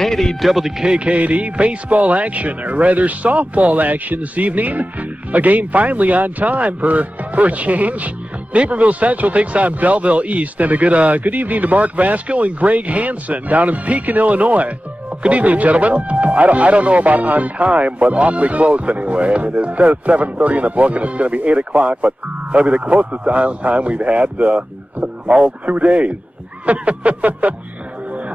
1480 WKKD baseball action, or rather softball action this evening. A game finally on time for a change. Naperville Central takes on Belleville East, and a good evening to Mark Vasco and Greg Hansen down in Pekin, Illinois. Good evening, gentlemen. I don't know about on time, but awfully close anyway. I mean, it says 7:30 in the book, and it's going to be 8 o'clock, but that'll be the closest on time we've had all 2 days.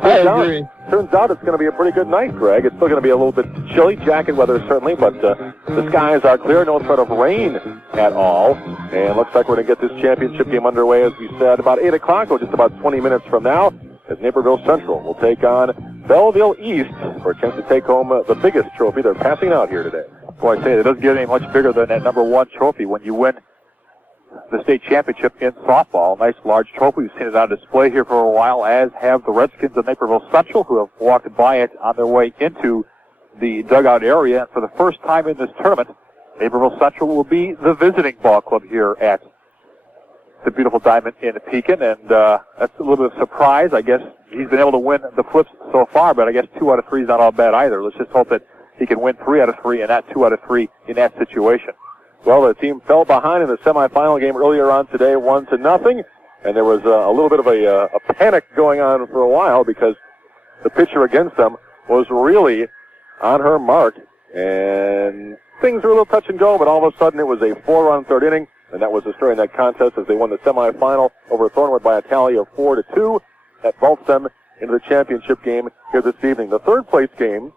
I agree. Turns out it's going to be a pretty good night, Greg. It's still going to be a little bit chilly, jacket weather certainly, but the skies are clear, no threat of rain at all. And looks like we're going to get this championship game underway, as we said, about 8 o'clock, or just about 20 minutes from now, as Naperville Central will take on Belleville East for a chance to take home the biggest trophy they're passing out here today. Boy, I say, it doesn't get any much bigger than that #1 trophy when you win the state championship in softball. Nice large trophy. We've seen it on display here for a while, as have the Redskins of Naperville Central, who have walked by it on their way into the dugout area. And for the first time in this tournament, Naperville Central will be the visiting ball club here at the beautiful diamond in Pekin. And that's a little bit of a surprise. I guess he's been able to win the flips so far, but I guess 2 out of 3 is not all bad either. Let's just hope that he can win 3 out of 3 and not 2 out of 3 in that situation. Well, the team fell behind in the semifinal game earlier on today, 1-0, and there was a little bit of a panic going on for a while because the pitcher against them was really on her mark, and things were a little touch and go, but all of a sudden it was a 4-run third inning, and that was the story in that contest as they won the semifinal over Thornwood by a tally of 4-2. That vaults them into the championship game here this evening. The third place game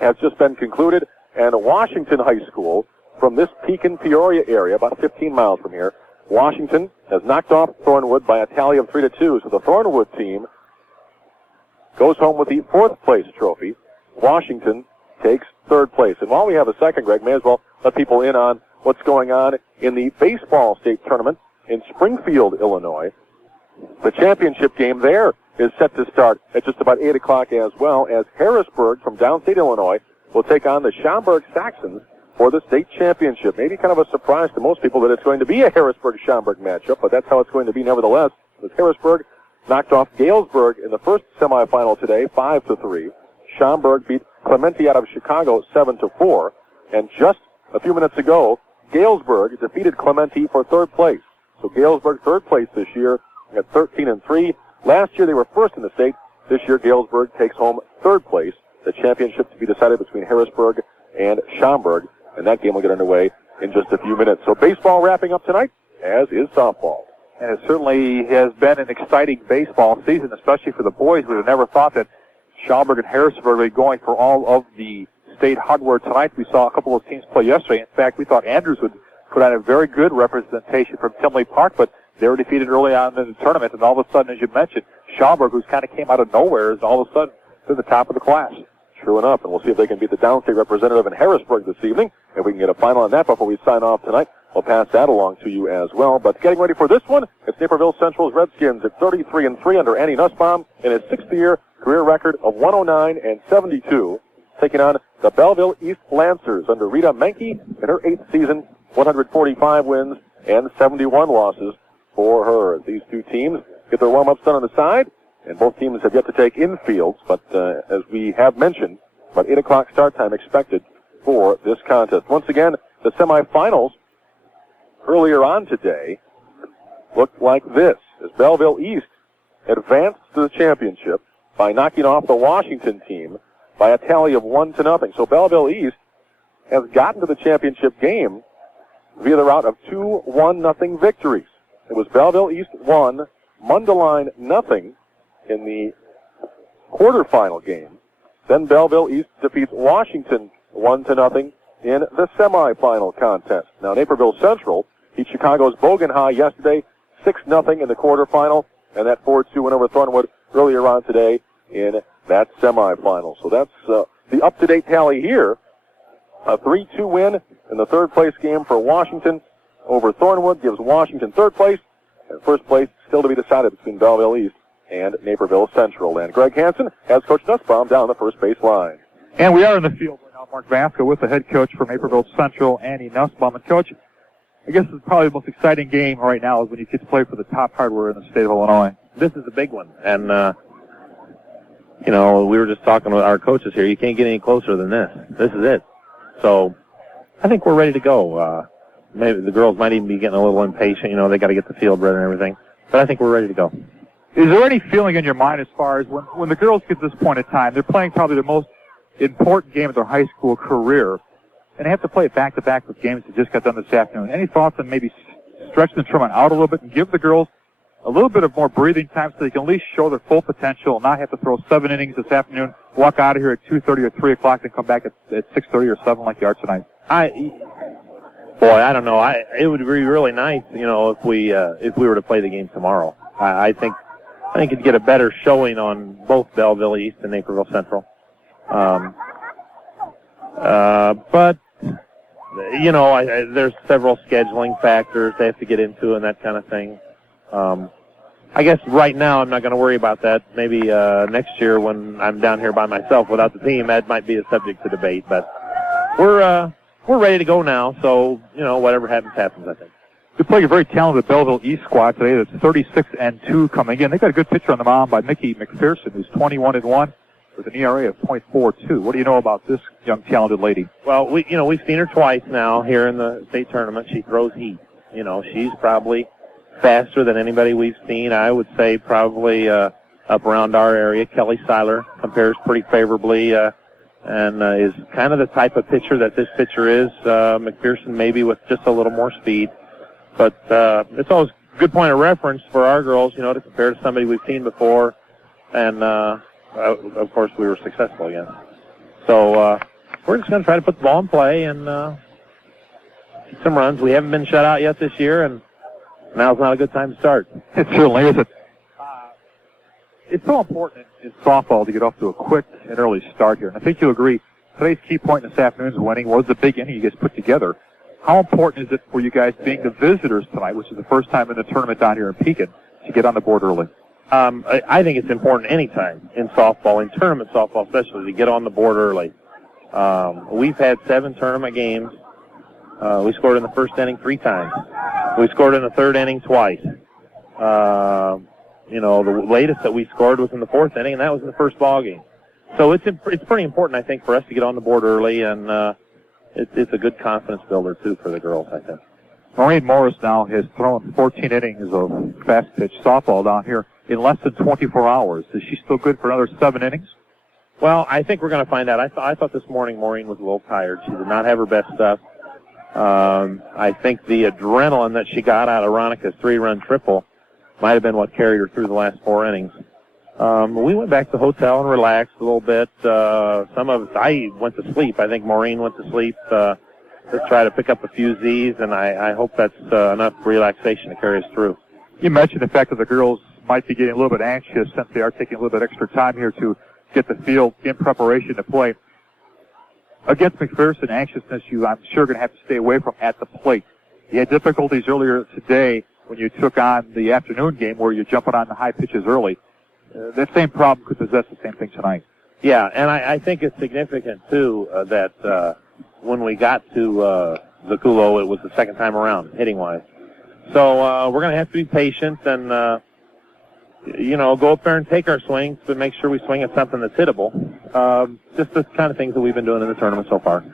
has just been concluded, and Washington High School, from this Pekin-Peoria area, about 15 miles from here, Washington has knocked off Thornwood by a tally of 3-2. So the Thornwood team goes home with the 4th place trophy. Washington takes 3rd place. And while we have a second, Greg, may as well let people in on what's going on in the baseball state tournament in Springfield, Illinois. The championship game there is set to start at just about 8 o'clock, as well as Harrisburg from downstate Illinois will take on the Schaumburg Saxons for the state championship. Maybe kind of a surprise to most people that it's going to be a Harrisburg-Schaumburg matchup, but that's how it's going to be nevertheless. As Harrisburg knocked off Galesburg in the first semifinal today, 5-3. Schaumburg beat Clemente out of Chicago 7-4. And just a few minutes ago, Galesburg defeated Clemente for 3rd place. So Galesburg 3rd place this year at 13-3. Last year they were 1st in the state. This year Galesburg takes home 3rd place. The championship to be decided between Harrisburg and Schaumburg. And that game will get underway in just a few minutes. So baseball wrapping up tonight, as is softball. And it certainly has been an exciting baseball season, especially for the boys. We would have never thought that Schaumburg and Harrisburg would be going for all of the state hardware tonight. We saw a couple of teams play yesterday. In fact, we thought Andrews would put on a very good representation from Tinley Park, but they were defeated early on in the tournament. And all of a sudden, as you mentioned, Schaumburg, who's kind of came out of nowhere, is all of a sudden to the top of the class. True enough, and we'll see if they can beat the downstate representative in Harrisburg this evening. If we can get a final on that before we sign off tonight, we'll pass that along to you as well. But getting ready for this one, it's Naperville Central's Redskins at 33-3 under Annie Nussbaum in his 6th-year career record of 109-72, taking on the Belleville East Lancers under Rita Menke in her 8th season, 145 wins and 71 losses for her. These two teams get their warm-ups done on the side, and both teams have yet to take infields, but as we have mentioned, about 8 o'clock start time expected for this contest. Once again, the semifinals earlier on today looked like this, as Belleville East advanced to the championship by knocking off the Washington team by a tally of 1-0. So Belleville East has gotten to the championship game via the route of 2 1-0 victories. It was Belleville East 1, Mundelein 0 in the quarterfinal game. Then Belleville East defeats Washington 1-0 in the semifinal contest. Now Naperville Central beat Chicago's Bogan High yesterday 6-0 in the quarterfinal, and that 4-2 win over Thornwood earlier on today in that semifinal. So that's the up-to-date tally here. A 3-2 win in the 3rd place game for Washington over Thornwood gives Washington 3rd place, and 1st place still to be decided between Belleville East and Naperville Central. And Greg Hansen has Coach Nussbaum down the first base line. And we are in the field right now, Mark Vasco, with the head coach for Naperville Central, Annie Nussbaum. And Coach, I guess this is probably the most exciting game right now is when you get to play for the top hardware in the state of Illinois. This is a big one, and we were just talking with our coaches here. You can't get any closer than this. This is it. So I think we're ready to go. Maybe the girls might even be getting a little impatient. They got to get the field ready and everything. But I think we're ready to go. Is there any feeling in your mind as far as when the girls get to this point in time, they're playing probably the most important game of their high school career, and they have to play it back-to-back with games that just got done this afternoon. Any thoughts on maybe stretching the tournament out a little bit and give the girls a little bit of more breathing time so they can at least show their full potential and not have to throw 7 innings this afternoon, walk out of here at 2:30 or 3 o'clock, and come back at 6:30 or 7 like you are tonight? I don't know. It would be really nice, if we were to play the game tomorrow. I think you'd get a better showing on both Belleville East and Naperville Central. But there's several scheduling factors they have to get into and that kind of thing. I guess right now I'm not going to worry about that. Maybe next year when I'm down here by myself without the team, that might be a subject to debate. But we're ready to go now. So whatever happens, happens. I think. You're playing a very talented Belleville East squad today. That's 36-2 coming in. They got a good pitcher on the mound by Mickey McPherson, who's 21-1 with an ERA of .42. What do you know about this young talented lady? Well, we've seen her twice now here in the state tournament. She throws heat. She's probably faster than anybody we've seen. I would say probably up around our area. Kelly Seiler compares pretty favorably and is kind of the type of pitcher that this pitcher is. McPherson maybe with just a little more speed. But it's always a good point of reference for our girls, to compare to somebody we've seen before. And, of course, we were successful against. So we're just going to try to put the ball in play and get some runs. We haven't been shut out yet this year, and now's not a good time to start. It certainly isn't. It's so important in softball to get off to a quick and early start here. And I think you'll agree, today's key point in this afternoon's winning was the big inning you guys put together. How important is it for you guys being the visitors tonight, which is the first time in the tournament down here in Pekin, to get on the board early? I think it's important anytime in softball, in tournament softball especially, to get on the board early. We've had 7 tournament games. We scored in the first inning 3 times. We scored in the third inning twice. The latest that we scored was in the 4th inning, and that was in the first ball game. So it's pretty important, I think, for us to get on the board early, and it's a good confidence builder, too, for the girls, I think. Maureen Morris now has thrown 14 innings of fast-pitch softball down here in less than 24 hours. Is she still good for another 7 innings? Well, I think we're going to find out. I thought this morning Maureen was a little tired. She did not have her best stuff. I think the adrenaline that she got out of Ronica's 3-run triple might have been what carried her through the last 4 innings. We went back to the hotel and relaxed a little bit. Some of us, I went to sleep. I think Maureen went to sleep to try to pick up a few Z's, and I hope that's enough relaxation to carry us through. You mentioned the fact that the girls might be getting a little bit anxious since they are taking a little bit extra time here to get the field in preparation to play. Against McPherson, anxiousness I'm sure going to have to stay away from at the plate. You had difficulties earlier today when you took on the afternoon game where you're jumping on the high pitches early. That same problem could possess the same thing tonight. Yeah, and I think it's significant, too, that when we got to Zakulo, it was the second time around, hitting-wise. So we're going to have to be patient and, go up there and take our swings, but make sure we swing at something that's hittable. Just the kind of things that we've been doing in the tournament so far.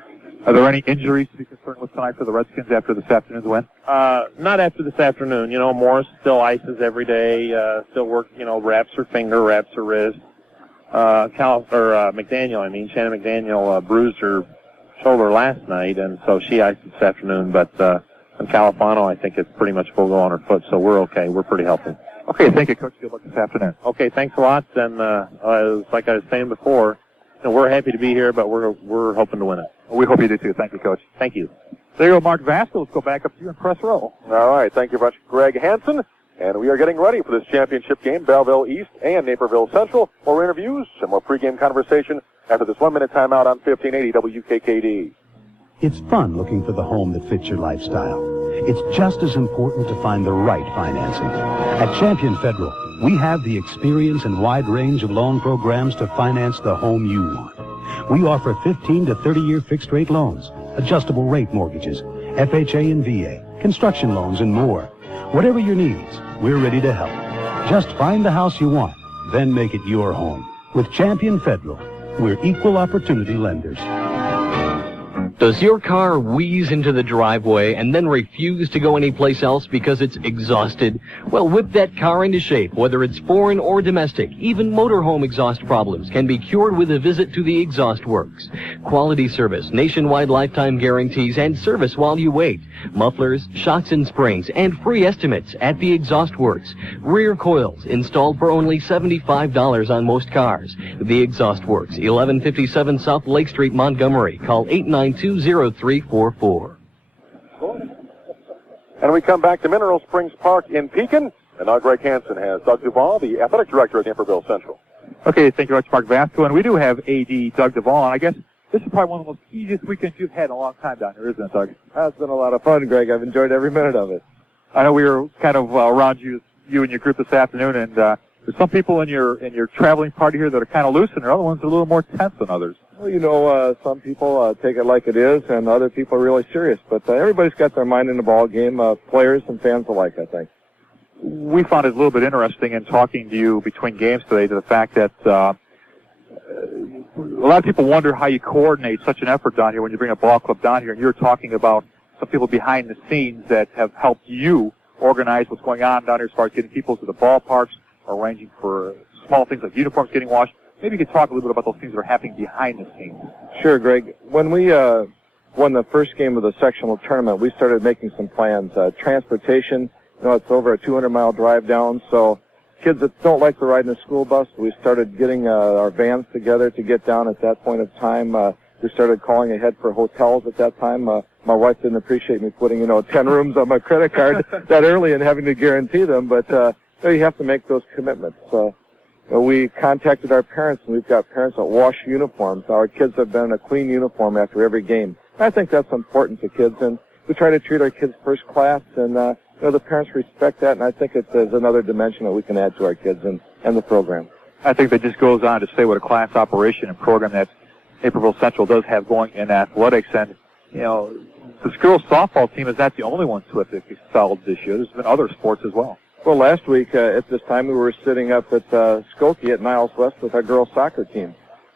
Are there any injuries to be concerned with tonight for the Redskins after this afternoon's win? Not after this afternoon. Morris still ices every day, still working, wraps her finger, wraps her wrist. McDaniel, Shannon McDaniel bruised her shoulder last night, and so she iced this afternoon. But on Califano, I think it's pretty much full go on her foot, so we're okay. We're pretty healthy. Okay, thank you, Coach. Good luck this afternoon. Okay, thanks a lot. And like I was saying before, we're happy to be here, but we're hoping to win it. We hope you do too. Thank you, Coach. Thank you. There you go, Mark Vasco. Let's go back up to you in press row. All right, thank you very much, Greg Hansen. And we are getting ready for this championship game, Belleville East and Naperville Central. More interviews and more pregame conversation after this 1-minute timeout on 1580 WKKD. It's fun looking for the home that fits your lifestyle. It's just as important to find the right financing. At Champion Federal, we have the experience and wide range of loan programs to finance the home you want. We offer 15 to 30-year fixed-rate loans, adjustable rate mortgages, FHA and VA, construction loans, and more. Whatever your needs, we're ready to help. Just find the house you want, then make it your home. With Champion Federal, we're equal opportunity lenders. Does your car wheeze into the driveway and then refuse to go anyplace else because it's exhausted? Well, whip that car into shape, whether it's foreign or domestic. Even motorhome exhaust problems can be cured with a visit to the Exhaust Works. Quality service, nationwide lifetime guarantees, and service while you wait. Mufflers, shocks and springs, and free estimates at the Exhaust Works. Rear coils installed for only $75 on most cars. The Exhaust Works, 1157 South Lake Street, Montgomery. Call 892-0344. And we come back to Mineral Springs Park in Pekin. And now Greg Hansen has Doug Duvall, the athletic director at Naperville Central. Okay, thank you very much, Mark Vasco. And we do have AD Doug Duvall. And I guess this is probably one of the most easiest weekends you've had in a long time down here, isn't it, Doug? It's been a lot of fun, Greg. I've enjoyed every minute of it. I know we were kind of around you and your group this afternoon, and there's some people in your traveling party here that are kind of loose, and there are other ones that are a little more tense than others. Well, you know, some people take it like it is, and other people are really serious. But everybody's got their mind in the ball game, players and fans alike, I think. We found it a little bit interesting in talking to you between games today to the fact that a lot of people wonder how you coordinate such an effort down here when you bring a ball club down here, and you're talking about some people behind the scenes that have helped you organize what's going on down here as far as getting people to the ballparks, arranging for small things like uniforms getting washed. Maybe you could talk a little bit about those things that are happening behind the scenes. Sure, Greg. When we won the first game of the sectional tournament, we started making some plans. Transportation, you know, it's over a 200-mile drive down, so kids that don't like to ride in a school bus, we started getting our vans together to get down at that point of time. We started calling ahead for hotels at that time. My wife didn't appreciate me putting, 10 rooms on my credit card that early and having to guarantee them, but you have to make those commitments. We contacted our parents, and we've got parents that wash uniforms. Our kids have been in a clean uniform after every game. I think that's important to kids, and we try to treat our kids first class, and the parents respect that, and I think there's another dimension that we can add to our kids and the program. I think that just goes on to say what a class operation and program that Naperville Central does have going in athletics, and this girls softball team is not the only ones who have excelled this year. There's been other sports as well. Well, last week at this time we were sitting up at Skokie at Niles West with our girls soccer team,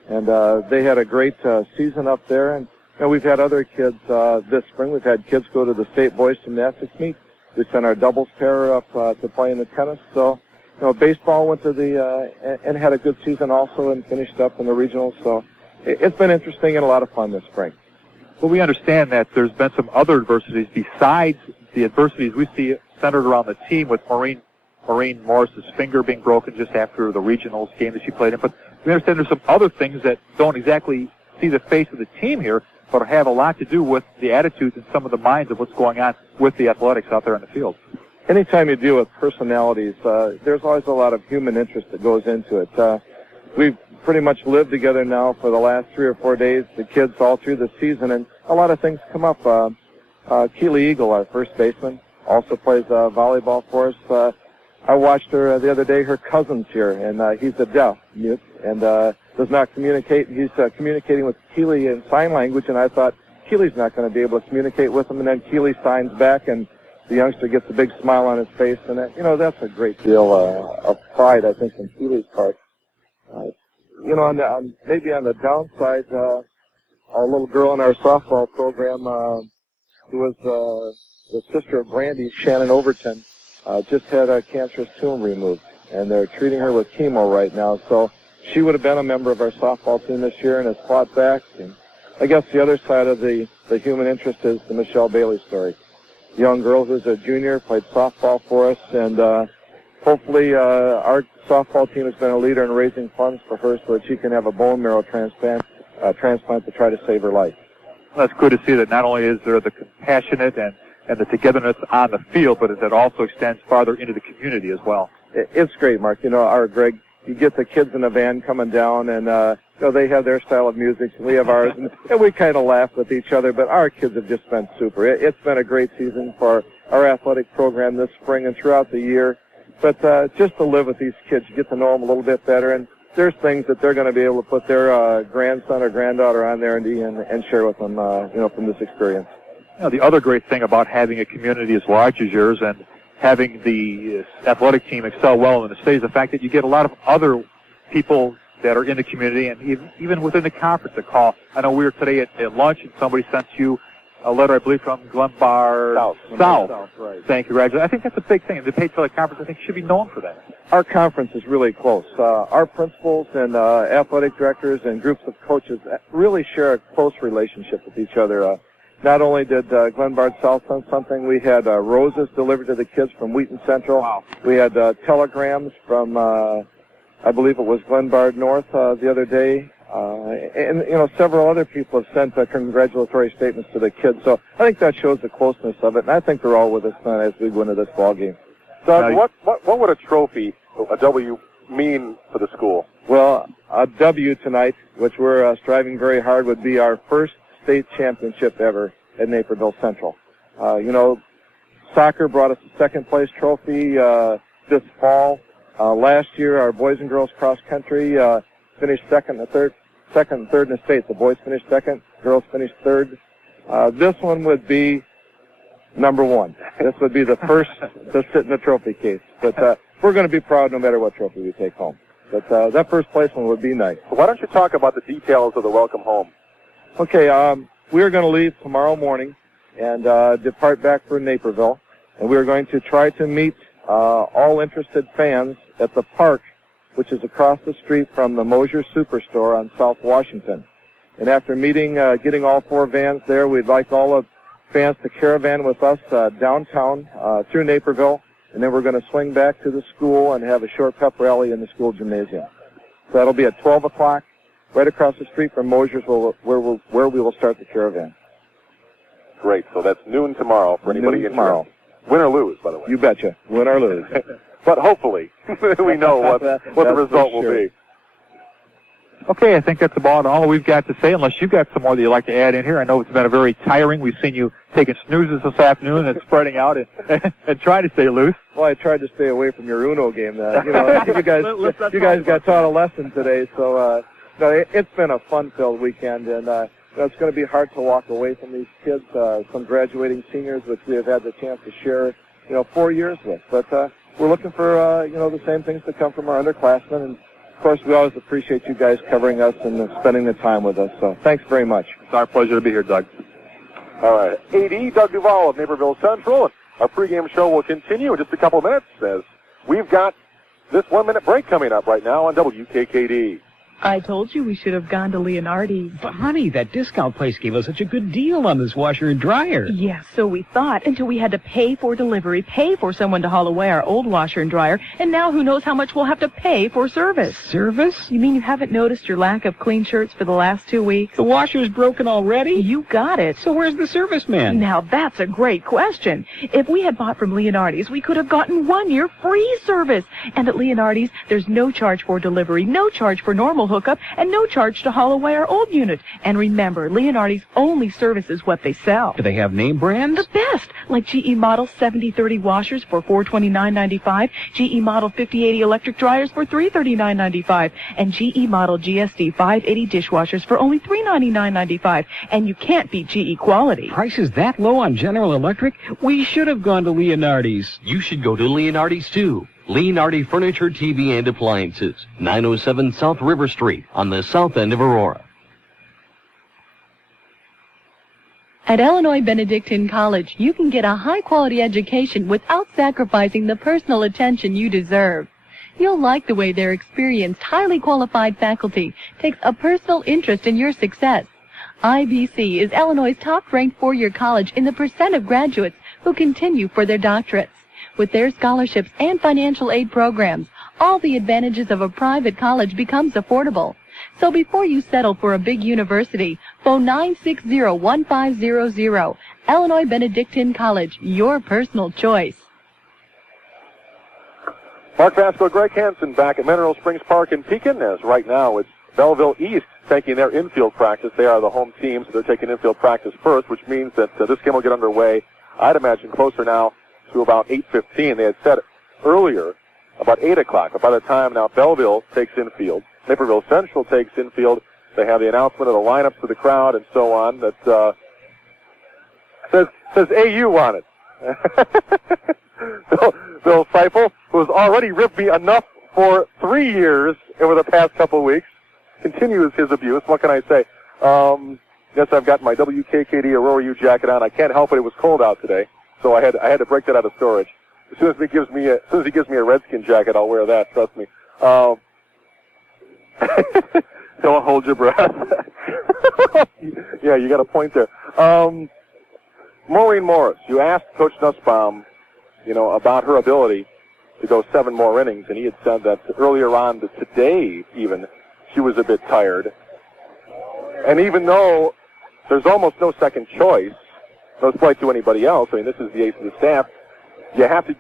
and they had a great season up there. And we've had other kids this spring. We've had kids go to the state boys gymnastics meet. We sent our doubles pair up to play in the tennis. So, baseball went to and had a good season also and finished up in the regionals. So it's been interesting and a lot of fun this spring. Well, we understand that there's been some other adversities besides the adversities we see centered around the team, with Maureen Morris's finger being broken just after the regionals game that she played in. But we understand there's some other things that don't exactly see the face of the team here, but have a lot to do with the attitudes and some of the minds of what's going on with the athletics out there in the field. Anytime you deal with personalities, there's always a lot of human interest that goes into it. We've pretty much lived together now for the last 3 or 4 days, the kids all through the season, and a lot of things come up. Keely Eagle, our first baseman, also plays volleyball for us. I watched her the other day. Her cousin's here, and he's a deaf mute and does not communicate. He's communicating with Keely in sign language, and I thought Keely's not going to be able to communicate with him. And then Keely signs back, and the youngster gets a big smile on his face, and that's a great deal of pride, I think, on Keely's part. Maybe on the downside, our little girl in our softball program, who was the sister of Brandy, Shannon Overton, just had a cancerous tumor removed, and they're treating her with chemo right now. So she would have been a member of our softball team this year and has fought back. And I guess the other side of the human interest is the Michelle Bailey story. Young girl who's a junior, played softball for us, and hopefully our softball team has been a leader in raising funds for her so that she can have a bone marrow transplant to try to save her life. Well, that's good to see that not only is there the compassionate and the togetherness on the field, but it also extends farther into the community as well. It's great, Mark. Our Greg, you get the kids in a van coming down, and they have their style of music, and we have ours, and we kind of laugh with each other, but our kids have just been super. It's been a great season for our athletic program this spring and throughout the year. But just to live with these kids, you get to know them a little bit better, and there's things that they're going to be able to put their grandson or granddaughter on there and share with them, from this experience. The other great thing about having a community as large as yours and having the athletic team excel well in the state is the fact that you get a lot of other people that are in the community and even within the conference that call. I know we were today at lunch and somebody sent you a letter, I believe, from Glenbard South. Right. Saying congratulations. I think that's a big thing. The Page Valley Conference, I think, should be known for that. Our conference is really close. Our principals and athletic directors and groups of coaches really share a close relationship with each other. Not only did Glenbard South send something, we had roses delivered to the kids from Wheaton Central. Wow. We had telegrams from, I believe it was Glenbard North the other day. And, several other people have sent congratulatory statements to the kids. So I think that shows the closeness of it, and I think they're all with us as we go into this ball game. Doug, what would a trophy, a W, mean for the school? Well, a W tonight, which we're striving very hard, would be our first state championship ever at Naperville Central. Soccer brought us a second-place trophy this fall. Last year, our boys and girls cross country finished second and third in the state. The boys finished second, girls finished third. This one would be number one. This would be the first to sit in the trophy case. But we're going to be proud no matter what trophy we take home. But that first place one would be nice. Why don't you talk about the details of the welcome home? Okay, we're going to leave tomorrow morning and depart back for Naperville. And we're going to try to meet all interested fans at the park, which is across the street from the Mosier Superstore on South Washington. And after meeting, getting all four vans there, we'd like all the fans to caravan with us downtown through Naperville, and then we're going to swing back to the school and have a short pep rally in the school gymnasium. So that'll be at 12 o'clock, right across the street from Mosier's, where we will start the caravan. Great. So that's noon tomorrow for anybody interested. Tomorrow. Win or lose, by the way. You betcha. Win or lose. But hopefully, we know what the result will be. Okay, I think that's about all we've got to say, unless you've got some more that you'd like to add in here. I know it's been a very tiring. We've seen you taking snoozes this afternoon and spreading out and trying to stay loose. Well, I tried to stay away from your Uno game. You guys got taught a lesson today, so it's been a fun-filled weekend, and it's going to be hard to walk away from these kids, some graduating seniors, which we have had the chance to share, 4 years with. But we're looking for, the same things to come from our underclassmen, and of course, we always appreciate you guys covering us and spending the time with us. So thanks very much. It's our pleasure to be here, Doug. All right. AD Doug Duval of Naperville Central. Our pregame show will continue in just a couple of minutes as we've got this 1-minute break coming up right now on WKKD. I told you we should have gone to Leonardi's. But, honey, that discount place gave us such a good deal on this washer and dryer. Yes, so we thought, until we had to pay for delivery, pay for someone to haul away our old washer and dryer, and now who knows how much we'll have to pay for service. Service? You mean you haven't noticed your lack of clean shirts for the last 2 weeks? The washer's broken already? You got it. So where's the service man? Now, that's a great question. If we had bought from Leonardi's, we could have gotten 1 year free service. And at Leonardi's, there's no charge for delivery, no charge for normal hookup, and no charge to haul away our old unit. And remember, Leonardi's only services what they sell. Do they have name brands? The best, like GE Model 7030 washers for $429.95, GE Model 5080 electric dryers for $339.95, and GE Model GSD 580 dishwashers for only $399.95. And you can't beat GE quality. Prices that low on General Electric? We should have gone to Leonardi's. You should go to Leonardi's, too. Leonardi Furniture, TV, and Appliances, 907 South River Street on the south end of Aurora. At Illinois Benedictine College, you can get a high-quality education without sacrificing the personal attention you deserve. You'll like the way their experienced, highly qualified faculty takes a personal interest in your success. IBC is Illinois' top-ranked four-year college in the percent of graduates who continue for their doctorates. With their scholarships and financial aid programs, all the advantages of a private college becomes affordable. So before you settle for a big university, phone 960-1500. Illinois Benedictine College, your personal choice. Mark Vasco, Greg Hansen back at Mineral Springs Park in Pekin, as right now it's Belleville East taking their infield practice. They are the home team, so they're taking infield practice first, which means that this game will get underway, I'd imagine, closer now to about 8:15. They had said earlier about 8 o'clock. But by the time now Belleville takes infield, Naperville Central takes infield, they have the announcement of the lineups to the crowd and so on that says AU on it. Bill Seifel, who has already ripped me enough for 3 years over the past couple of weeks. Continues his abuse. What can I say? Yes, I've got my WKKD Aurora U jacket on. I can't help it. It was cold out today, so I had to break that out of storage. As soon as he gives me a Redskin jacket, I'll wear that. Trust me. Don't hold your breath. Yeah, you got a point there. Maureen Morris, you asked Coach Nussbaum, about her ability to go 7 more innings, and he had said that earlier on today, even, she was a bit tired. And even though there's almost no second choice, no slight to anybody else, I mean, this is the ace of the staff, you have to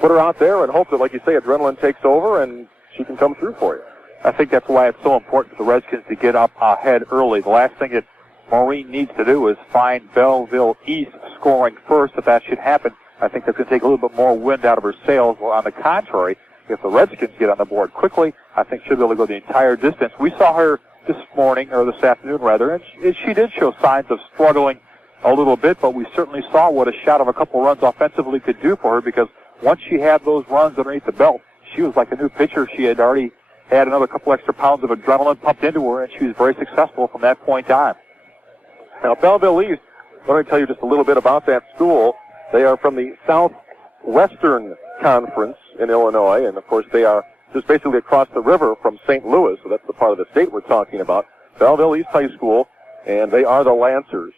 put her out there and hope that, like you say, adrenaline takes over and she can come through for you. I think that's why it's so important for the Redskins to get up ahead early. The last thing that Maureen needs to do is find Belleville East scoring first. If that should happen, I think that's going to take a little bit more wind out of her sails. Well, on the contrary, if the Redskins get on the board quickly, I think she'll be able to go the entire distance. We saw her this morning, or this afternoon rather, and she did show signs of struggling a little bit, but we certainly saw what a shot of a couple runs offensively could do for her, because once she had those runs underneath the belt, she was like a new pitcher. She had already had another couple extra pounds of adrenaline pumped into her, and she was very successful from that point on. Now, Belleville East, let me tell you just a little bit about that school. They are from the Southwestern Conference in Illinois, and of course they are just basically across the river from St. Louis, so that's the part of the state we're talking about. Belleville East High School, and they are the Lancers.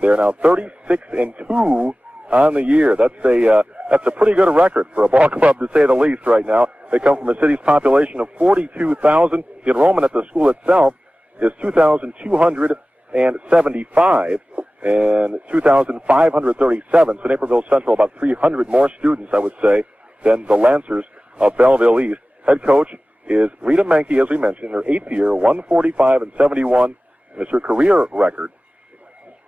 They're now 36-2 on the year. That's a pretty good record for a ball club, to say the least, right now. They come from a city's population of 42,000. The enrollment at the school itself is 2,275 and 2,537. So Naperville Central, about 300 more students, I would say, than the Lancers of Belleville East. Head coach is Rita Menke, as we mentioned, in her 8th year, 145-71. It's her career record.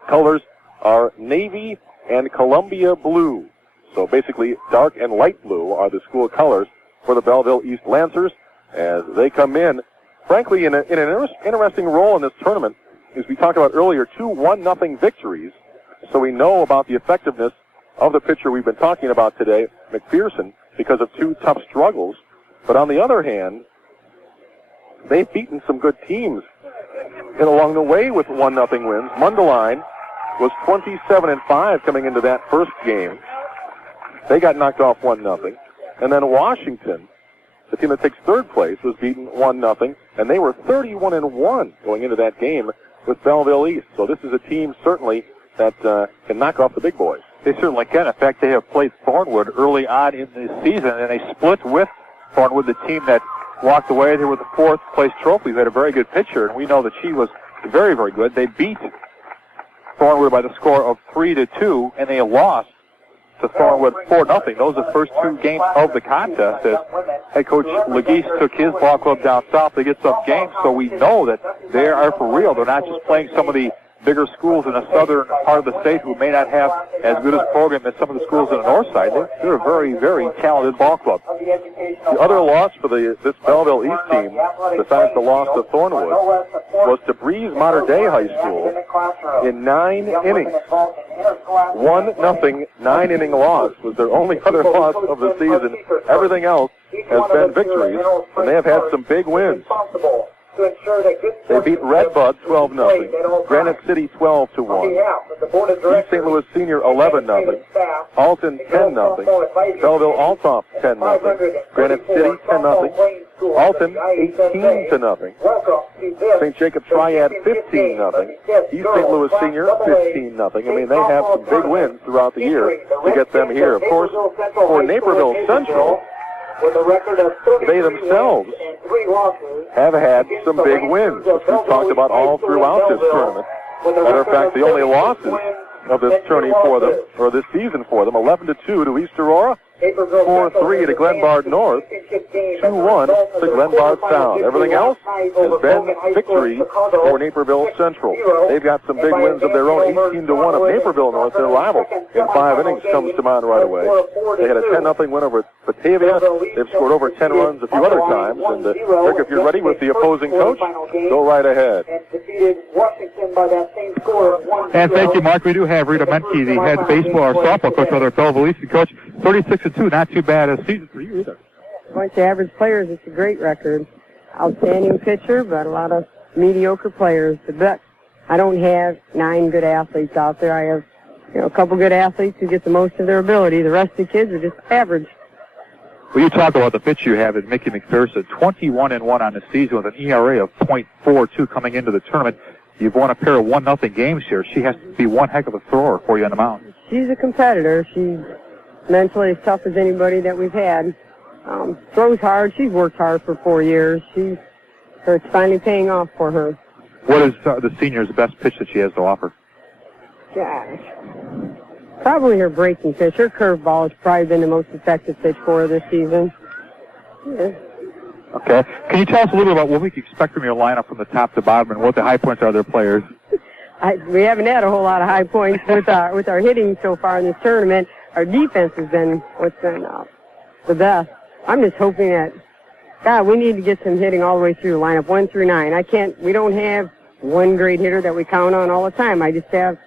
Colors are navy and Columbia blue. So basically, dark and light blue are the school colors for the Belleville East Lancers as they come in, frankly, in an interesting role in this tournament. As we talked about earlier, 2 1-0 victories. So we know about the effectiveness of the pitcher we've been talking about today, McPherson, because of 2 tough struggles. But on the other hand, they've beaten some good teams and along the way with 1-0 wins. Mundelein was 27-5 coming into that first game. They got knocked off 1-0. And then Washington, the team that takes 3rd place, was beaten 1-0, and they were 31-1 going into that game with Belleville East. So this is a team certainly that can knock off the big boys. They certainly can. In fact, they have played Thornwood early on in the season, and they split with Thornwood, the team that walked away there with the 4th place trophy. They had a very good pitcher, and we know that she was very, very good. They beat Thornwood by the score of 3-2, and they lost to Thornwood 4-0. Those are the first 2 games of the contest as head coach Legeese took his ball club down south to get some games, so we know that they are for real. They're not just playing some of the bigger schools in the southern part of the state who may not have as good a program as some of the schools in the north side. They're a very, very talented ball club. The other loss for this Belleville East team, besides the loss to Thornwood, was to Breeze Mater Dei High School in 9 innings. 1-0, 9-inning loss was their only other loss of the season. Everything else has been victories, and they have had some big wins. They beat Redbud 12-0, Granite City 12-1, East St. Louis Senior 11-0, Alton 10-0, Belleville Altoff 10-0, Granite City 10-0, Alton 18-0, St. Jacob Triad 15-0, East St. Louis Senior 15-0. I mean, they have some big wins throughout the year to get them here. Of course, for Naperville Central, they themselves have had some big wins, which we've talked about all throughout this tournament. Matter of fact, the only losses of this tourney for them, or this season for them, 11-2 to East Aurora, 4-3 to Glenbard North, 2-1 to Glenbard South. Everything else has been victory for Naperville Central. They've got some big wins of their own. 18-1 of Naperville North, their rival, in 5 innings comes to mind right away. They had a 10-0 win over Batavia. They've scored over 10 runs a few other times. And Rick, if you're ready with the opposing coach, go right ahead. And thank you, Mark. We do have Rita Menke, the head baseball or softball coach of the Belleville East coach. 36-2, not too bad a season for you either. Point to average players, it's a great record. outstanding pitcher, but a lot of mediocre players. But I don't have 9 good athletes out there. I have, a couple good athletes who get the most of their ability. The rest of the kids are just average. Well, you talk about the pitch you have in Mickey McPherson, 21-1 on the season with an ERA of .42 coming into the tournament. You've won a pair of 1-0 games here. She has to be one heck of a thrower for you on the mound. She's a competitor. She's mentally as tough as anybody that we've had. Throws hard. She's worked hard for 4 years. It's finally paying off for her. What is the senior's best pitch that she has to offer? Gosh. Probably her breaking pitch. Her curveball has probably been the most effective pitch for her this season. Yeah. Okay. Can you tell us a little about what we can expect from your lineup from the top to bottom and what the high points are of their players? We haven't had a whole lot of high points with our hitting so far in this tournament. Our defense has been what's been the best. I'm just hoping that, God, we need to get some hitting all the way through the lineup, 1 through 9. We don't have one great hitter that we count on all the time. I just have,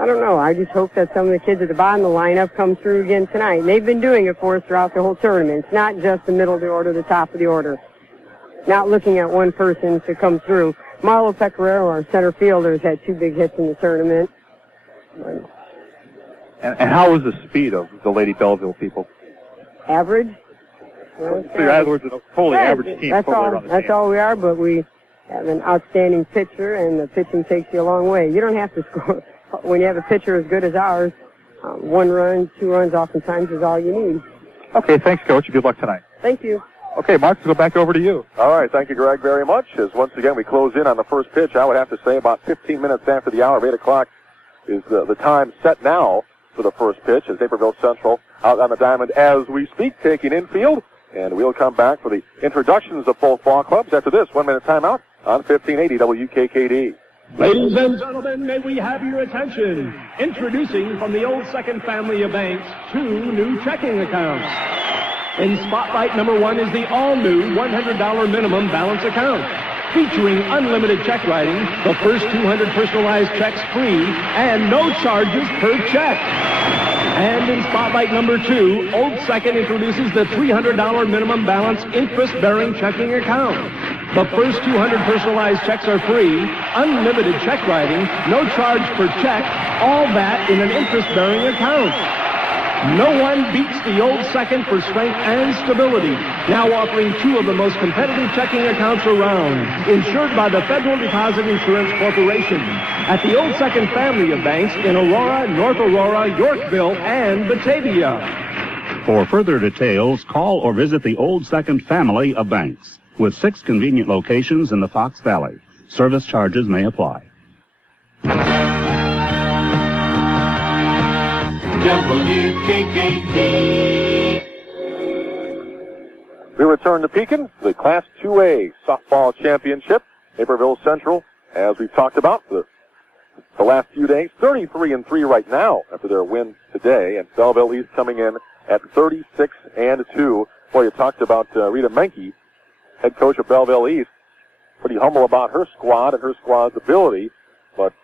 I don't know, I just hope that some of the kids at the bottom of the lineup come through again tonight. And they've been doing it for us throughout the whole tournament. It's not just the middle of the order, the top of the order. Not looking at one person to come through. Marlo Pecoraro, our center fielder, has had 2 big hits in the tournament. And how is the speed of the Lady Belleville people? Average. So in other words, a fully average team. That's all we are, but we have an outstanding pitcher, and the pitching takes you a long way. You don't have to score. When you have a pitcher as good as ours, 1 run, 2 runs oftentimes is all you need. Okay, thanks, Coach. Good luck tonight. Thank you. Okay, Mark, let's go back over to you. All right, thank you, Greg, very much. As once again we close in on the first pitch, I would have to say about 15 minutes after the hour of 8 o'clock is the time set now for the first pitch as Naperville Central out on the diamond as we speak, taking infield. And we'll come back for the introductions of both ball clubs after this 1-minute timeout on 1580 WKKD. Ladies and gentlemen, may we have your attention? Introducing from the Old Second family of banks, 2 new checking accounts. In spotlight number 1 is the all-new $100 minimum balance account, featuring unlimited check writing, the first 200 personalized checks free, and no charges per check. And in spotlight number 2, Old Second introduces the $300 minimum balance interest-bearing checking account. The first 200 personalized checks are free, unlimited check writing, no charge per check, all that in an interest-bearing account. No one beats the Old Second for strength and stability. Now offering 2 of the most competitive checking accounts around, insured by the Federal Deposit Insurance Corporation. At the Old Second family of banks in Aurora, North Aurora, Yorkville, and Batavia. For further details, call or visit the Old Second family of banks, with 6 convenient locations in the Fox Valley. Service charges may apply. WKKD. We return to Pekin, the Class 2A softball championship. Naperville Central, as we've talked about the last few days, 33-3 right now after their win today, and Belleville East coming in at 36-2. Boy, you talked about Rita Menke, head coach of Belleville East, pretty humble about her squad and her squad's ability, but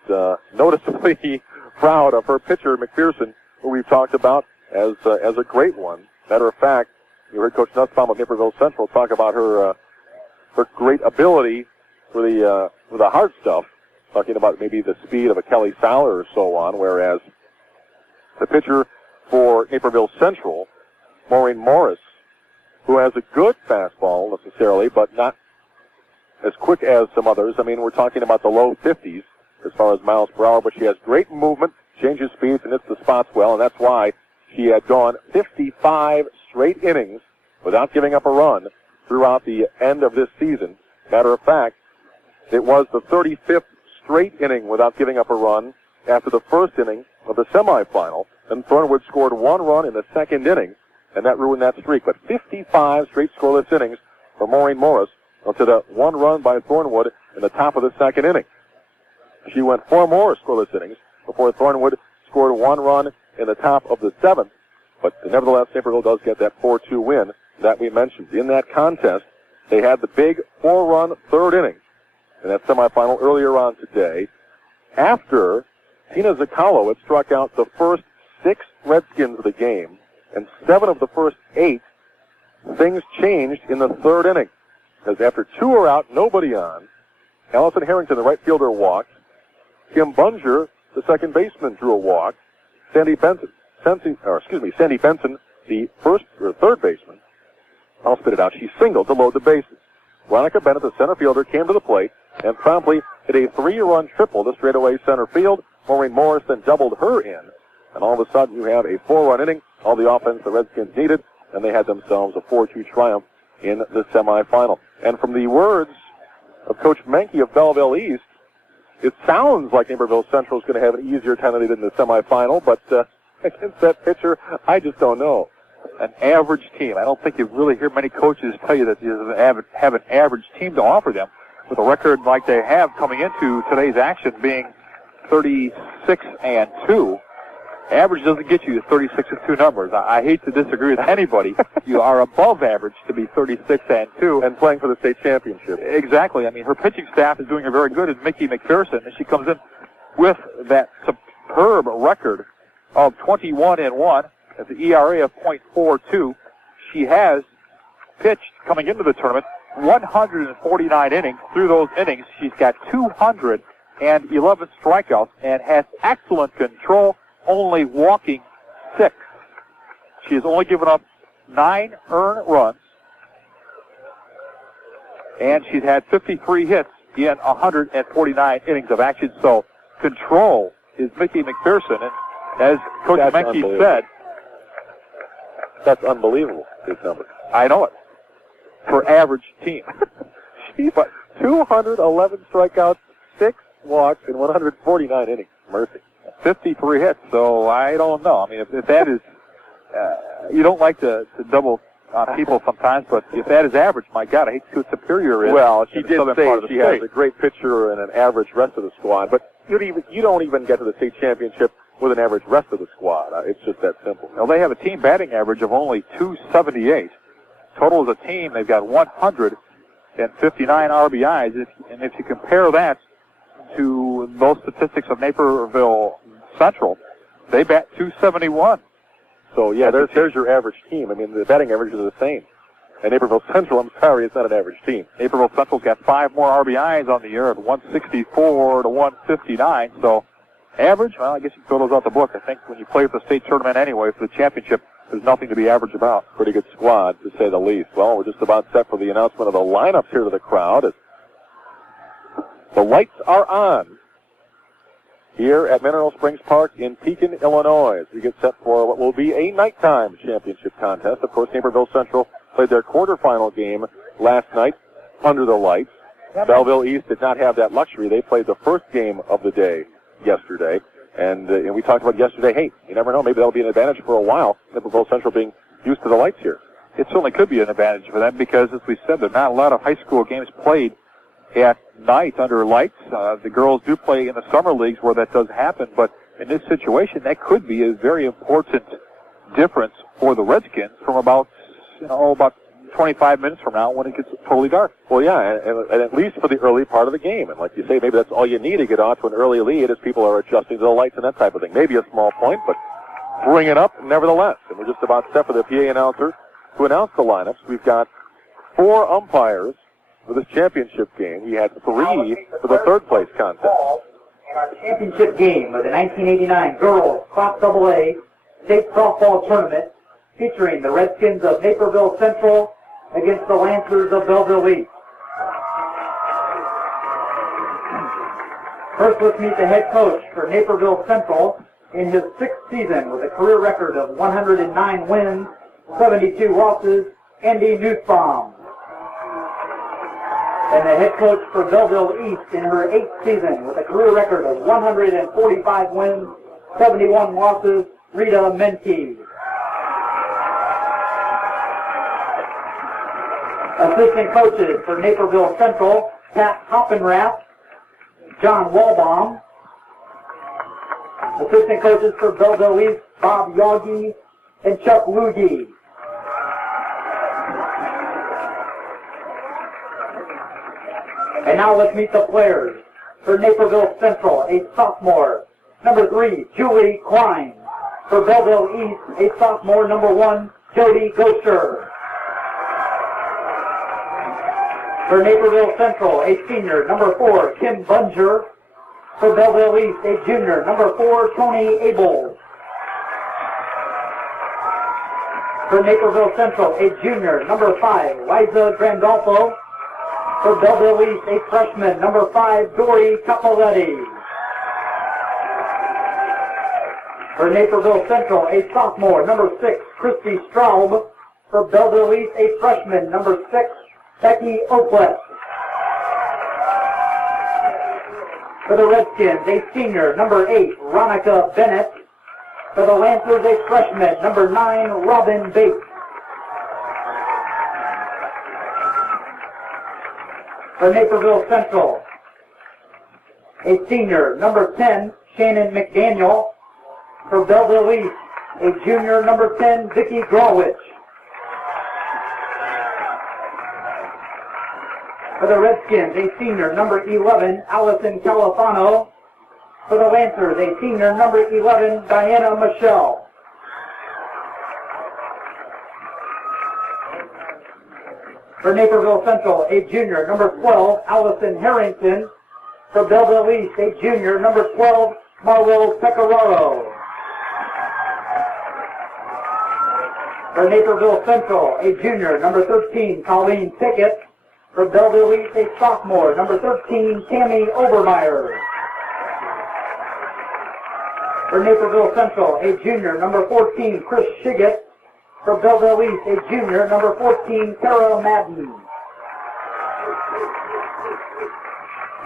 noticeably proud of her pitcher, McPherson, who we've talked about as a great one. Matter of fact, you heard Coach Nussbaum of Naperville Central talk about her great ability for the hard stuff, talking about maybe the speed of a Kelly Fowler or so on, whereas the pitcher for Naperville Central, Maureen Morris, who has a good fastball necessarily, but not as quick as some others. I mean, we're talking about the low 50s as far as miles per hour, but she has great movement, changes speeds, and hits the spots well, and that's why she had gone 55 straight innings without giving up a run throughout the end of this season. Matter of fact, it was the 35th straight inning without giving up a run after the first inning of the semifinal, and Thornwood scored 1 run in the second inning, and that ruined that streak. But 55 straight scoreless innings for Maureen Morris until the 1 run by Thornwood in the top of the second inning. She went 4 more scoreless innings before Thornwood scored 1 run in the top of the 7th. But nevertheless, Naperville does get that 4-2 win that we mentioned. In that contest, they had the big 4-run third inning in that semifinal earlier on today, after Tina Zaccalo had struck out the first 6 Redskins of the game, and 7 of the first 8 things changed in the third inning. Because after 2 are out, nobody on, Allison Harrington, the right fielder, walked. Kim Bunger, the second baseman, drew a walk. Sandy Benson, the first or third baseman, I'll spit it out, she singled to load the bases. Veronica Bennett, the center fielder, came to the plate and promptly hit a 3-run triple to straightaway center field. Maureen Morris then doubled her in. And all of a sudden you have a 4-run inning, all the offense the Redskins needed, and they had themselves a 4-2 triumph in the semifinal. And from the words of Coach Menke of Belleville East, it sounds like Naperville Central is going to have an easier time than they did in the semifinal, but against that pitcher, I just don't know. An average team. I don't think you really hear many coaches tell you that you have an average team to offer them, with a record like they have coming into today's action being 36-2. Average doesn't get you to 36-2 numbers. I hate to disagree with anybody. You are above average to be 36-2. And playing for the state championship. Exactly. I mean, her pitching staff is doing her very good, and Mickey McPherson, and she comes in with that superb record of 21-1 at the ERA of .42. She has pitched, coming into the tournament, 149 innings. Through those innings, she's got 211 strikeouts and has excellent control, only walking 6. She has only given up 9 earned runs, and she's had 53 hits in 149 innings of action. So control is Mickey McPherson, and as Coach Menke said, that's unbelievable, these numbers. I know it. For average team. But 211 strikeouts, 6 walks in 149 innings. Mercy. 53 hits, so I don't know. I mean, if that is, you don't like to double on people sometimes, but if that is average, my God, I hate to see what superior is. Well, she did say she has has a great pitcher and an average rest of the squad, but you don't even get to the state championship with an average rest of the squad. It's just that simple. Well, they have a team batting average of only .278. Total as a team, they've got 159 RBIs, and if you compare that to those statistics of Naperville Central, they bat .271. So, yeah, there's your average team. I mean, the batting averages are the same. And Naperville Central, I'm sorry, it's not an average team. Naperville Central's got 5 more RBIs on the year at 164 to 159. So, average, well, I guess you can throw those out the book. I think when you play for the state tournament anyway, for the championship, there's nothing to be average about. Pretty good squad, to say the least. Well, we're just about set for the announcement of the lineups here to the crowd. As the lights are on here at Mineral Springs Park in Pekin, Illinois, as we get set for what will be a nighttime championship contest. Of course, Naperville Central played their quarterfinal game last night under the lights. Belleville East did not have that luxury. They played the first game of the day yesterday. And we talked about yesterday, hey, you never know, maybe that'll be an advantage for a while, Naperville Central being used to the lights here. It certainly could be an advantage for them because, as we said, there are not a lot of high school games played at night under lights. The girls do play in the summer leagues where that does happen, but in this situation, that could be a very important difference for the Redskins from about 25 minutes from now when it gets totally dark. Well, yeah, and at least for the early part of the game. And like you say, maybe that's all you need to get off to an early lead as people are adjusting to the lights and that type of thing. Maybe a small point, but bring it up nevertheless. And we're just about set for the PA announcer to announce the lineups. We've got 4 umpires for this championship game. We had 3 for the third place contest. In our championship game of the 1989 Girls Class AA State Softball Tournament, featuring the Redskins of Naperville Central against the Lancers of Belleville East. First, let's meet the head coach for Naperville Central in his 6th season with a career record of 109 wins, 72 losses, Andy Nussbaum. And the head coach for Belleville East in her 8th season with a career record of 145 wins, 71 losses, Rita Menke. Assistant coaches for Naperville Central, Pat Hoppenrath, John Walbaum. Assistant coaches for Belleville East, Bob Yagi and Chuck Lugie. And now let's meet the players. For Naperville Central, a sophomore, number 3, Julie Klein. For Belleville East, a sophomore, number 1, Jody Gosher. For Naperville Central, a senior, number 4, Kim Bunger. For Belleville East, a junior, number 4, Tony Abel. For Naperville Central, a junior, number 5, Liza Grandolfo. For Belleville East, a freshman, number 5, Dory Capoletti. For Naperville Central, a sophomore, number 6, Christy Straub. For Belleville East, a freshman, number 6, Becky Oplet. For the Redskins, a senior, number 8, Ronica Bennett. For the Lancers, a freshman, number 9, Robin Bates. For Naperville Central, a senior, number 10, Shannon McDaniel. For Belleville East, a junior, number 10, Vicki Grawich. For the Redskins, a senior, number 11, Allison Califano. For the Lancers, a senior, number 11, Diana Michelle. For Naperville Central, a junior, number 12, Allison Harrington. For Belleville East, a junior, number 12, Marlo Pecoraro. For Naperville Central, a junior, number 13, Colleen Pickett. For Belleville East, a sophomore, number 13, Tammy Obermeyer. For Naperville Central, a junior, number 14, Chris Shiggett. For Belleville East, a junior, number 14, Tara Madden.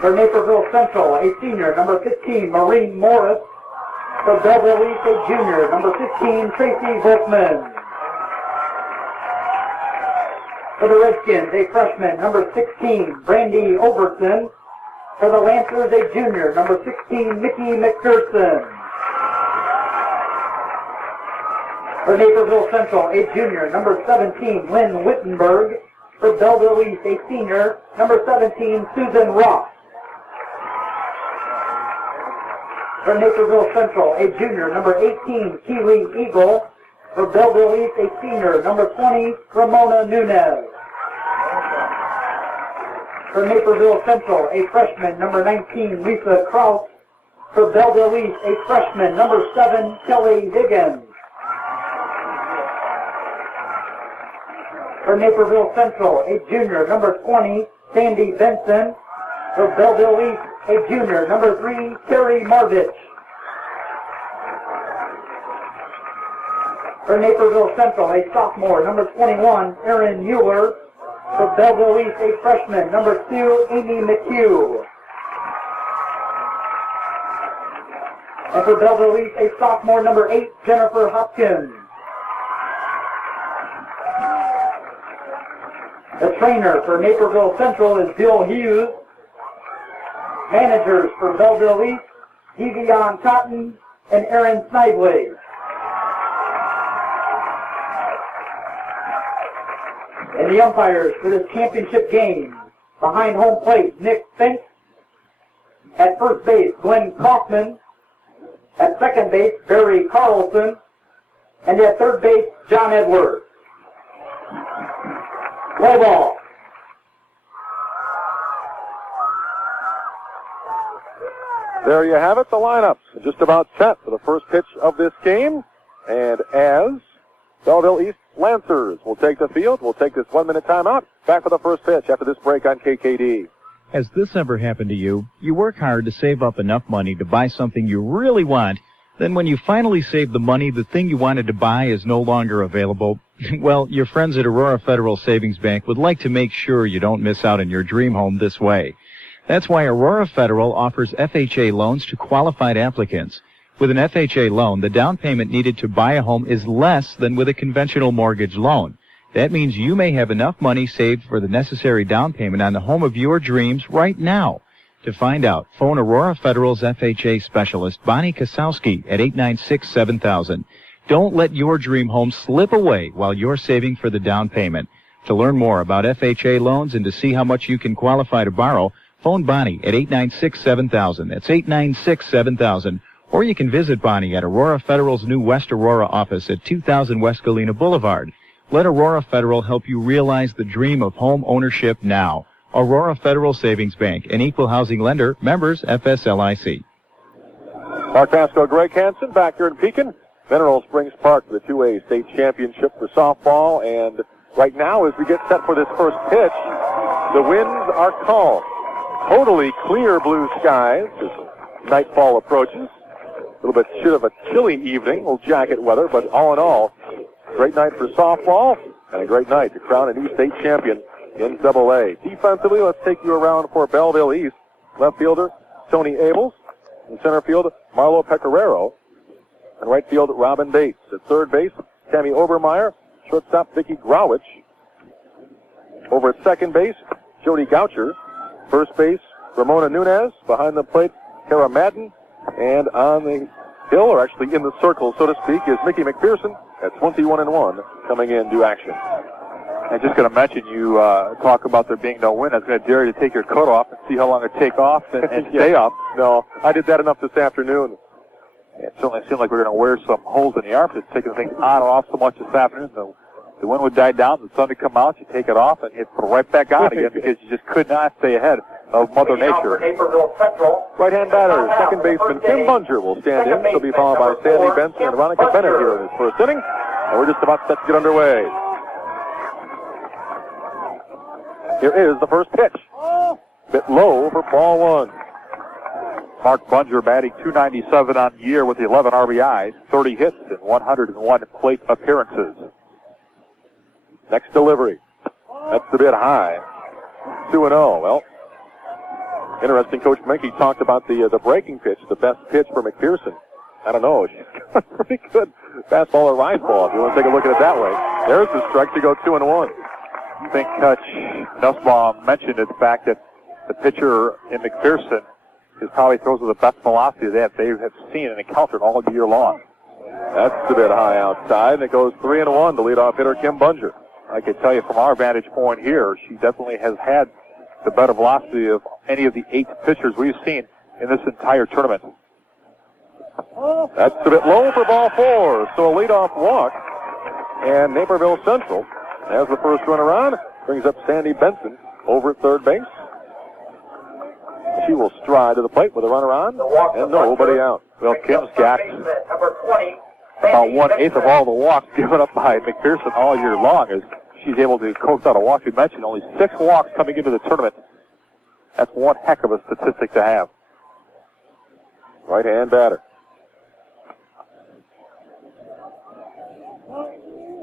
For Naperville Central, a senior, number 15, Maureen Morris. For Belleville East, a junior, number 15, Tracy Volkman. For the Redskins, a freshman, number 16, Brandy Overton. For the Lancers, a junior, number 16, Mickey McPherson. For Naperville Central, a junior, number 17, Lynn Wittenberg. For Belleville East, a senior, number 17, Susan Ross. For Naperville Central, a junior, number 18, Keely Eagle. For Belleville East, a senior, number 20, Ramona Nunez. For Naperville Central, a freshman, number 19, Lisa Kraus. For Belleville East, a freshman, number 7, Kelly Higgins. For Naperville Central, a junior, number 20, Sandy Benson. For Belleville East, a junior, number 3, Terry Marvich. For Naperville Central, a sophomore, number 21, Erin Mueller. For Belleville East, a freshman, number 2, Amy McHugh. And for Belleville East, a sophomore, number 8, Jennifer Hopkins. The trainer for Naperville Central is Bill Hughes. Managers for Belleville East, Devion Cotton and Aaron Snively. And the umpires for this championship game, behind home plate, Nick Fink. At first base, Glenn Kaufman. At second base, Barry Carlson. And at third base, John Edwards. Play ball. There you have it, the lineups just about set for the first pitch of this game. And as Belleville East Lancers will take the field, we'll take this 1-minute timeout. Back for the first pitch after this break on KKD. Has this ever happened to you? You work hard to save up enough money to buy something you really want. Then when you finally save the money, the thing you wanted to buy is no longer available. Well, your friends at Aurora Federal Savings Bank would like to make sure you don't miss out on your dream home this way. That's why Aurora Federal offers FHA loans to qualified applicants. With an FHA loan, the down payment needed to buy a home is less than with a conventional mortgage loan. That means you may have enough money saved for the necessary down payment on the home of your dreams right now. To find out, phone Aurora Federal's FHA specialist, Bonnie Kosowski, at 896-7000. Don't let your dream home slip away while you're saving for the down payment. To learn more about FHA loans and to see how much you can qualify to borrow, phone Bonnie at 896-7000. That's 896-7000. Or you can visit Bonnie at Aurora Federal's new West Aurora office at 2000 West Galena Boulevard. Let Aurora Federal help you realize the dream of home ownership now. Aurora Federal Savings Bank, an equal housing lender, members FSLIC. Mark Pasco, Greg Hansen back here in Pekin. Mineral Springs Park for the 2A state championship for softball. And right now, as we get set for this first pitch, the winds are calm. Totally clear blue skies as nightfall approaches. A little bit of a chilly evening, a little jacket weather, but all in all, great night for softball and a great night to crown a new state champion in AA. Defensively, let's take you around for Belleville East. Left fielder, Tony Abels. In center field, Marlo Pecoraro. And right field, Robin Bates. At third base, Tammy Obermeyer. Shortstop, Vicki Growich. Over at second base, Jody Goucher. First base, Ramona Nunez. Behind the plate, Kara Madden. And on the hill, or actually in the circle, so to speak, is Mickey McPherson at 21-1 coming into action. I'm just going to mention, you talk about there being no wind. I was going to dare you to take your coat off and see how long it take off and stay up. No, I did that enough this afternoon. It certainly seemed like we were going to wear some holes in the armpits, taking things on and off so much this afternoon. The wind would die down, the sun would come out, you take it off, and it put it right back on again because you just could not stay ahead of Mother Nature. Right-hand batter, second baseman Kim Bunger will stand in. She'll be followed by Sandy Benson and Veronica Bennett here in this first inning. And we're just about set to get underway. Here is the first pitch. Bit low for ball one. Mark Bunger batting .297 on the year with 11 RBIs, 30 hits, and 101 plate appearances. Next delivery. That's a bit high. 2-0. Well, interesting. Coach Menke talked about the breaking pitch, the best pitch for McPherson. I don't know. She's got a pretty good fastball or rise ball if you want to take a look at it that way. There's the strike to go 2-1. I think Coach Nussbaum mentioned the fact that the pitcher in McPherson probably throws with the best velocity that they have seen and encountered all year long. That's a bit high outside, and it goes 3-1 to leadoff hitter Kim Bunger. I can tell you from our vantage point here, she definitely has had the better velocity of any of the 8 pitchers we've seen in this entire tournament. That's a bit low for ball 4, so a leadoff walk. And Naperville Central has the first runner on, brings up Sandy Benson over at third base. She will stride to the plate with a runner on, and nobody out. Well, Kim's got about 1/8 of all the walks given up by McPherson all year long as she's able to coax out a walk. You mentioned only 6 walks coming into the tournament. That's one heck of a statistic to have. Right-hand batter.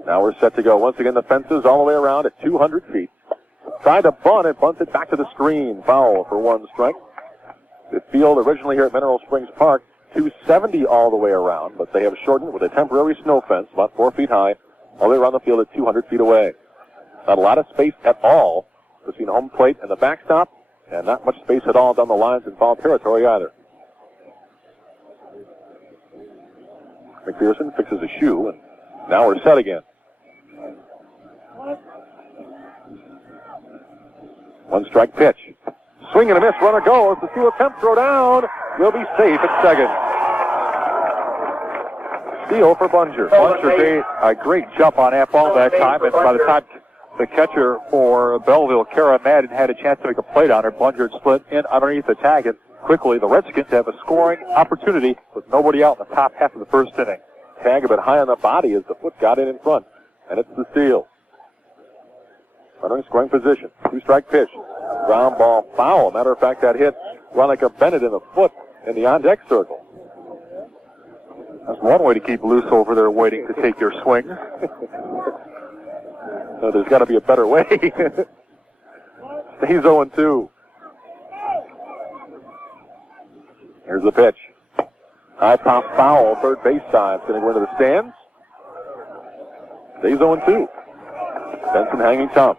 Now we're set to go. Once again, the fences all the way around at 200 feet. Tried to bunt it, bunts it back to the screen. Foul for 1 strike. The field originally here at Mineral Springs Park, 270 all the way around, but they have shortened with a temporary snow fence, about 4 feet high, all the way around the field at 200 feet away. Not a lot of space at all between home plate and the backstop, and not much space at all down the lines in foul territory either. McPherson fixes a shoe, and now we're set again. 1 strike pitch. Swing and a miss, runner goes. The 2 attempt, throw down. Will be safe at second. Steal for Bunger. Bunger made a great jump on that ball that time, and by the time the catcher for Belleville, Kara Madden, had a chance to make a play down her, Bunger slid in underneath the tag, and quickly the Redskins have a scoring opportunity with nobody out in the top half of the first inning. Tag a bit high on the body as the foot got in front, and it's the steal. Runner in scoring position. 2 strike pitch. Ground ball foul. Matter of fact, that hit Veronica Bennett in the foot in the on-deck circle. That's one way to keep loose over there waiting to take your swing. No, there's got to be a better way. Stays 0-2. Here's the pitch. High pop foul, third base side. It's going to go into the stands. Stays 0-2. Benson hanging tough.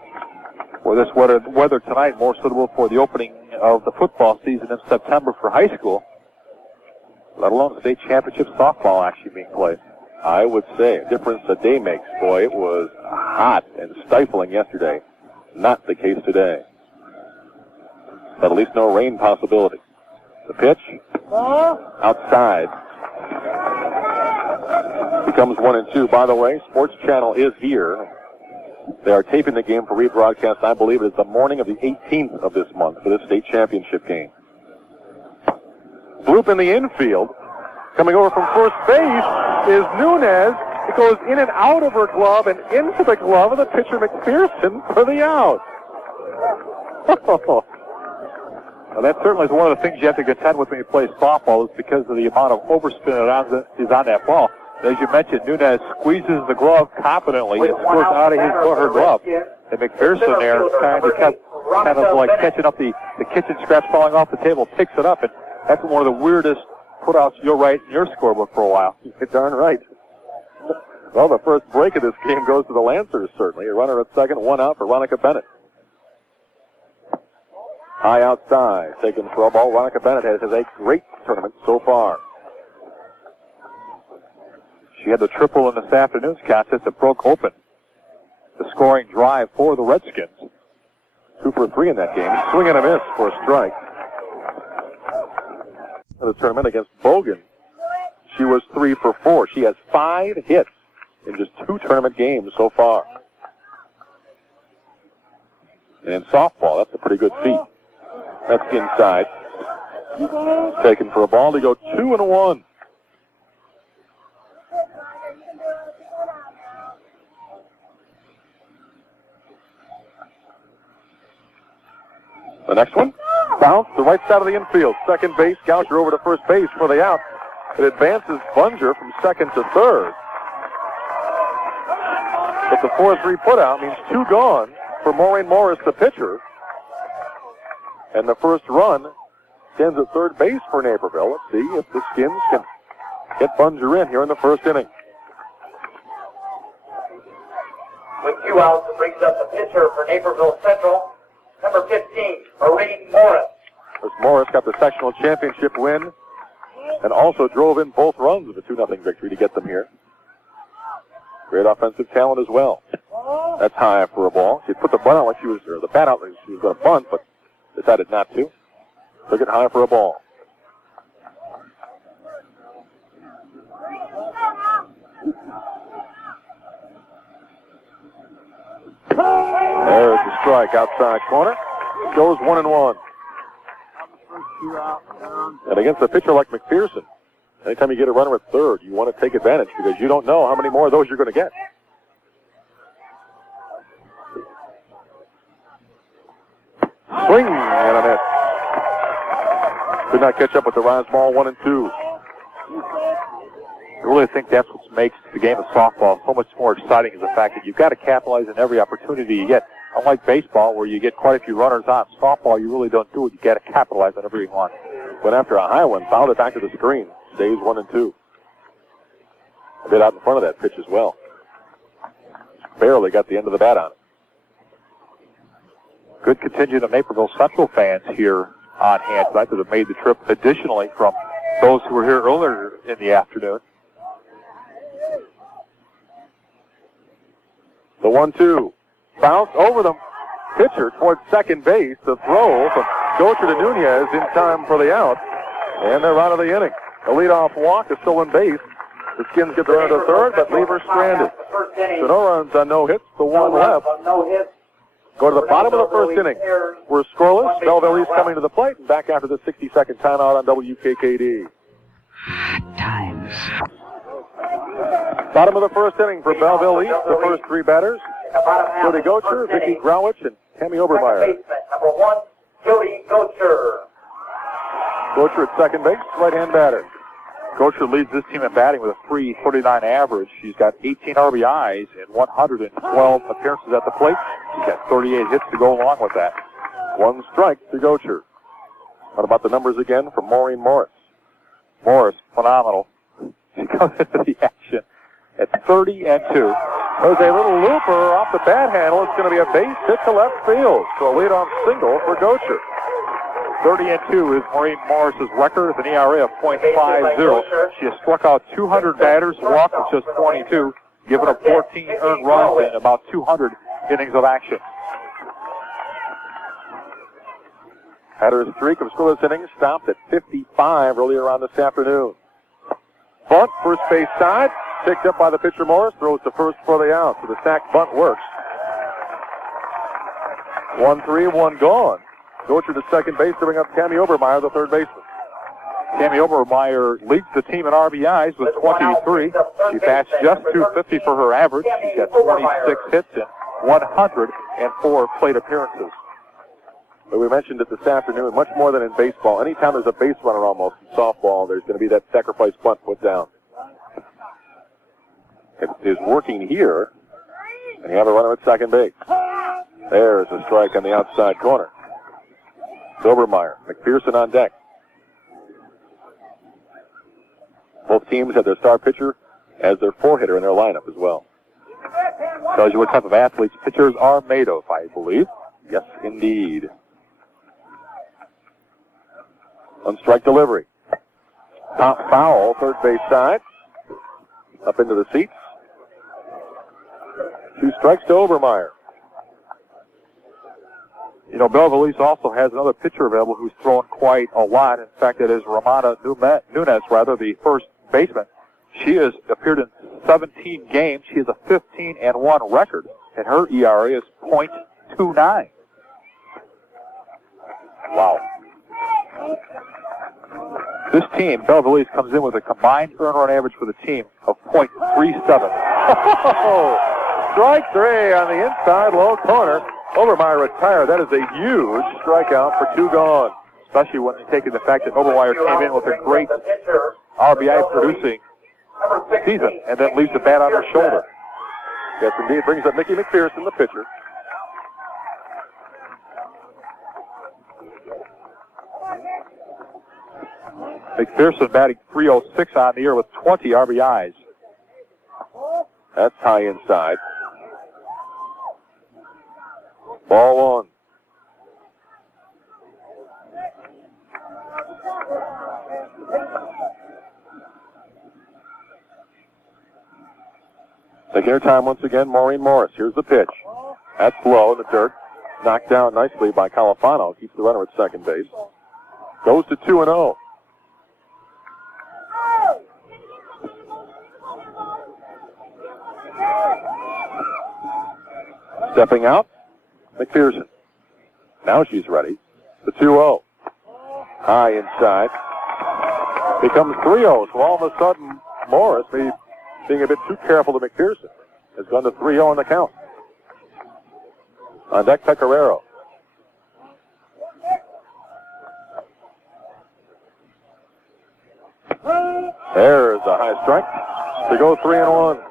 For this weather tonight, more suitable for the opening of the football season in September for high school, let alone state championship softball actually being played. I would say a difference a day makes. Boy, it was hot and stifling yesterday. Not the case today. But at least no rain possibility. The pitch, outside. Becomes 1-2. By the way, Sports Channel is here. They are taping the game for rebroadcast. I believe it is the morning of the 18th of this month for this state championship game. Bloop in the infield. Coming over from first base is Nunez. It goes in and out of her glove and into the glove of the pitcher McPherson for the out. Well, that certainly is one of the things you have to contend with when you play softball is because of the amount of overspin that is on that ball. As you mentioned, Nunez squeezes the glove confidently and squirts out of her glove. And McPherson there kind of like catching up the kitchen scraps falling off the table, picks it up, and that's one of the weirdest putouts you'll write in your scorebook for a while. You're darn right. Well, the first break of this game goes to the Lancers, certainly. A runner at second, one out for Veronica Bennett. High outside, taken for a ball. Veronica Bennett has a great tournament so far. She had the triple in this afternoon's contest that broke open the scoring drive for the Redskins. 2 for 3 in that game. Swing and a miss for a strike. In the tournament against Bogan, she was 3 for 4. She has 5 hits in just 2 tournament games so far. And in softball, that's a pretty good feat. That's inside. Taken for a ball to go 2-1. The next one, bounce the right side of the infield. Second base, Goucher over to first base for the out. It advances Bunger from second to third. But the 4-3 putout means 2 gone for Maureen Morris, the pitcher. And the first run stands at third base for Naperville. Let's see if the Skins can get Bunger in here in the first inning. With 2 outs, it brings up the pitcher for Naperville Central, number 15, Maureen Morris. As Morris got the sectional championship win and also drove in both runs of a 2-0 victory to get them here. Great offensive talent as well. That's high for a ball. She put the bunt out like she was, or the bat out like she was going to bunt, but decided not to. Took it high for a ball. There's the strike outside corner. Goes 1-1. And against a pitcher like McPherson, anytime you get a runner at third, you want to take advantage because you don't know how many more of those you're going to get. Swing and a miss. Could not catch up with the rise ball 1-2. I really think that's what makes the game of softball so much more exciting is the fact that you've got to capitalize on every opportunity you get. Unlike baseball, where you get quite a few runners on, softball you really don't do it. You got to capitalize on every one. But after a high one, fouled it back to the screen. Stays 1-2. A bit out in front of that pitch as well. Barely got the end of the bat on it. Good contingent of Naperville Central fans here on hand tonight that have made the trip additionally from those who were here earlier in the afternoon. The 1-2. Bounce over the pitcher towards second base. The throw from Gocher to Nunez in time for the out. And they're out of the inning. The leadoff walk, a stolen base. The Skins get the runner to third, but leave her stranded. So no runs on no hits. The one left. Go to the bottom of the first inning. We're scoreless. Belleville East coming to the plate and back after the 60-second timeout on WKKD. Times. Bottom of the first inning for Belleville East. The first 3 batters: Jody Gocher, Vicki Growich, and Tammy Obermeyer. Number 1, Jody Gocher. Gocher at second base, right-hand batter. Gocher leads this team in batting with a .339 average. She's got 18 RBIs and 112 appearances at the plate. She's got 38 hits to go along with that. 1 strike to Gocher. What about the numbers again from Maureen Morris? Morris, phenomenal. She comes into the action at 30-2. There's a little looper off the bat handle. It's going to be a base hit to left field. So a leadoff single for Gocher. 30-2 is Maureen Morris's record with an ERA of .50. She has struck out 200 batters, walked with just 22, given up 14 earned runs in about 200 innings of action. Had her streak of scoreless innings stopped at 55 earlier on this afternoon. Bunt, first base side, picked up by the pitcher Morris, throws to first for the out. So the sack bunt works. 1-3, one gone. Gocher to second base to bring up Tammy Obermeyer, the third baseman. Tammy Obermeyer leads the team in RBIs with 23. She bats just .250 for her average. She's got 26 hits and 104 plate appearances. But we mentioned it this afternoon, much more than in baseball. Anytime there's a base runner almost in softball, there's going to be that sacrifice bunt put down. It is working here, and you have a runner at second base. There's a strike on the outside corner. Obermeyer, McPherson on deck. Both teams have their star pitcher as their four-hitter in their lineup as well. Tells you what type of athletes pitchers are made of, I believe. Yes, indeed. On strike delivery. Top foul, third base side. Up into the seats. 2 strikes to Obermeyer. You know, Belleville East also has another pitcher available who's thrown quite a lot. In fact, it is Romana Nunez, the first baseman. She has appeared in 17 games. She has a 15-1 record, and her ERA is .29. Wow. This team, Belleville East, comes in with a combined earned run average for the team of .37. Strike 3 on the inside low corner. Obermeyer retired. That is a huge strikeout for 2 gone. Especially when you take in the fact that Obermeyer came in with a great RBI producing season and then leaves the bat on her shoulder. Yes, indeed. Brings up Nikki McPherson, the pitcher. McPherson batting .306 on the year with 20 RBIs. That's high inside. Ball 1. Taking her time once again, Maureen Morris. Here's the pitch. That's low in the dirt. Knocked down nicely by Califano. Keeps the runner at second base. Goes to 2-0. Stepping out, McPherson. Now she's ready. The 2-0. High inside. Becomes 3-0. So all of a sudden, Morris, maybe being a bit too careful to McPherson, has gone to 3-0 on the count. On deck, Pecoraro. There's a high strike to go 3-1.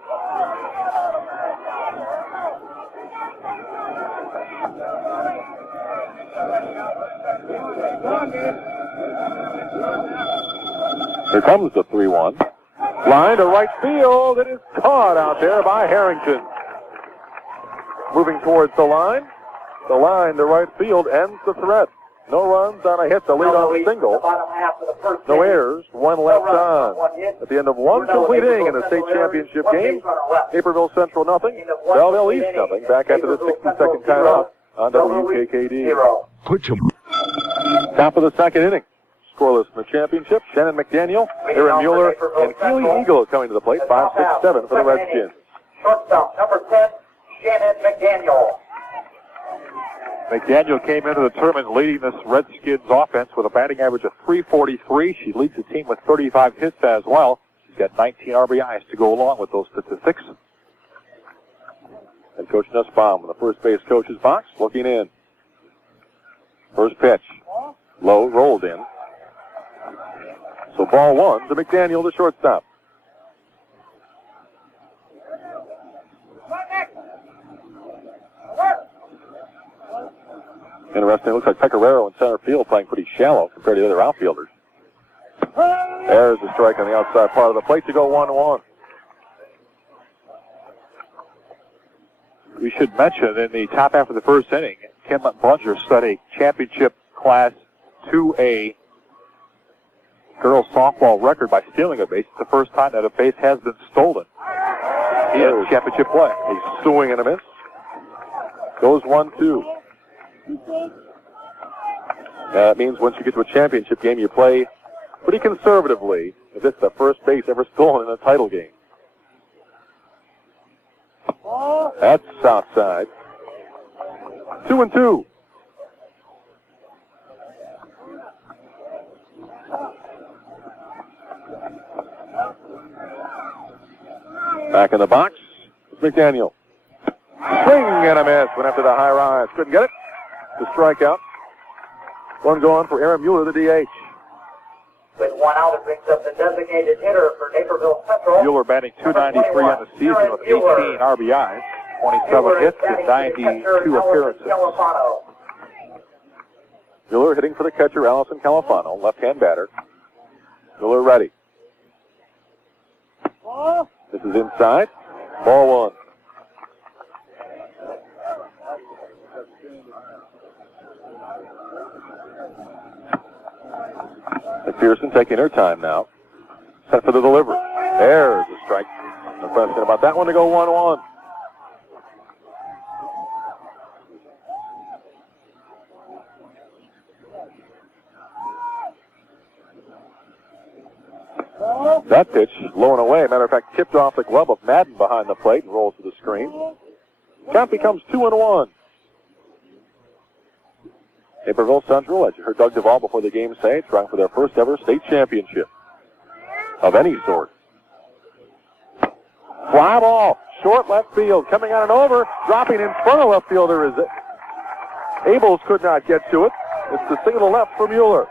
Here comes the 3-1. Line to right field. It is caught out there by Harrington. Moving towards the line. The line to right field ends the threat. No runs on a hit. The lead-off single. No errors. 1 left on. At the end of 1 complete inning in the state championship game, Naperville Central nothing, Belleville East nothing. Back after the 60-second timeout on WKKD. Top of the second inning. Scoreless in the championship. Shannon McDaniel, Aaron Mueller, and Keely Eagle coming to the plate. 5, 6, 7 for the Redskins. Shortstop, number 10, Shannon McDaniel. McDaniel came into the tournament leading this Redskins offense with a batting average of .343. She leads the team with 35 hits as well. She's got 19 RBIs to go along with those statistics. And Coach Nussbaum in the first base coach's box, looking in. First pitch. Low, rolled in. So ball 1 to McDaniel, the shortstop. Interesting. It looks like Pecoraro in center field playing pretty shallow compared to the other outfielders. There's a strike on the outside part of the plate to go 1-1. We should mention in the top half of the first inning, Kim Bunger set a championship class 2A girls softball record by stealing a base. It's the first time that a base has been stolen in championship play. A swing and a miss. Goes 1-2. That means once you get to a championship game, you play pretty conservatively if it's the first base ever stolen in a title game. That's outside. 2-2. Back in the box, McDaniel. Swing and a miss. Went after the high rise. Couldn't get it. The strikeout. One going for Aaron Mueller, the DH. With one out, it brings up the designated hitter for Naperville Central. Mueller batting .293 on the season with 18 RBIs, 27 hits, and 92 appearances. Mueller hitting for the catcher, Allison Califano, left-hand batter. Mueller ready. This is inside. Ball one. McPherson taking her time now. Set for the delivery. There's a strike. No question about that one to go 1-1. That pitch, low and away. Matter of fact, tipped off the glove of Madden behind the plate and rolls to the screen. Count becomes 2-1. Naperville Central, as you heard Doug Duvall before the game say, trying for their first ever state championship of any sort. Fly ball, short left field, coming on and over, dropping in front of left fielder is it. Abels could not get to it. It's the single left for Mueller.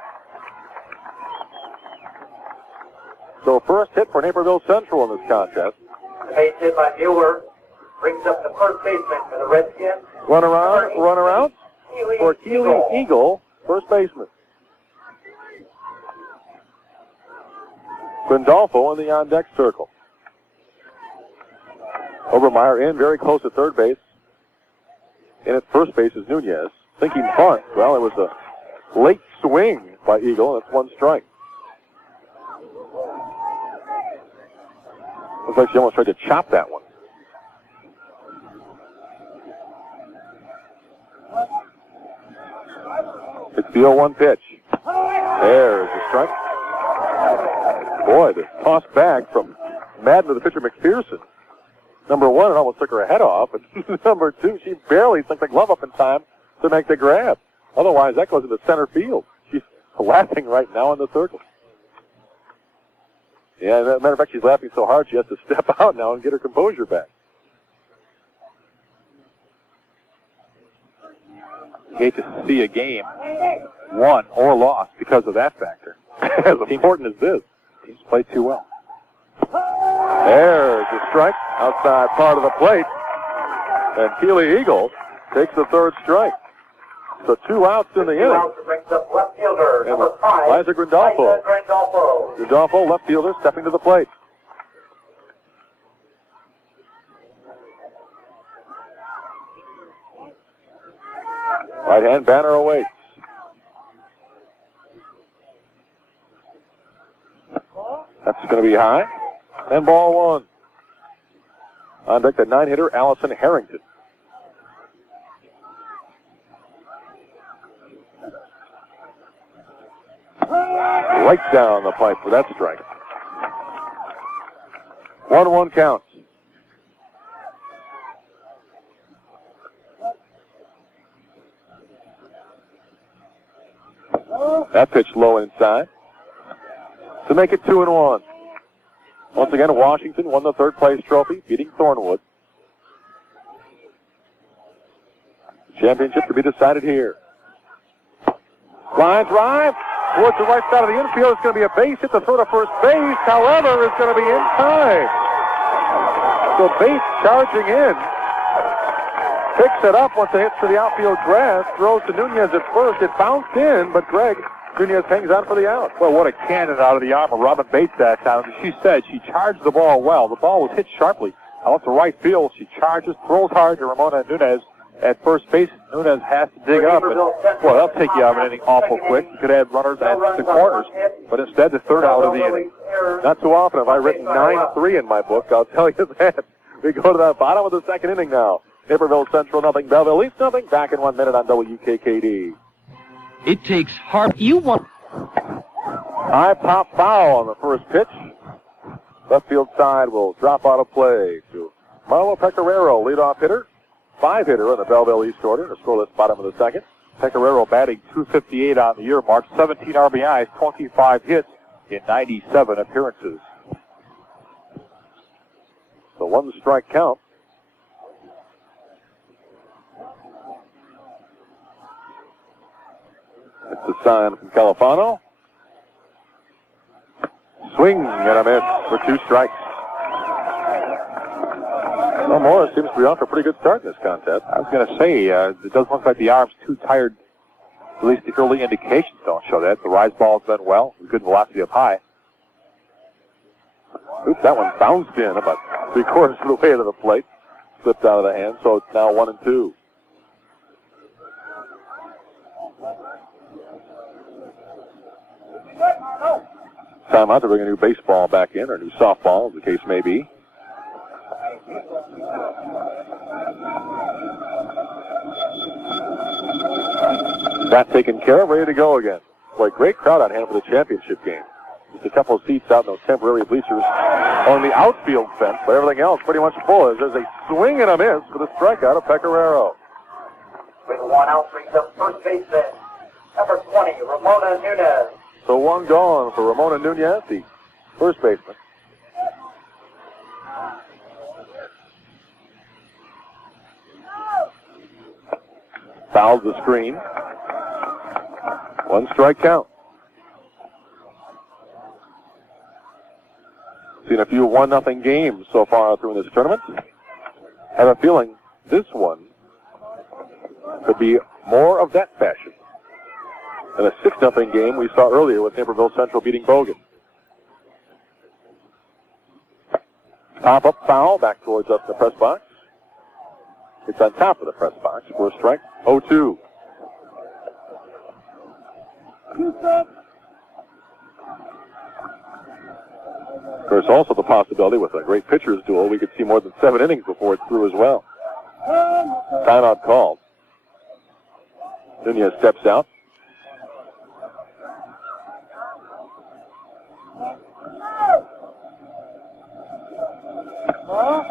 So first hit for Naperville Central in this contest. Base hit by Mueller brings up the first baseman for the Redskins. Run around for Keeley Eagle, first baseman. Grandolfo in the on-deck circle. Obermeyer in, very close to third base. In at first base is Nunez. Thinking bunt. Well, it was a late swing by Eagle, and it's one strike. Looks like she almost tried to chop that one. It's the 0-1 pitch. There's a strike. Boy, the toss back from Madden to the pitcher McPherson. Number one, it almost took her head off. And number two, she barely stuck the glove up in time to make the grab. Otherwise, that goes into center field. She's laughing right now in the circle. Yeah, as a matter of fact, she's laughing so hard she has to step out now and get her composure back. You hate to see a game won or lost because of that factor. As important as this. Teams play too well. There's a strike outside part of the plate. And Keeley Eagle takes the third strike. So 2 outs in the inning. Brings up left fielder, And number 5. Liza Grandolfo. Grandolfo. Grandolfo, left fielder, stepping to the plate. Right-hand banner awaits. That's going to be high. And ball one. On deck, the 9-hitter, Allison Harrington. Right down the pipe for that strike. 1-1 count. That pitch low inside to make it 2-1. Once again, Washington won the third place trophy, beating Thornwood. Championship to be decided here. Line drive towards the right side of the infield. It's going to be a base hit to throw to first base. However, it's going to be in time. So Bates charging in. Picks it up once it hits to the outfield grass. Throws to Nunez at first. It bounced in, but Nunez hangs on for the out. Well, what a cannon out of the arm of Robin Bates that time. She said she charged the ball well. The ball was hit sharply out to right field. She charges, throws hard to Ramona Nunez at first base. Nunez has to dig up. And, well, that'll take you out of an inning awful quick. You could have runners at the corners, but instead the third out of the inning. Not too often have I written 9-3 in my book, I'll tell you that. We go to the bottom of the second inning now. Naperville Central nothing, Belleville East nothing. Back in 1 minute on WKKD. It takes heart. You want... High pop foul on the first pitch. Left field side will drop out of play to Marlo Pecoraro, leadoff hitter. 5-hitter in the Belleville East order. The scoreless bottom of the second. Pecoraro batting .258 on the year mark, 17 RBIs, 25 hits in 97 appearances. So 1 strike count. It's a sign from Califano. Swing and a miss for 2 strikes. Well, Morris seems to be off to a pretty good start in this contest. I was going to say, it doesn't look like the arm's too tired. At least the early indications don't show that. The rise ball's done well. Good velocity up high. Oops, that one bounced in about 3/4 of the way to the plate. Slipped out of the hand, so it's now 1-2. Timeout to bring a new baseball back in, or a new softball, as the case may be. That taken care of, ready to go again. Boy, great crowd on hand for the championship game. Just a couple of seats out in those temporary bleachers on the outfield fence, but everything else pretty much full. As there's a swing and a miss for the strikeout of Pecoraro. With 1 out, brings up first baseman, number 20, Ramona Nunez. So 1 gone for Ramona Nunez, the first baseman. Fouls the screen. 1 strike count. Seen a few 1-0 games so far through this tournament. Have a feeling this one could be more of that fashion than a 6-0 game we saw earlier with Naperville Central beating Bogan. Pop-up foul back towards us in the press box. It's on top of the press box for a strike. 0-2. Of course, also the possibility with a great pitcher's duel, we could see more than 7 innings before it's through as well. Timeout called. Nunez steps out.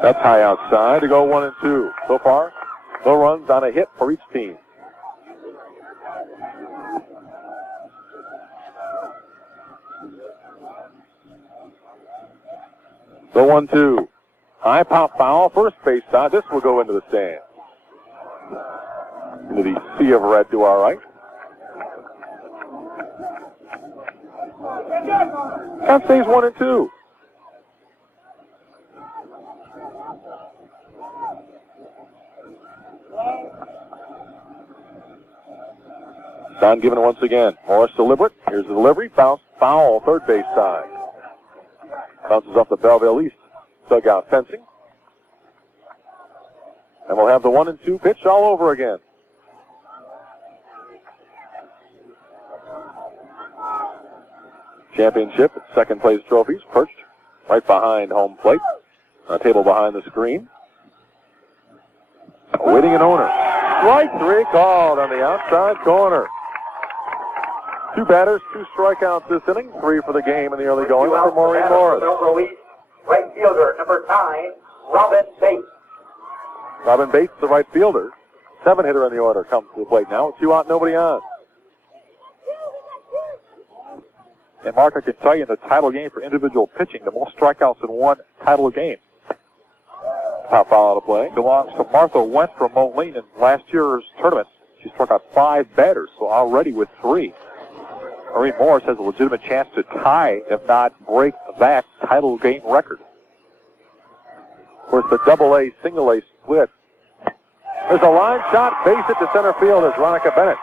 That's high outside to go 1-2. So far, no runs on a hit for each team. The 1-2. High pop foul, first base side. This will go into the stands. Into the sea of red to our right. That stays 1-2. Sign given once again. Morris deliberate. Here's the delivery. Bounce foul, third base side. Bounces off the Belleville East dugout fencing. And we'll have the 1-2 pitch all over again. Championship, second place trophies perched right behind home plate. On a table behind the screen. Awaiting an owner. Strike 3 called on the outside corner. 2 batters, 2 strikeouts this inning. 3 for the game in the early going for Maureen Morris. Right fielder, number 9, Robin Bates. Robin Bates, the right fielder. 7-hitter in the order, comes to the plate now. 2 out, nobody on. And Mark, I can tell you in the title game for individual pitching, the most strikeouts in one title game. Top foul out of play. Belongs to Martha Went from Moline in last year's tournament. She struck out 5 batters, so already with 3. Maureen Morris has a legitimate chance to tie, if not break, that title game record. Of course, the double-A, single-A split. There's a line shot, base hit to center field as Veronica Bennett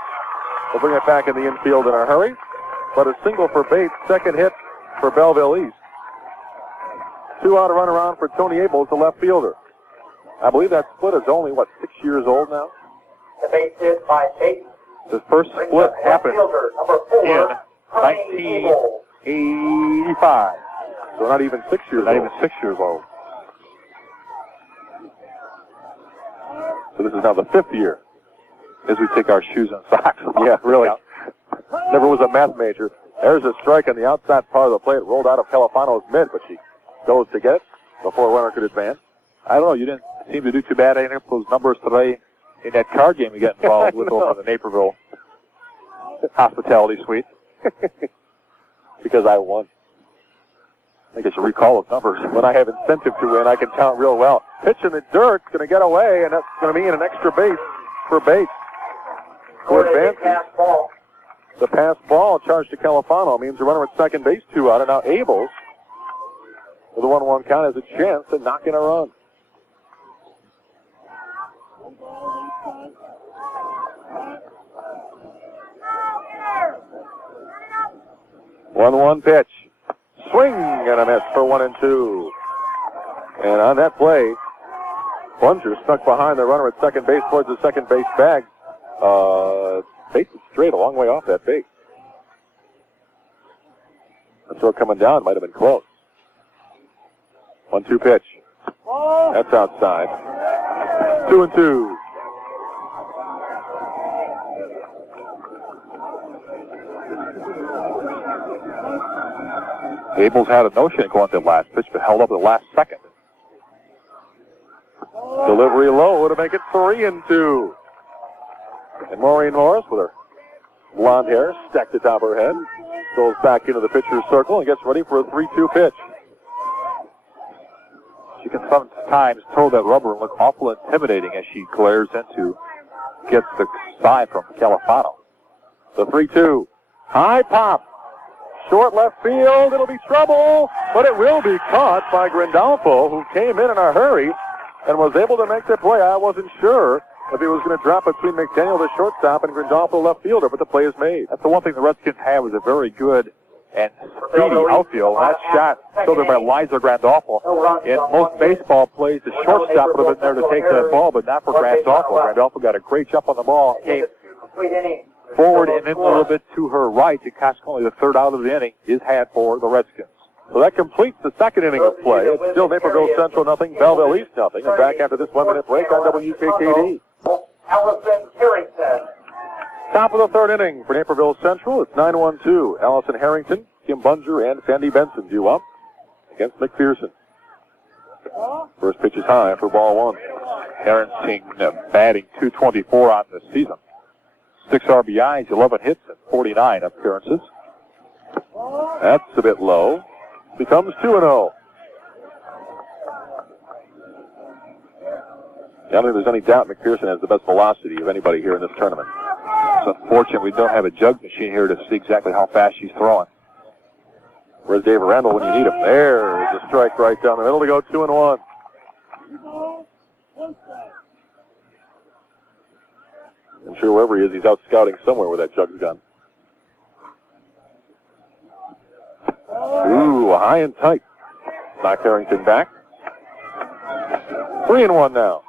will bring it back in the infield in a hurry. But a single for Bates, second hit for Belleville East. 2 out, a run around for Tony Abel, the left fielder. I believe that split is only, 6 years old now? The base hit by Bates. The first split happened in 1985. So not even 6 years old. Not even 6 years old. So this is now the 5th year. As we take our shoes and socks off. Yeah, really. Never was a math major. There's a strike on the outside part of the plate. Rolled out of Califano's mid, but she goes to get it before a runner could advance. I don't know. You didn't seem to do too bad any of those numbers today in that card game you got involved with over in the Naperville hospitality suite. Because I won. I think I should recall those numbers. When I have incentive to win, I can count real well. Pitch in the dirt, going to get away, and that's going to mean an extra base for Bates. For advances. The pass ball charged to Califano means the runner at second base, 2 out, and now Abels, with a 1-1 count, has a chance to knock in a run. One pitch. Swing and a miss for 1-2. And on that play, Plunger stuck behind the runner at second base towards the second base bag. Bates is straight a long way off that base. The throw coming down might have been close. 1-2 pitch. That's outside. 2-2. Abels had a notion going to the last pitch, but held up at the last second. Delivery low to make it 3-2. And Maureen Morris, with her blonde hair stacked atop her head, goes back into the pitcher's circle and gets ready for a 3-2 pitch. She can sometimes throw that rubber and look awful intimidating as she glares into, gets the side from Califano. The 3-2. High pop. Short left field. It'll be trouble, but it will be caught by Grandolfo, who came in a hurry and was able to make the play. I wasn't sure if he was going to drop between McDaniel, the shortstop, and Grandolfo, the left fielder, but the play is made. That's the one thing the Redskins have is a very good and speedy outfield. That shot filtered by Liza Grandolfo. In most baseball plays, the shortstop would have been there to take that ball, but not for Grandolfo. Grandolfo got a great jump on the ball, came forward and then a little bit to her right, and consequently the third out of the inning is had for the Redskins. So that completes the second inning of play. It's still Naperville Central nothing, Belleville East nothing. And back after this 1-minute break on WKKD. Allison Harrington. Top of the third inning for Naperville Central. It's 9-1-2. Allison Harrington, Kim Bunger, and Sandy Benson due up against McPherson. First pitch is high for ball 1. Harrington batting .224 on the season. 6 RBIs, 11 hits, and 49 appearances. That's a bit low. Becomes 2-0. I don't think there's any doubt McPherson has the best velocity of anybody here in this tournament. It's unfortunate we don't have a jug machine here to see exactly how fast she's throwing. Where's Dave Randall when you need him? There's a strike right down the middle to go 2-1. I'm sure wherever he is, he's out scouting somewhere with that jug's gun. Ooh, high and tight. Knock Harrington back. 3-1 now.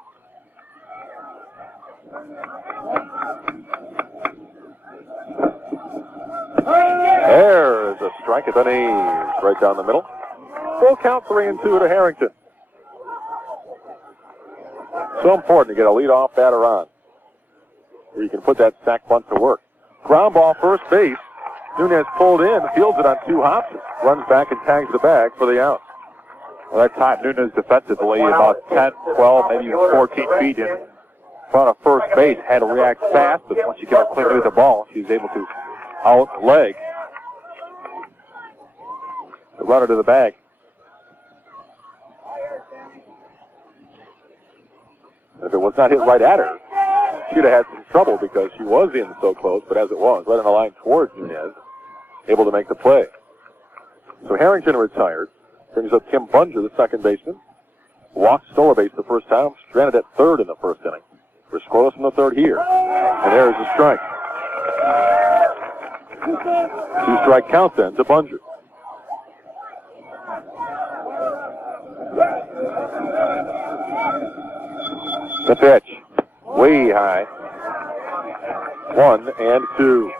There's a strike at the knees, right down the middle. Full count, 3-2 to Harrington. So important to get a leadoff batter on, where you can put that sack bunt to work. Ground ball, first base. Nunez pulled in, fields it on 2 hops, runs back and tags the bag for the out. Well, that time Nunez defensively about 10, 12, maybe even 14 feet in front of first base, had to react fast, but once she got clean with the ball, she was able to out-leg the runner to the bag. If it was not hit right at her, she'd have had some trouble because she was in so close, but as it was, right on the line towards Nunez, able to make the play. So Harrington retired, brings up Kim Bunger, the second baseman. Walked, stole a base the first time, stranded at third in the first inning. We're scoreless in the third here. And there's a strike. 2-strike count then to Bunger. The pitch, way high. 1-2.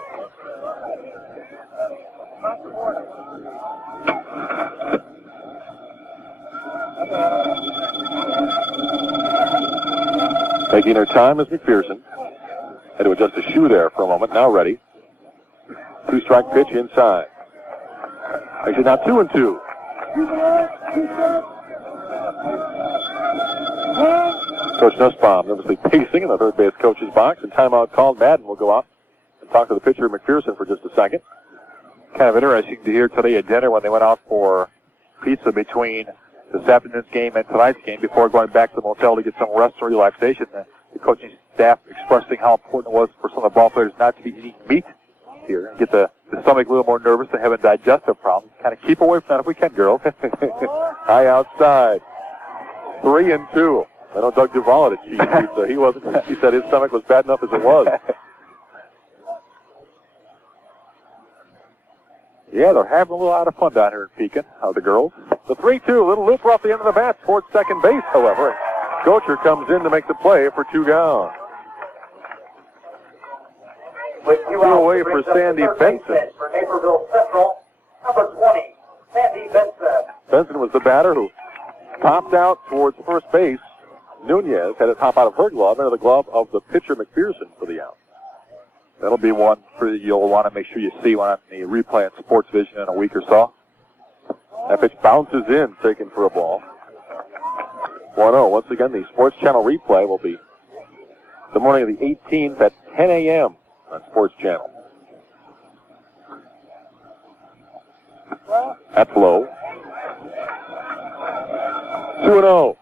Taking her time is McPherson. Had to adjust the shoe there for a moment. Now ready. 2-strike pitch inside. Actually now 2-2. Coach Nussbaum nervously pacing in the third base coach's box, and timeout called. Madden will go out and talk to the pitcher McPherson for just a second. Kind of interesting to hear today at dinner when they went out for pizza between this afternoon's game and tonight's game before going back to the motel to get some rest and relaxation. The coaching staff expressing how important it was for some of the ball players not to be eating meat here and get the stomach a little more nervous and having digestive problems. Kind of keep away from that if we can, girls. High outside. 3-2. I know Doug Duvall had a cheese pizza. He wasn't. He said his stomach was bad enough as it was. Yeah, they're having a little lot of fun down here in Pekin, the girls. The 3-2, little looper off the end of the bat towards second base, however. Gocher comes in to make the play for 2 down. Two away for Sandy Benson. For Naperville Central, number 20, Sandy Benson. Benson was the batter who popped out towards first base. Nunez had it pop out of her glove into the glove of the pitcher McPherson for the out. That'll be one you'll want to make sure you see one on the replay on Sports Vision in a week or so. That pitch bounces in, taken for a ball. 1-0. Once again, the Sports Channel replay will be the morning of the 18th at 10 a.m. on Sports Channel. That's low. 2-0.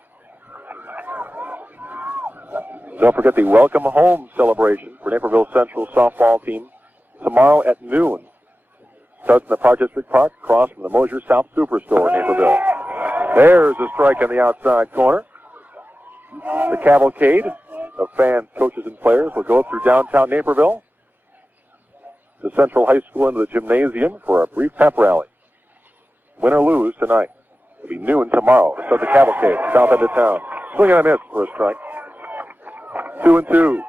Don't forget the welcome home celebration for Naperville Central softball team tomorrow at noon. Starts in the Park District Park, across from the Mosier South Superstore in Naperville. There's a strike on the outside corner. The cavalcade of fans, coaches, and players will go through downtown Naperville to Central High School into the gymnasium for a brief pep rally. Win or lose tonight. It'll be noon tomorrow to start the cavalcade south end of town. Swing and a miss for a strike. 2-2.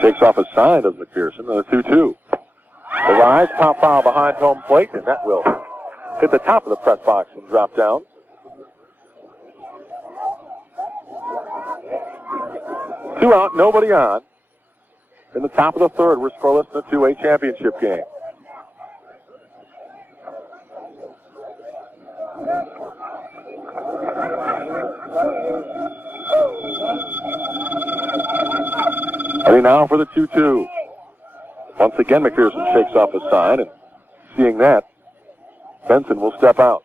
Shakes off a sign, does McPherson, and a 2-2. The rise, pop foul behind home plate, and that will hit the top of the press box and drop down. Two out, nobody on. In the top of the third, we're scoreless in a 2A championship game. Ready now for the 2-2. Once again, McPherson shakes off a sign, and seeing that, Benson will step out.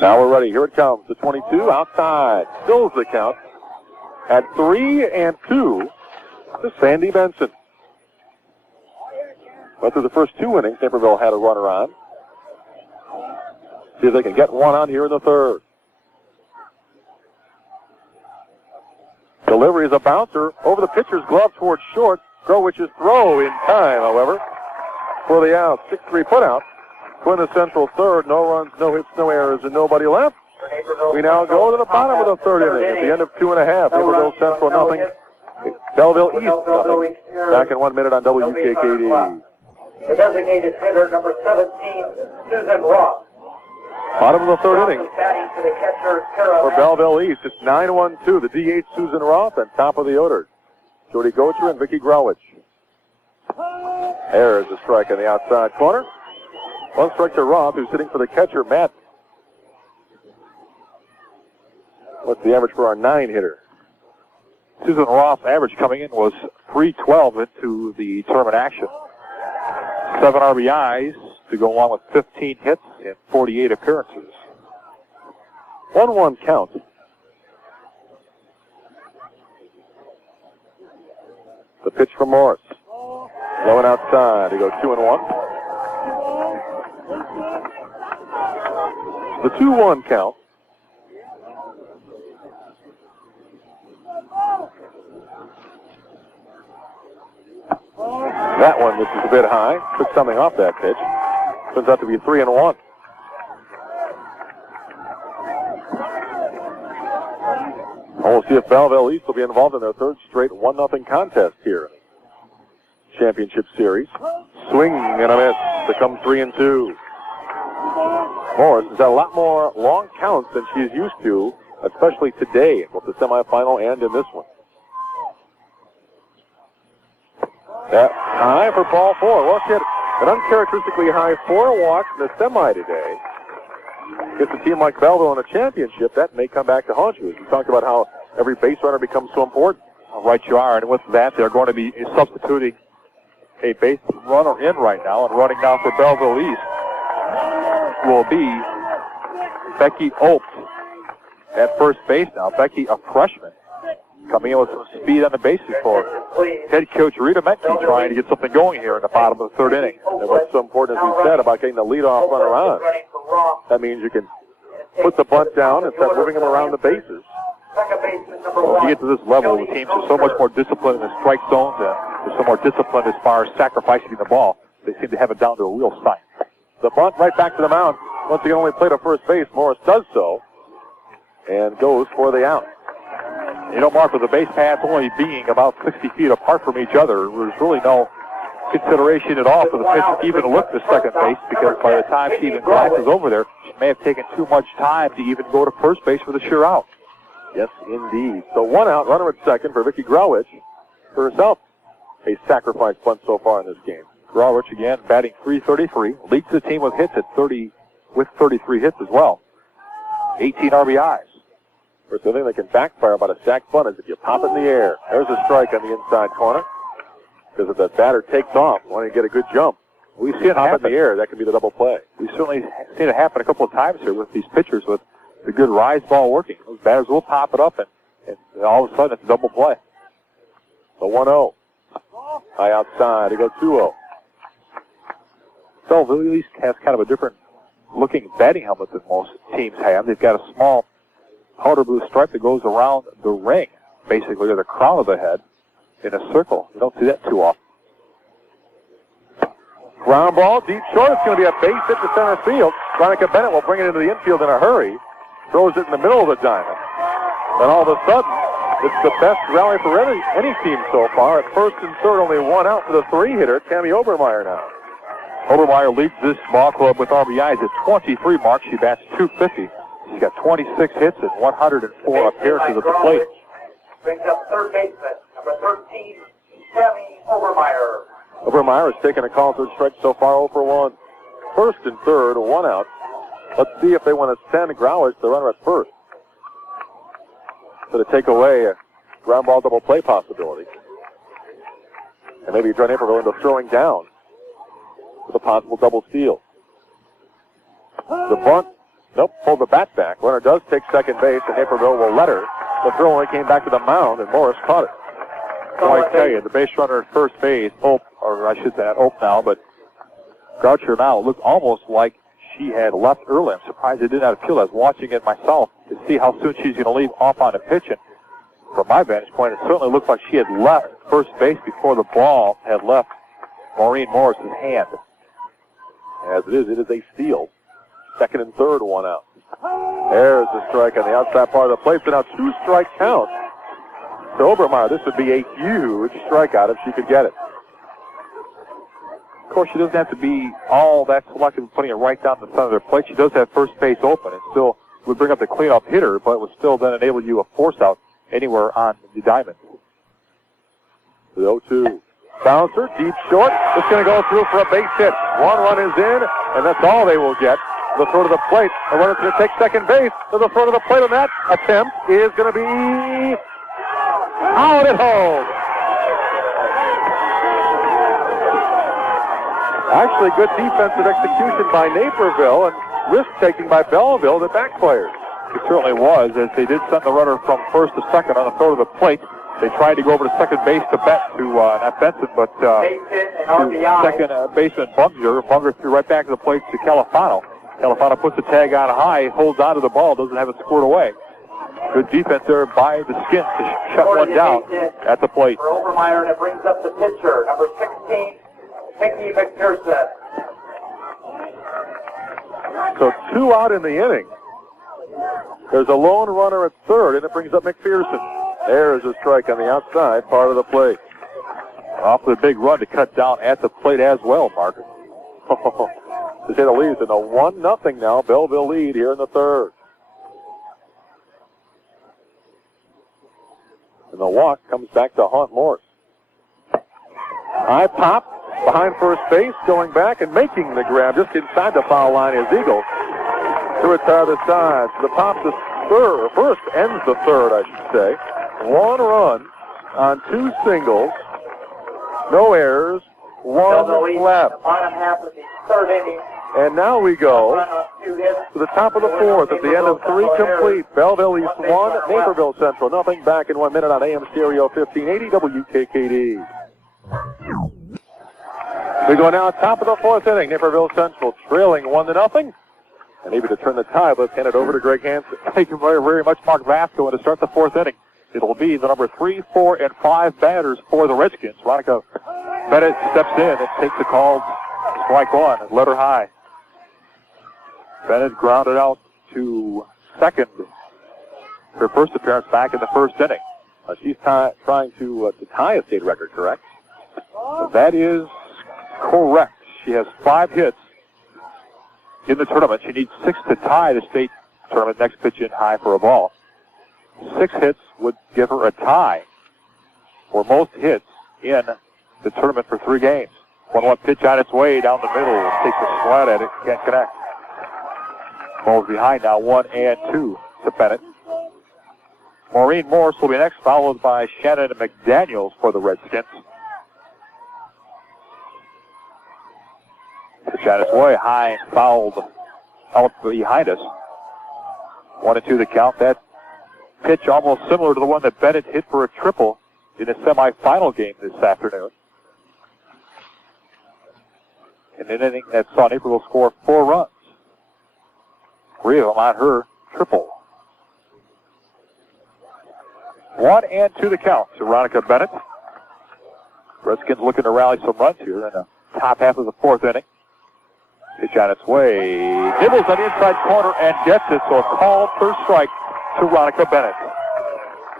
Now we're ready. Here it comes. The 22 outside. Stills the count at 3-2 to Sandy Benson. But through the first 2 innings, Naperville had a runner on. See if they can get one on here in the third. Delivery is a bouncer over the pitcher's glove towards short. Growich's throw in time, however, for the out. 6-3 put out. Twin the Central third. No runs, no hits, no errors, and nobody left. We now go to the bottom of the third inning at the end of 2.5. Naperville Central nothing. Belleville East nothing. Back in 1 minute on WKKD. The designated hitter, number 17, Susan Ross. Bottom of the third inning for Belleville East. It's 9-1-2. The DH Susan Roth and top of the order, Jody Gocher and Vicki Growich. There's a strike on the outside corner. One strike to Roth, who's sitting for the catcher, Matt. What's the average for our 9 hitter? Susan Roth's average coming in was .312 into the tournament action. 7 RBIs to go along with 15 hits and 48 appearances. 1-1 count. The pitch from Morris. Low and outside. He goes 2-1. The 2-1 count. That one, which is a bit high, took something off that pitch. Turns out to be 3-1. We'll see if Belleville East will be involved in their third straight 1-0 contest here. Championship Series. Swing and a miss to come 3-2. Morris has had a lot more long counts than she's used to, especially today in both the semifinal and in this one. That high for ball 4. Look at An uncharacteristically high 4 walks in the semi today. Gets a team like Belleville in a championship, that may come back to haunt you. We talked about how every base runner becomes so important. Right you are, and with that, they're going to be substituting a base runner in right now, and running now for Belleville East will be Becky Opes at first base now. Becky, a freshman, coming in with some speed on the bases for head coach Rita Metke, trying to get something going here in the bottom of the third inning. And what's so important, as we said, about getting the leadoff runner on, that means you can put the bunt down and start moving them around the bases. When you get to this level, the teams are so much more disciplined in the strike zones, and they're so more disciplined as far as sacrificing the ball. They seem to have it down to a real science. The bunt right back to the mound. Once again, only played at first base. Morris does so and goes for the out. You know, Mark, with the base paths only being about 60 feet apart from each other, there's really no consideration at all for the pitcher to even look to second base, because by the time she even glances over there, she may have taken too much time to even go to first base for the sure out. Yes, indeed. So 1 out, runner at second for Vicki Growich. For herself, a sacrifice bunt so far in this game. Growich again batting .333, leads the team with hits at 33 hits as well. 18 RBIs. First, the thing that can backfire about a sac bunt is if you pop it in the air. There's a strike on the inside corner. Because if the batter takes off, want to get a good jump. We see it happen in the air. That could be the double play. We've certainly seen it happen a couple of times here with these pitchers with the good rise ball working. Those batters will pop it up, and all of a sudden it's a double play. The 1-0. High outside. It goes 2-0. Belleville East has kind of a different looking batting helmet than most teams have. They've got a small powder blue stripe that goes around the ring, basically, or the crown of the head in a circle. You don't see that too often. Ground ball, deep short. It's going to be a base hit to center field. Veronica Bennett will bring it into the infield in a hurry. Throws it in the middle of the diamond. Then all of a sudden, it's the best rally for any team so far. At first and third, only 1 out for the 3-hitter, Tammy Obermeyer now. Obermeyer leads this ball club with RBIs at 23 marks. She bats .250. She's got 26 hits and 104 appearances at the plate. Brings up third baseman, number 13, Tammy Obermeyer. Obermeyer has taken a call third strike so far 0 for 1. First and third, 1 out. Let's see if they want to send Growich, the runner at first. So to take away a ground ball double play possibility. And maybe draw Naperville into throwing down with a possible double steal. The bunt, nope, pulled the bat back. Runner does take second base, and Naperville will let her. The throw only came back to the mound, and Morris caught it. Well, I tell you, the base runner at first base, Ope now, but Groucher now looked almost like she had left early. I'm surprised it did not appeal. I was watching it myself to see how soon she's going to leave off on a pitch. And from my vantage point, it certainly looked like she had left first base before the ball had left Maureen Morris's hand. As it is a steal. Second and third, 1 out. There's the strike on the outside part of the plate. So now 2 strike count. To Obermeyer, this would be a huge strikeout if she could get it. Of course, she doesn't have to be all that selective in putting it right down the center of their plate. She does have first base open and still would bring up the cleanup hitter, but it would still then enable you a force out anywhere on the diamond. The 0-2. Bouncer, deep short. It's going to go through for a base hit. 1 run is in, and that's all they will get. The throw to the plate. The runner's going to take second base. So the throw to the plate on that attempt is going to be out at home. Actually, good defensive execution by Naperville and risk-taking by Belleville that backfired. It certainly was, as they did send the runner from first to second on the throw to the plate. They tried to go over to second base to not Benson, but to second baseman Bunger. Bunger threw right back to the plate to Califano. Califano puts the tag on high, holds onto the ball, doesn't have it squared away. Good defense there by the Skins to shut one down at the plate. For Obermeyer, and it brings up the pitcher, number 16, Mickey McPherson. So 2 out in the inning. There's a lone runner at third, and it brings up McPherson. There's a strike on the outside part of the plate. Off the big run to cut down at the plate as well, Mark. To say the least, in a 1-0 now, Belleville lead here in the third. And the walk comes back to haunt Morris. High pop, behind first base, going back and making the grab just inside the foul line is Eagle to retire the side. So the top the third, first ends the third, I should say. 1 run on 2 singles, no errors, 1 left. Bottom half of the third inning. And now we go to the top of the fourth at the end of 3 complete. Belleville East 1, Naperville Central nothing. Back in 1 minute on AM Stereo 1580 WKKD. We go now top of the fourth inning. Naperville Central trailing 1-0. And maybe to turn the tide, let's hand it over to Greg Hansen. Thank you very, very much, Mark Vasco. And to start the fourth inning, it'll be the number 3, 4, and 5 batters for the Redskins. Veronica Bennett steps in and takes the call. Strike 1, let her high. Bennett grounded out to second. Her first appearance back in the first inning. She's trying to tie a state record, correct? That is correct. She has 5 hits in the tournament. She needs 6 to tie the state tournament. Next pitch in high for a ball. 6 hits would give her a tie for most hits in the tournament for 3 games. 1-1 pitch on its way down the middle. Takes a swat at it. Can't connect. Falls behind now. 1-2 to Bennett. Maureen Morris will be next, followed by Shannon McDaniels for the Redskins. Pitch on its way. High and fouled out behind us. 1-2 the count. That pitch almost similar to the one that Bennett hit for a triple in the semifinal game this afternoon. In an inning that saw Naperville score 4 runs. 3 of them on her triple. 1-2 the count to Veronica Bennett. Redskins looking to rally some runs here in the top half of the fourth inning. Pitch on its way. Nibbles on the inside corner and gets it. So a call first strike to Veronica Bennett.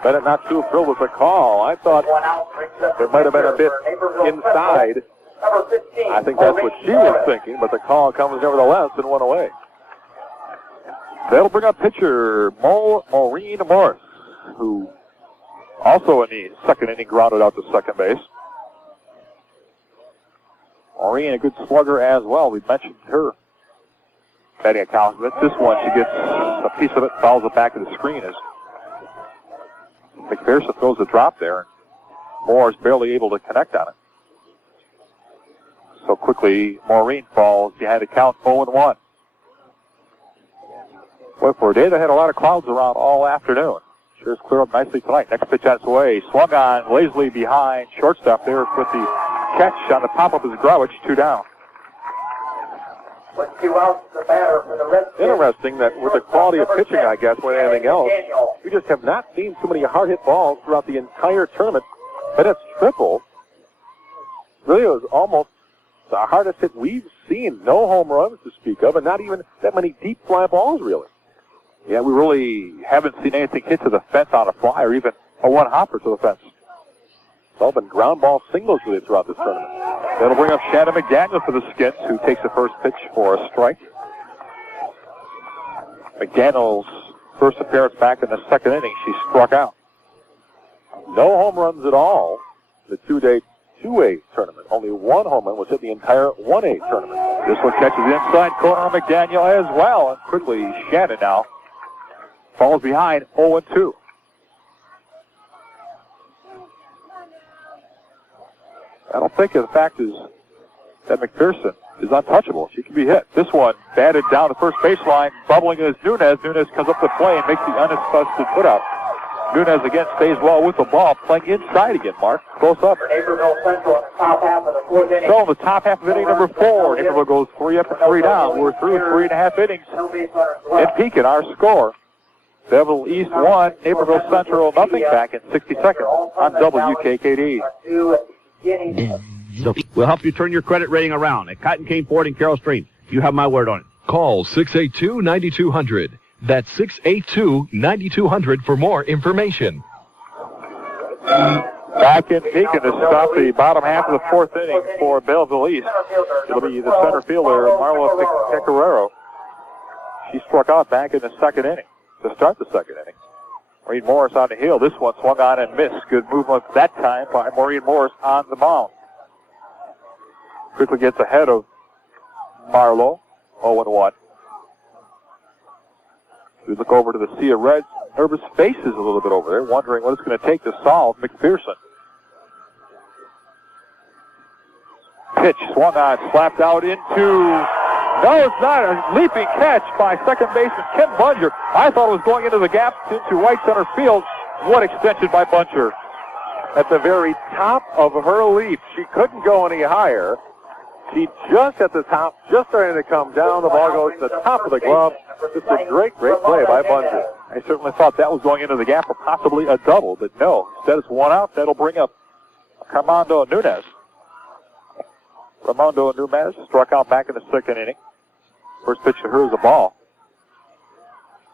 Bennett not too thrilled with the call. I thought there might have been a bit inside. I think that's what she was thinking, but the call comes nevertheless and went away. That'll bring up pitcher Maureen Morris, who also in the second inning grounded out to second base. Maureen, a good slugger as well. We mentioned her batting accomplishment. This one, she gets a piece of it, fouls it back to the screen as McPherson throws a drop there. Moore's barely able to connect on it. So quickly, Maureen falls behind the count 0-1. Well, for a day that had a lot of clouds around all afternoon. Sure is clear up nicely tonight. Next pitch on its way. Swung on lazily behind shortstop there with the catch on the pop-up is Growich, 2 down. With 2 outs, the batter for the Redskins. Interesting that with the quality of pitching, I guess, more than anything else, we just have not seen too many hard-hit balls throughout the entire tournament. Bennett's triple really was almost the hardest hit we've seen. No home runs to speak of, and not even that many deep fly balls, really. Yeah, we really haven't seen anything hit to the fence on a fly or even a one-hopper to the fence. It's all been ground ball singles really throughout this tournament. That'll bring up Shannon McDaniel for the Skins, who takes the first pitch for a strike. McDaniel's first appearance back in the second inning, she struck out. No home runs at all. The 2-day 2A tournament. Only 1 home run was hit the entire 1A tournament. This one catches the inside corner of McDaniel as well. And quickly, Shannon now falls behind 0-2. I don't think the fact is that McPherson is untouchable. She can be hit. This one batted down the first baseline, bubbling is Nunez. Nunez comes up the play and makes the unexpected putout. Nunez again stays well with the ball, playing inside again, Mark. Close up. Naperville Central in the top half of the fourth inning. So in the top half of inning number 4, Naperville goes 3 up and 3 down. We're through 3.5 innings. And peaking our score. Belleville East 1, Naperville Central nothing, back in 60 seconds on WKKD. We'll help you turn your credit rating around at Cotton Cane Ford in Carroll Stream. You have my word on it. Call 682-9200. That's 682-9200 for more information. Back in Pekin to stop the bottom half of the fourth inning for Belleville East. It'll be the center fielder, Marla Pecoraro. She struck out back in the second inning to start the second inning. Maureen Morris on the hill. This one swung on and missed. Good movement that time by Maureen Morris on the mound. quickly gets ahead of Marlowe, 0-1. We look over to the Sea of Reds. Nervous faces a little bit over there, wondering what it's going to take to solve McPherson. Pitch swung on, slapped out into... No, it's not. A leaping catch by second baseman Kim Bunger. I thought it was going into the gap into right center field. What extension by Bunger. At the very top of her leap, she couldn't go any higher. She just at the top, just starting to come down. The ball goes to the top of the glove. Just a great play by Bunger. I certainly thought that was going into the gap or possibly a double, but no. Instead, it's one out. That'll bring up Armando Nunez. Armando Nunez struck out back in the second inning. First pitch to her is a ball.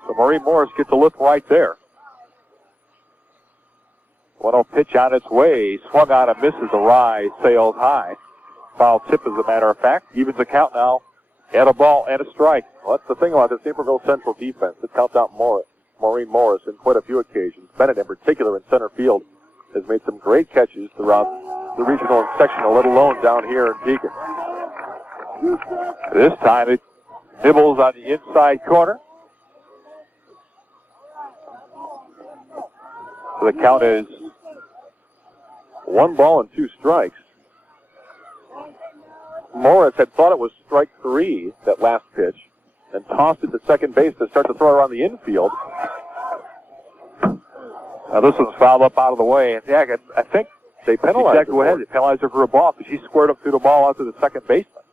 So Marie Morris gets a lift right there. 1-0 pitch on its way. Swung on and misses. A rise, sails high. Foul tip, as a matter of fact. Evens the count now at a ball and a strike. Well, that's the thing about this Naperville Central defense. It counts out Maureen Morris in quite a few occasions. Bennett, in particular, in center field, has made some great catches throughout the regional and sectional, let alone down here in Pekin. This time it nibbles on the inside corner. So the count is 1 ball and 2 strikes. Morris had thought it was strike 3, that last pitch, and tossed it to second base to start to throw around the infield. Now this one's fouled up out of the way. And yeah, I think they penalized exactly what they penalized her for a ball because she squared up through the ball out to the second baseman.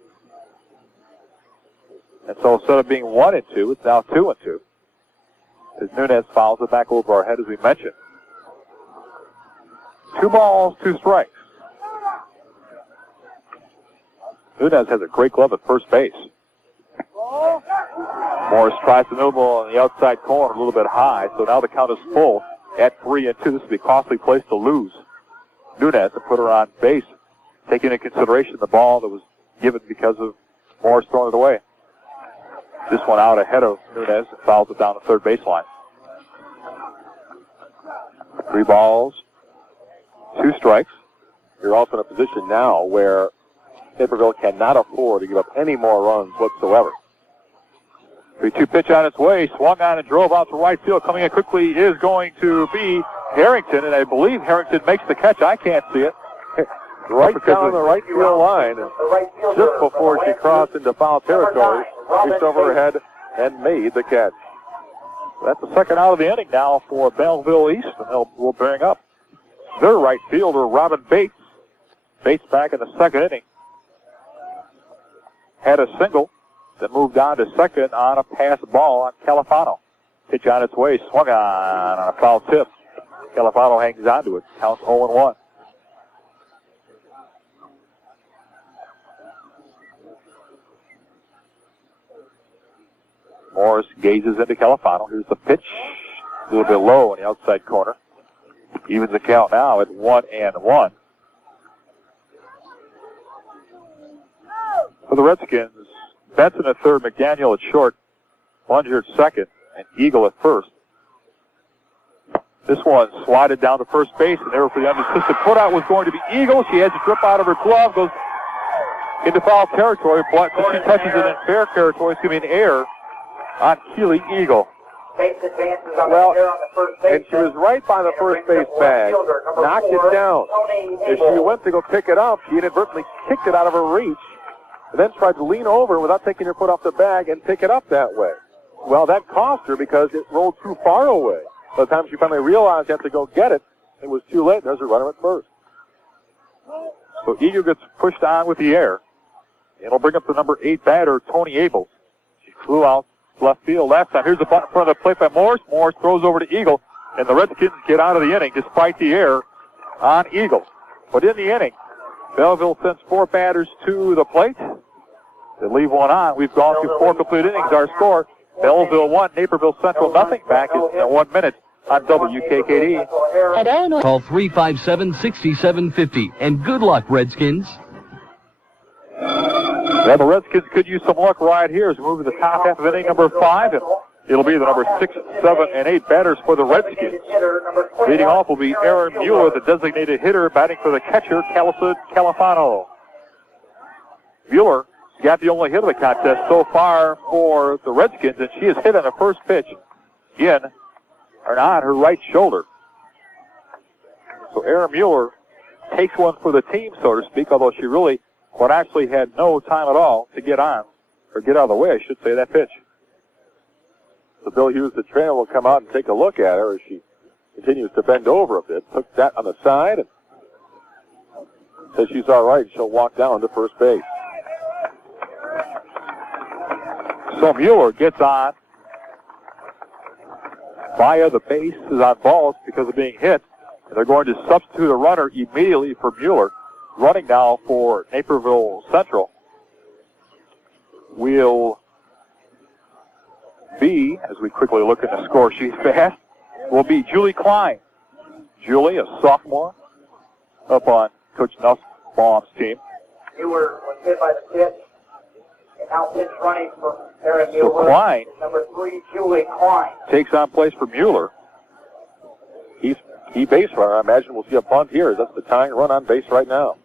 And so instead of being 1-2, it's now 2-2. As Nunez fouls it back over our head, as we mentioned. 2 balls, 2 strikes. Nunez has a great glove at first base. Morris tries to nibble on the outside corner a little bit high, so now the count is full at 3-2. This would be a costly place to lose Nunez and put her on base, taking into consideration the ball that was given because of Morris throwing it away. This one out ahead of Nunez and fouls it down the third baseline. 3 balls, 2 strikes. You're also in a position now where Naperville cannot afford to give up any more runs whatsoever. 3-2 pitch on its way, swung on and drove out to right field. Coming in quickly is going to be Harrington, and I believe Harrington makes the catch. I can't see it. Right down the right field line, and just before she crossed into foul territory, reached over her head and made the catch. That's the second out of the inning now for Belleville East, and we'll bring up their right fielder, Robin Bates. Bates back in the second inning. Had a single, then moved on to second on a pass ball on Califano. Pitch on its way, swung on a foul tip. Califano hangs on to it, counts 0-1. Morris gazes into Califano. Here's the pitch, a little bit low on the outside corner. Evens the count now at 1-1. For the Redskins, Benson at third, McDaniel at short, Plunger at second, and Eagle at first. This one slided down to first base, and there for the unassisted putout was going to be Eagle. She has a drip out of her glove, goes into foul territory, but she touches it in fair territory. It's going to be an error on Keely Eagle. Well, and she was right by the first base bag, knocked it down. As she went to go pick it up, she inadvertently kicked it out of her reach, and then tried to lean over without taking her foot off the bag and pick it up that way. Well, that cost her because it rolled too far away. By the time she finally realized she had to go get it, it was too late. There's a runner at first. So Eagle gets pushed on with the air. It'll bring up the number 8 batter, Tony Abels. She flew out left field last time. Here's the bunt in front of the plate by Morris. Morris throws over to Eagle, and the Redskins get out of the inning despite the error on Eagle. But in the inning, Belleville sends 4 batters to the plate. They leave one on. We've gone through 4 complete innings. Our score, Belleville 1, Naperville Central nothing. Back in 1 minute on WKKD. At Illinois. Call 357-6750, and good luck, Redskins. Now the Redskins could use some luck right here as we move to the top half of inning number 5, and it'll be the number 6, 7, and 8 batters for the Redskins. Leading off will be Aaron Mueller, the designated hitter, batting for the catcher, Califano. Mueller got the only hit of the contest so far for the Redskins, and she has hit on the first pitch on her right shoulder. So Erin Mueller takes one for the team, so to speak, although she really quite actually had no time at all to get on, or get out of the way, I should say, that pitch. So Bill Hughes, the trainer, will come out and take a look at her as she continues to bend over a bit. Took that on the side and says she's all right. She'll walk down to first base. So Mueller gets on via the base, is on balls because of being hit. And they're going to substitute a runner immediately for Mueller. Running now for Naperville Central will be, as we quickly look at the score sheet fast, will be Julie Klein. Julie, a sophomore, up on Coach Nussbaum's team. Mueller was hit by the pitch. And now pitch running for Erin Mueller. So Klein, Number 3, Julie Klein. takes on place for Mueller. He's key base runner. I imagine we'll see a bunt here. That's the tying run on base right now.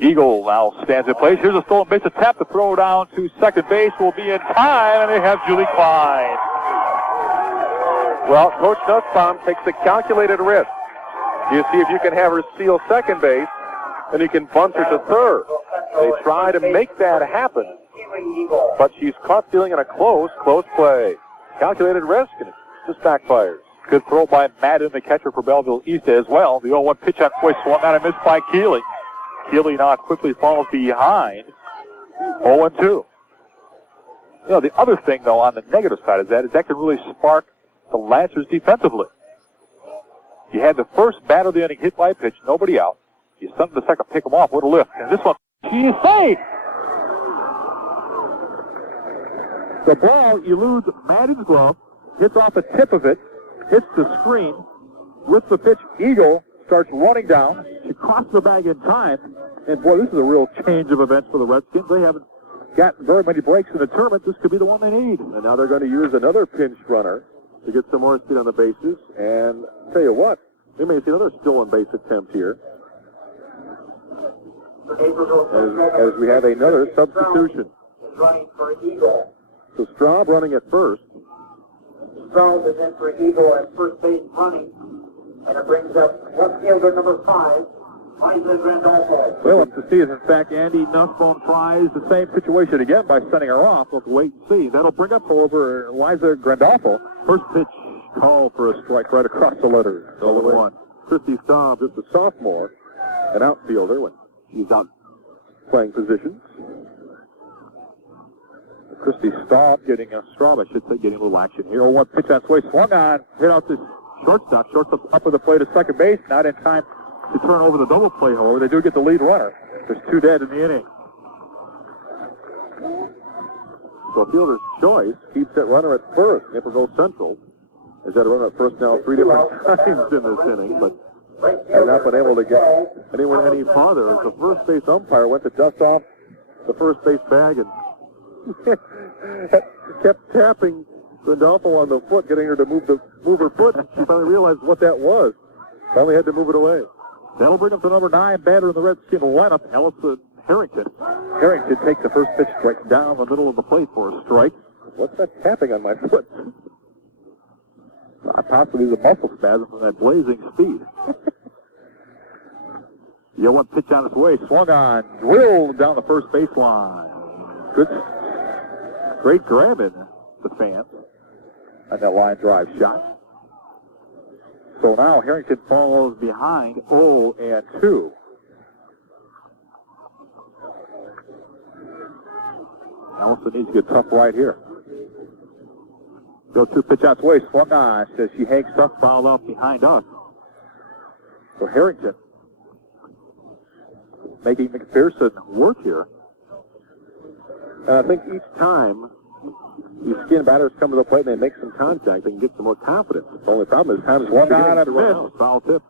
Eagle now stands in place. Here's a stolen base attempt. The throw down to second base will be in time, and they have Julie Klein. Well, Coach Nussbaum takes a calculated risk. You see if you can have her steal second base, and you can bunt her to third. They try to make that happen, but she's caught stealing in a close play. Calculated risk, and it just backfires. Good throw by Madden, the catcher for Belleville East as well. The 0-1 pitch on way swung on and missed by Keeley. Keeley now quickly falls behind. 0-2. You know, the other thing, though, on the negative side of that is that can really spark the Lancers defensively. You had the first batter of the inning hit by a pitch, nobody out. You sent the second, pick him off with a lift. And this one, she's safe. The ball eludes Madden's glove, hits off the tip of it, hits the screen. With the pitch, Eagle starts running down. She crosses the bag in time. And boy, this is a real change of events for the Redskins. They haven't gotten very many breaks in the tournament. This could be the one they need. And now they're going to use another pinch runner to get some more speed on the bases. And tell you what, we may see another stolen base attempt here. As we have another substitution. Running for Eagle. So Straub running at first. Straub is in for Eagle at first base running. And it brings up left fielder number 5, Liza Grandolfo. Well, up to see if, in fact, Andy Nussbaum tries the same situation again by sending her off. We'll wait and see. That'll bring up, however, Liza Grandolfo. First pitch call for a strike right across the letters. 0-1. Christy Staub, just a sophomore, an outfielder when she's out playing positions. Christy Staub getting a little action here. 0-1 pitch on sway, swung on, hit out to shortstop. Shortstop up with the play to second base, not in time to turn over the double play, however. They do get the lead runner. There's 2 dead in the inning. So fielder's choice keeps that runner at first. Naperville Central has had a runner at first now 3 different times in this inning, but has not been able to get anyone any farther. As the first base umpire went to dust off the first base bag and kept tapping Grandolfo on the foot, getting her to move her foot. She finally realized what that was. Finally had to move it away. That'll bring up the number 9 batter in the Redskin lineup, Ellison Harrington. Harrington takes the first pitch strike Down the middle of the plate for a strike. What's that tapping on my foot? Possibly the muscle spasm from that blazing speed. The 0-1 pitch on its way, swung on, drilled down the first baseline. Good, great grab in the fans on that line drive shot. So now Harrington falls behind 0-2. Allison needs to get tough right here. 0-2 pitch out the way, swung on. Says she hangs tough, fouled off behind us. So Harrington making McPherson work here. And I think each time these skin batters come to the plate and they make some contact, they can get some more confidence. The only problem is time is one on and miss. Foul tip.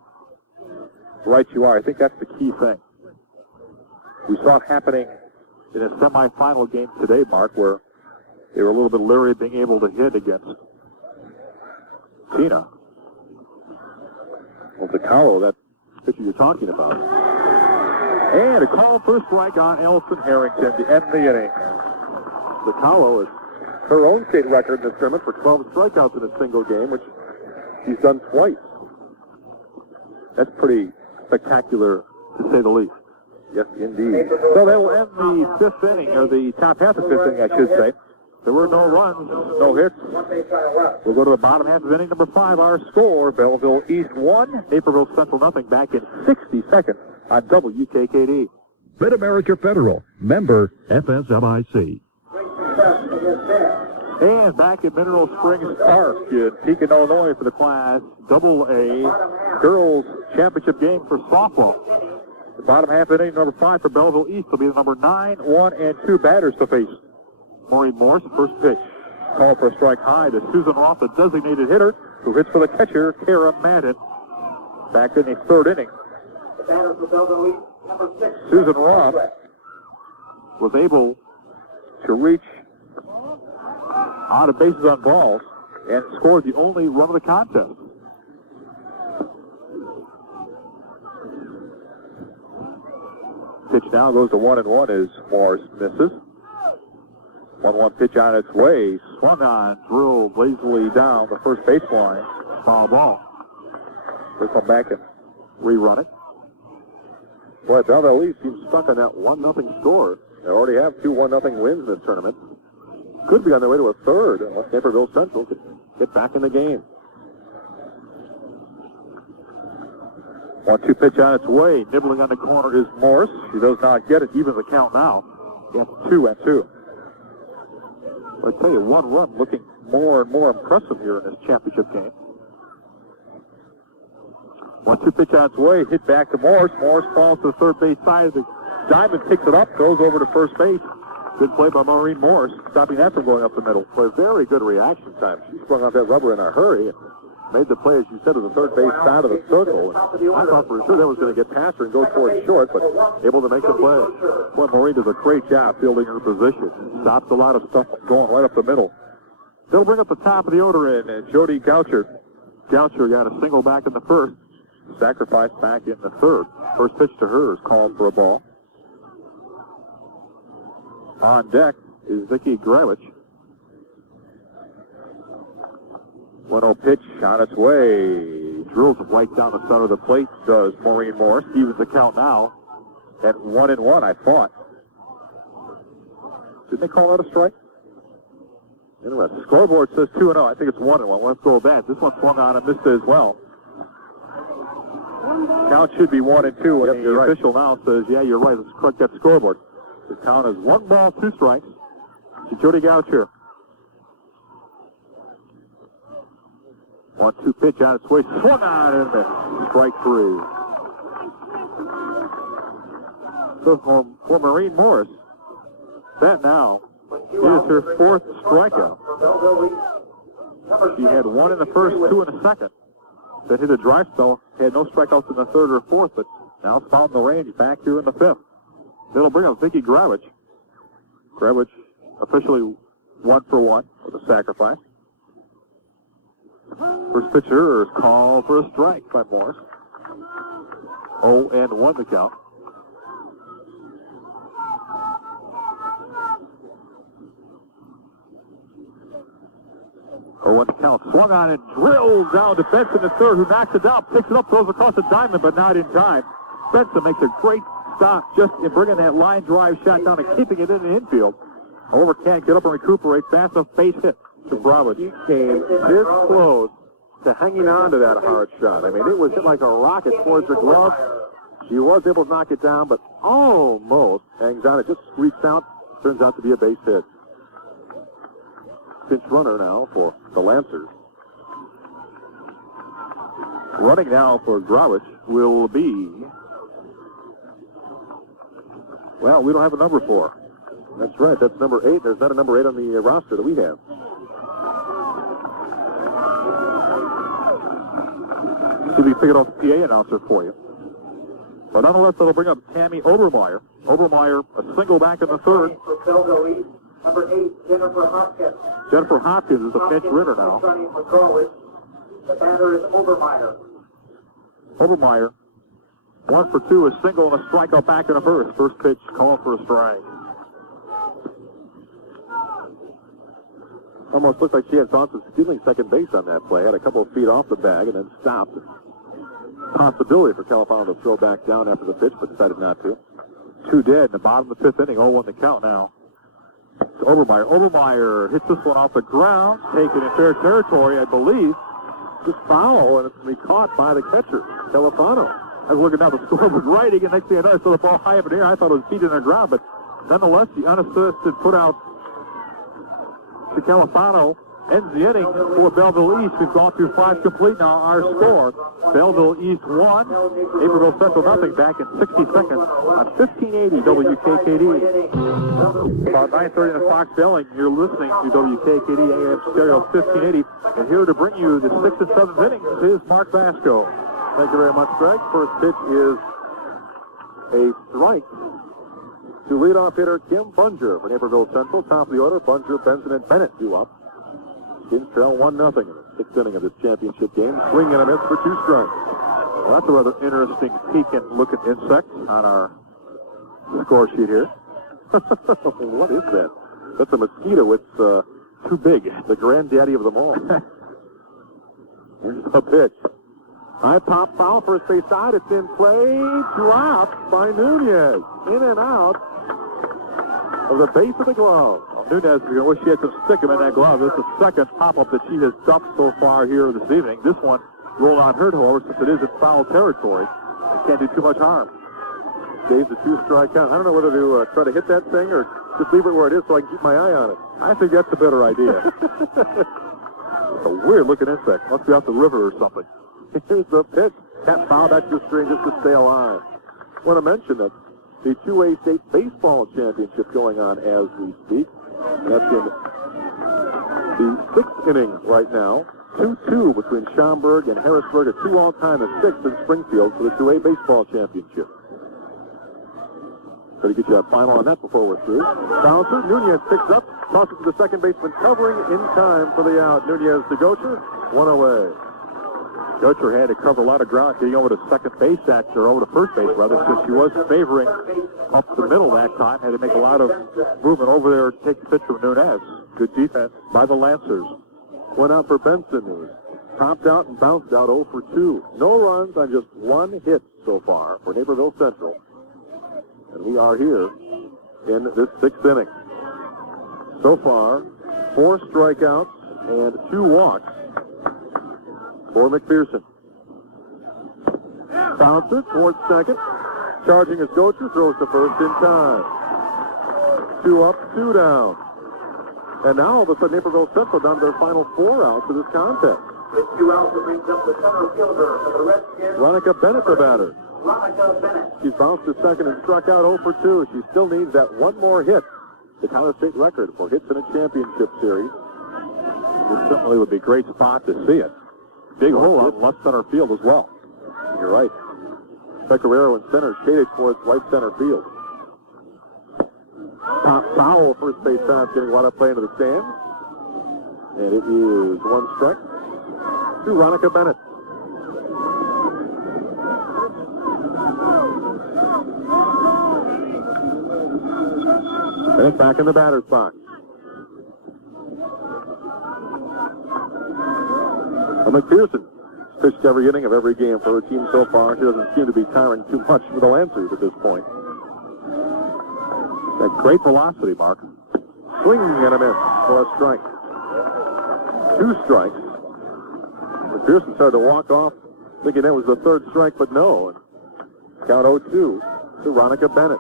Right you are. I think that's the key thing. We saw it happening in a semifinal game today, Mark, where they were a little bit leery of being able to hit against Tina. Well, DeCaro, that pitcher you're talking about. And a call for a strike on Elson Harrington to end the inning. Zacalo is her own state record in this tournament for 12 strikeouts in a single game, which she's done twice. That's pretty spectacular, to say the least. Yes, indeed. So that will end the fifth inning, or the top half of the fifth inning, I should say. There were no runs, no hits. We'll go to the bottom half of inning number 5. Our score, Belleville East 1, Naperville Central nothing, back in 60 seconds on WKKD. Mid-America Federal, member FSLIC. And back at Mineral Springs Park in Pekin, Illinois for the Class AA Girls Championship game for softball. The bottom half of inning number 5 for Belleville East will be the number 9, 1, and 2 batters to face. Maureen Morse, first pitch. Call for a strike high to Susan Roth, the designated hitter, who hits for the catcher, Kara Madden. Back in the third inning. The batter for Belleville East, number 6. Susan Roth was able to reach out of bases on balls and scored the only run of the contest. Pitch now goes to 1-1 as Morris misses. 1-1 pitch on its way. Swung on, drilled lazily down the first baseline. Foul ball. We'll come back and rerun it. Boy, Belleville East seems stuck on that 1-0 score. They already have 2 1-0 wins in this tournament. Could be on their way to a third unless Naperville Central could get back in the game. 1-2 pitch on its way. Nibbling on the corner is Morris. She does not get it. Even the count now. Gets 2-2. I tell you, 1 run looking more and more impressive here in this championship game. 1-2 pitch on its way. Hit back to Morris. Morris falls to the third base side of the diamond, picks it up, goes over to first base. Good play by Maureen Morris, stopping that from going up the middle. For a very good reaction time. She sprung off that rubber in a hurry and made the play, as you said, to the third base side of the circle. And I thought for sure that was going to get past her and go towards short, but able to make the play. Boy, Maureen does a great job fielding her position. Stops a lot of stuff going right up the middle. They'll bring up the top of the order in, and Jody Goucher. Goucher got a single back in the first, sacrificed back in the third. First pitch to her is called for a ball. On deck is Vicki Gravich. 1-0 pitch on its way. Drills it right down the center of the plate, does Maureen Morris. Evens the count now at 1-1, I thought. Didn't they call that a strike? Interesting. Scoreboard says 2-0. I think it's 1-1. Let's go with that. This one swung on and missed it as well. Count should be 1-2, and the official now says, yeah, you're right. Let's correct that scoreboard. The count is 1 ball, 2 strikes to Jody Goucher. 1-2 pitch on its way. Swung on and missed. Strike 3. So for Maureen Morris, that now is her 4th strikeout. She had 1 in the first, 2 in the second. Then hit a dry spell. Had no strikeouts in the third or fourth, but now found the range back here in the 5th. It'll bring up Vicki Gravich. Gravich officially 1 for 1 with a sacrifice. First pitcher is called for a strike by Morris. 0-1 the count. The count. Swung on and drills down to Benson the third, who knocks it down, picks it up, throws across the diamond, but not in time. Benson makes a great stop just in bringing that line drive shot down and keeping it in the infield. However, can't get up and recuperate. Fast enough base hit to Broward. He came this close to hanging on to that hard shot. I mean, it was hit like a rocket towards her glove. She was able to knock it down, but almost hangs on. It just squeaks out. Turns out to be a base hit. Pinch runner now for the Lancers. Running now for Grawich will be... Well, we don't have a number 4. That's right. That's number 8. There's not a number 8 on the roster that we have. See if we figured out the PA announcer for you. But nonetheless, that'll bring up Tammy Obermeyer. Obermeyer, a single back in the third. Number 8, Jennifer Hopkins. Jennifer Hopkins is the pinch hitter now. The batter is Obermeyer. Obermeyer 1 for 2, a single and a strikeout back in the first. First pitch called for a strike. Almost looked like she had thoughts of stealing second base on that play. Had a couple of feet off the bag and then stopped. Possibility for Califano to throw back down after the pitch, but decided not to. 2 dead in the bottom of the 5th inning. 0-1 the count now. To Obermeyer. Obermeyer hits this one off the ground, taken in fair territory, I believe. Just foul, and it's going to be caught by the catcher, Califano. I was looking down, the score was writing, and next thing I know, I saw the ball high up in the air. I thought it was feet in the ground, but nonetheless, the unassisted put out to Califano ends the inning for Belleville East. We've gone through 5 complete now. Our score, Belleville East 1, Naperville Central nothing, back in 60 seconds on 1580 WKKD. About 9:30 in the Fox Valley, you're listening to WKKD AM Stereo 1580. And here to bring you the 6th and 7th innings is Mark Vasco. Thank you very much, Greg. First pitch is a strike to leadoff hitter Kim Bunger for Naperville Central. Top of the order, Bunger, Benson, and Bennett due up. Skins trail 1-0 in the 6th inning of this championship game. Swing and a miss for 2 strikes. Well, that's a rather interesting peek-and-looking insect on our score sheet here. What is that? That's a mosquito. It's too big. The granddaddy of them all. Here's the pitch. High pop foul, first base side. It's in play. Dropped by Nunez. In and out of the base of the glove. Nunez, I wish she had some stickum in that glove. This is the second pop-up that she has dumped so far here this evening. This one will not hurt, however, since it is in foul territory. It can't do too much harm. Dave's a 2-strike count. I don't know whether to try to hit that thing or just leave it where it is so I can keep my eye on it. I think that's a better idea. It's a weird-looking insect. Must be out the river or something. Here's the pitch. That foul, that's just string just to stay alive. I want to mention that the 2A state baseball championship going on as we speak. That's in the 6th inning right now. 2-2 between Schaumburg and Harrisburg. A 2 all-time, a 6 in Springfield for the 2A baseball championship. Try to get you a final on that before we're through. Bouncer, Nunez picks up, tosses to the second baseman, covering in time for the out. Nunez to Gocher, 1 away. Gocher had to cover a lot of ground getting over to second base, or over to first base, rather, since she was favoring up the middle that time. Had to make a lot of movement over there to take the pitch from Nunez. Good defense by the Lancers. One out for Benson, who's topped out and bounced out 0 for 2. No runs on just 1 hit so far for Naperville Central. And we are here in this 6th inning. So far, 4 strikeouts and 2 walks for McPherson. Bouncer towards second. Charging his Gocher, throws to first in time. 2 up, 2 down. And now all of a sudden Naperville Central down to their final 4 outs of this contest. It's 2 outs that brings up the center fielder for the Redskins. Veronica Bennett, the batter. Veronica Bennett. She's bounced to second and struck out 0 for 2. She still needs that 1 more hit. The Tyler State record for hits in a championship series. This certainly would be a great spot to see it. Big hole out left center field as well. You're right. Pecoraro in center, shaded towards right center field. Top foul, first base time, getting one up play into the stands. And it is 1 strike to Veronica Bennett. Bennett back in the batter's box. McPherson pitched every inning of every game for her team so far. She doesn't seem to be tiring too much for the Lancers at this point. That great velocity, Mark. Swing and a miss for a strike. 2 strikes. McPherson started to walk off, thinking that was the 3rd strike, but no. Count 0-2 to Veronica Bennett.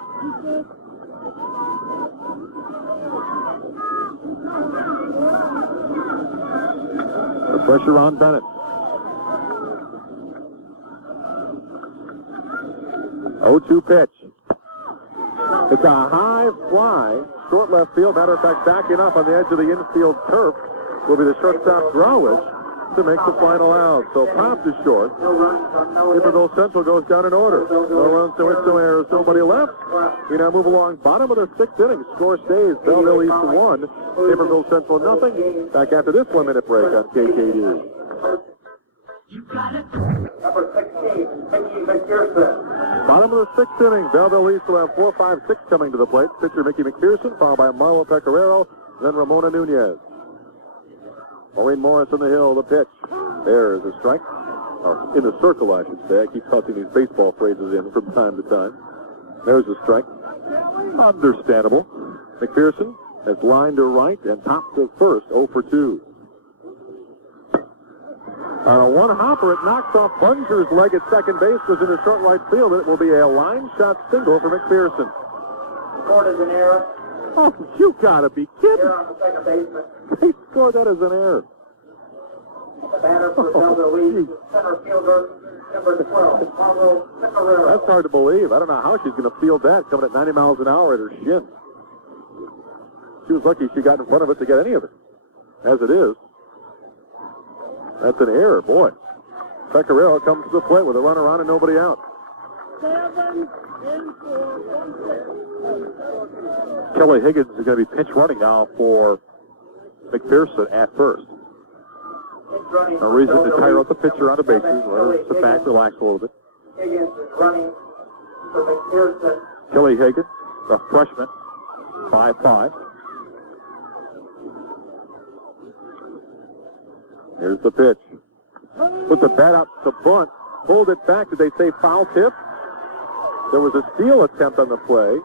The pressure on Bennett. 0-2 pitch. It's a high fly, short left field. Matter of fact, backing up on the edge of the infield turf will be the shortstop Growich to make the final out. So popped is short. Naperville Central goes down in order. No runs, no hits, no errors, nobody left. We now move along. Bottom of the 6th inning. Score stays. Belleville East 1. Naperville Central nothing. Back after this 1-minute break on KKD. Number 16, Mickey McPherson. Bottom of the sixth inning, Belleville East will have 4, 5, 6 coming to the plate. Pitcher Mickey McPherson, followed by Marlo Pecoraro, then Ramona Nunez. Maureen Morris in the hill, the pitch. There is a strike. Or in the circle, I should say. I keep tossing these baseball phrases in from time to time. There's a strike. Understandable. McPherson has lined to right and topped to first, 0 for 2. On a one hopper, it knocks off Bunger's leg at second base, goes into short right field, and it will be a line shot single for McPherson. Scored as an error. Oh, you gotta be kidding. Error on the second baseman. They scored that as an error. The batter for Belleville East is center fielder, number 12, Marlo Pecoraro. That's hard to believe. I don't know how she's going to field that coming at 90 miles an hour at her shin. She was lucky she got in front of it to get any of it. As it is, that's an error, boy. Pecoraro comes to the plate with a runner on and nobody out. 7 in 4, Kelly Higgins is going to be pinch running now for McPherson at first. No reason to tire out the pitcher on the bases. Let her sit back, relax a little bit. Higgins is running for McPherson. Kelly Higgins, the freshman, 5'5". Here's the pitch. Put the bat up to bunt. Pulled it back. Did they say foul tip? There was a steal attempt on the play.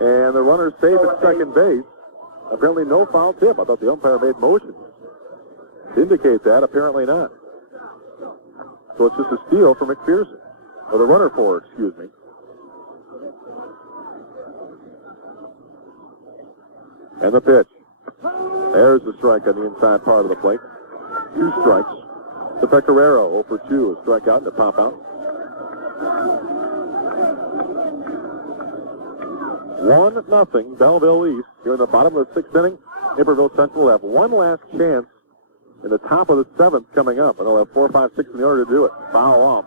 And the runner's safe at second base. Apparently no foul tip. I thought the umpire made motions to indicate that. Apparently not. So it's just a steal for McPherson. Or the runner for her, excuse me. And the pitch. There's the strike on the inside part of the plate. 2 strikes. To Pecoraro, 0 for 2. A strikeout and a pop out. 1-0 Belleville East here in the bottom of the 6th inning. Naperville Central will have one last chance in the top of the 7th coming up, and they'll have 4, 5, 6 in the order to do it. Foul off.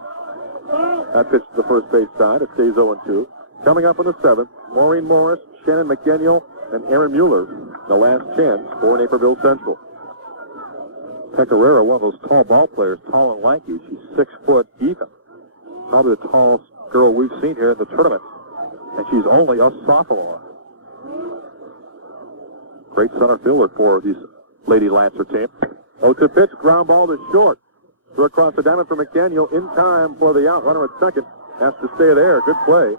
That pitch to the first base side. It stays 0-2. Coming up in the 7th, Maureen Morris, Shannon McDaniel, and Aaron Mueller. The last chance for Naperville Central. Pecoraro, one of those tall ball players, tall and lanky. She's 6 foot even. Probably the tallest girl we've seen here in the tournament. And she's only a sophomore. Great center fielder for these Lady Lancer team. 0-2 pitch, ground ball to short. Throw across the diamond for McDaniel in time for the out. Runner at second has to stay there. Good play.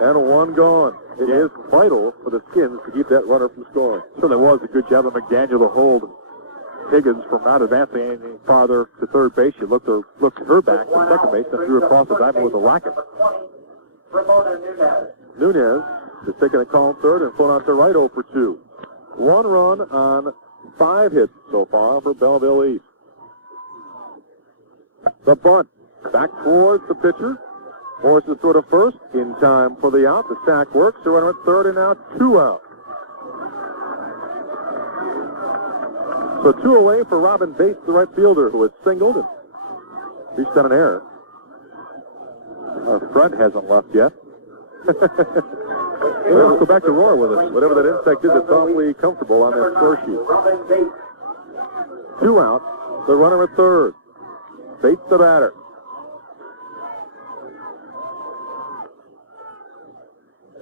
And 1 gone. It is vital for the Skins to keep that runner from scoring. Certainly was a good job of McDaniel to hold Higgins from not advancing any farther to third base. She looked her back to second base and threw across the diamond with a racket. Ramona Nunez. Nunez is taking a call third and flown out to right 0 for 2. 1 run on 5 hits so far for Belleville East. The bunt back towards the pitcher. Morris is throw to first in time for the out. The sack works. The runner at third and now 2 out. So 2 away for Robin Bates, the right fielder, who has singled and reached on an error. Our front hasn't left yet. Well, let's go back to Roar with us. Whatever that insect is, it's awfully comfortable on that score sheet. 2 out. The runner at third. Bates the batter.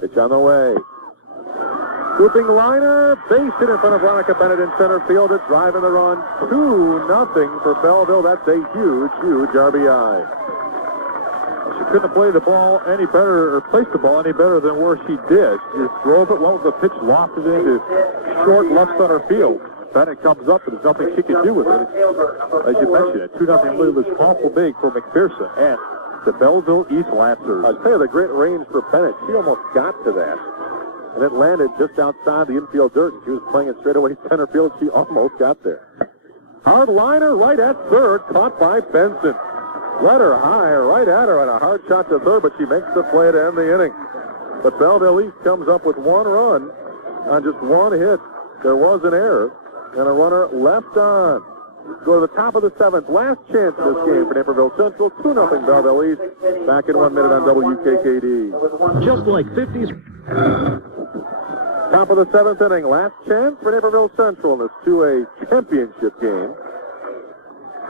Pitch on the way. Swooping liner. Base hit in front of Veronica Bennett in center field. It's driving the run. 2-0 for Belleville. That's a huge, huge RBI. She couldn't have played the ball any better or placed the ball any better than where she did. She just drove it. Well, the pitch lofted into short left center field. Bennett comes up, and there's nothing she can do with it. As you mentioned, a 2-0 lead was awful big for McPherson and the Belleville East Lancers. I tell you, the great range for Bennett. She almost got to that. And it landed just outside the infield dirt. And she was playing it straight away center field. She almost got there. Hard liner right at third, caught by Benson. Let her high, right at her, and a hard shot to third, but she makes the play to end the inning. But Belleville East comes up with 1 run on just 1 hit. There was an error, and a runner left on. Go to the top of the 7th. Last chance of this game for Naperville Central. 2-0 Belleville East. Back in 1 minute on WKKD. Just like 50s. Top of the 7th inning. Last chance for Naperville Central in this 2A championship game.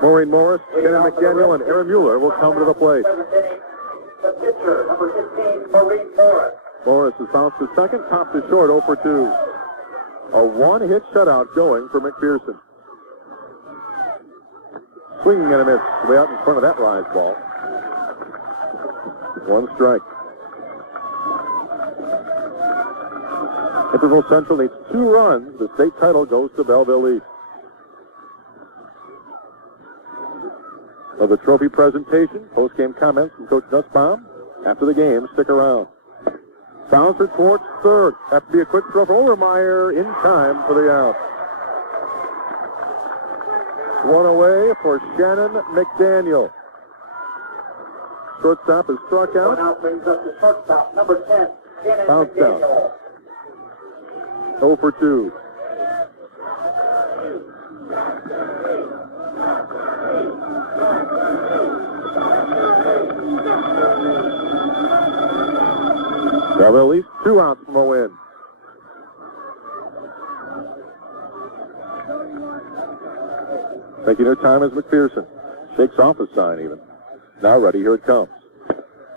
Maureen Morris, Shannon McDaniel, and Aaron Mueller will come to the plate. The pitcher, number 15, Maureen Morris. Morris has bounced to second, top to short, 0 for 2. A one-hit shutout going for McPherson. Swinging and a miss way out in front of that rise ball. 1 strike. Naperville Central needs 2 runs. The state title goes to Belleville East. Of the trophy presentation, post-game comments from Coach Nussbaum. After the game, stick around. Bouncer towards third. Have to be a quick throw for Overmeyer in time for the out. 1 away for Shannon McDaniel. Shortstop is struck out. Now brings up the shortstop, number 10, Shannon Bounce McDaniel. down. 0 for 2. Belleville East 2 outs from a win. Taking her time is McPherson. Shakes off a sign even. Now ready, here it comes.